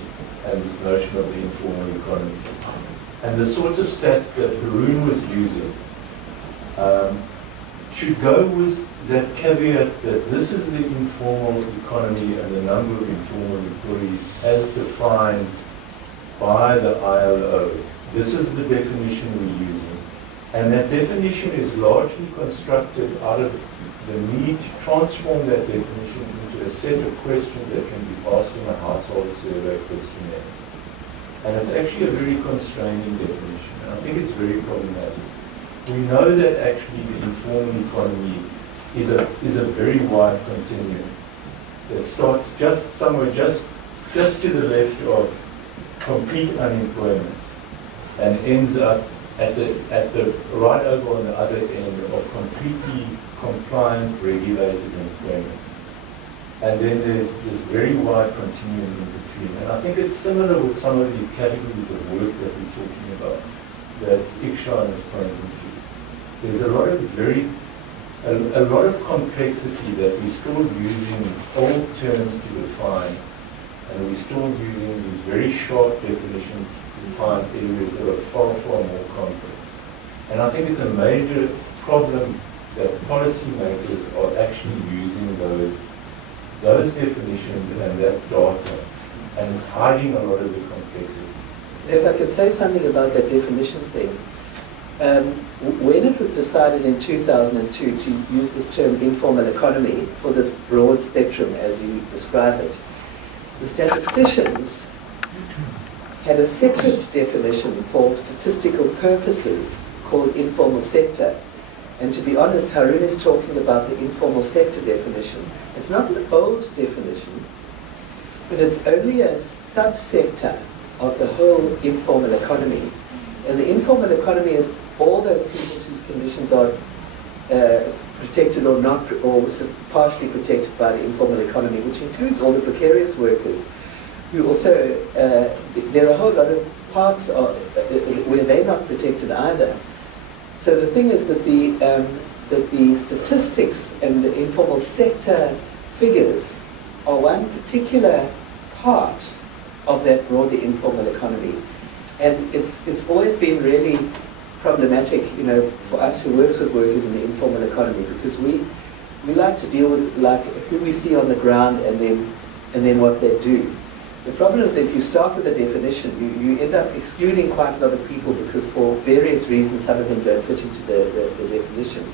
and this notion of the informal economy. And the sorts of stats that Haroon was using should go with that caveat that this is the informal economy and the number of informal employees as defined by the ILO. This is the definition we're using. And that definition is largely constructed out of the need to transform that definition into a set of questions that can be asked in a household survey questionnaire. And it's actually a very constraining definition. And I think it's very problematic. we know that actually the informal economy is a very wide continuum that starts just somewhere just to the left of complete unemployment and ends up at the right over on the other end of completely compliant, regulated employment. And then there's this very wide continuum in between. And I think it's similar with some of these categories of work that we're talking about, that Ikshan is pointing to. There's a lot of complexity that we're still using old terms to define, and we're still using these very short definitions to define areas that are far, far more complex. And I think it's a major problem that policymakers are actually using those definitions and that data, and it's hiding a lot of the complexity. If I could say something about that definition thing, when it was decided in 2002 to use this term informal economy for this broad spectrum as you describe it, the statisticians had a separate definition for statistical purposes called informal sector. And to be honest, Harun is talking about the informal sector definition. It's not an old definition, but it's only a subsector of the whole informal economy. And the informal economy is all those people whose conditions are protected or not, or partially protected by the informal economy, which includes all the precarious workers who also, there are a whole lot of parts of, where they're not protected either. So the thing is that the statistics and the informal sector figures are one particular part of that broader informal economy. And it's always been really problematic, for us who works with workers in the informal economy, because we like to deal with who we see on the ground and then what they do. The problem is if you start with a definition, you end up excluding quite a lot of people because for various reasons some of them don't fit into the definition.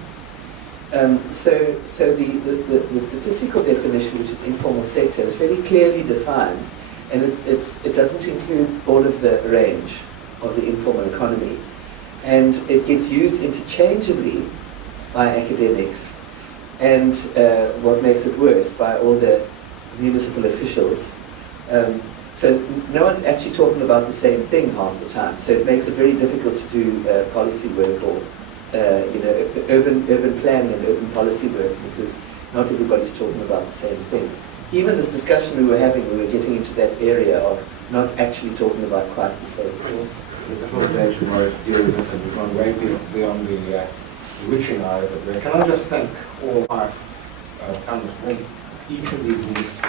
So the statistical definition, which is informal sector, is fairly clearly defined, and it doesn't include all of the range of the informal economy. And it gets used interchangeably by academics, and what makes it worse, by all the municipal officials. So no one's actually talking about the same thing half the time. So it makes it very difficult to do policy work or urban planning and urban policy work, because not everybody's talking about the same thing. Even this discussion we were having, we were getting into that area of not actually talking about quite the same thing. There's a whole day tomorrow to deal with this, and we've gone way beyond the witching eye of it. Can I just thank all my panelists? Each of these needs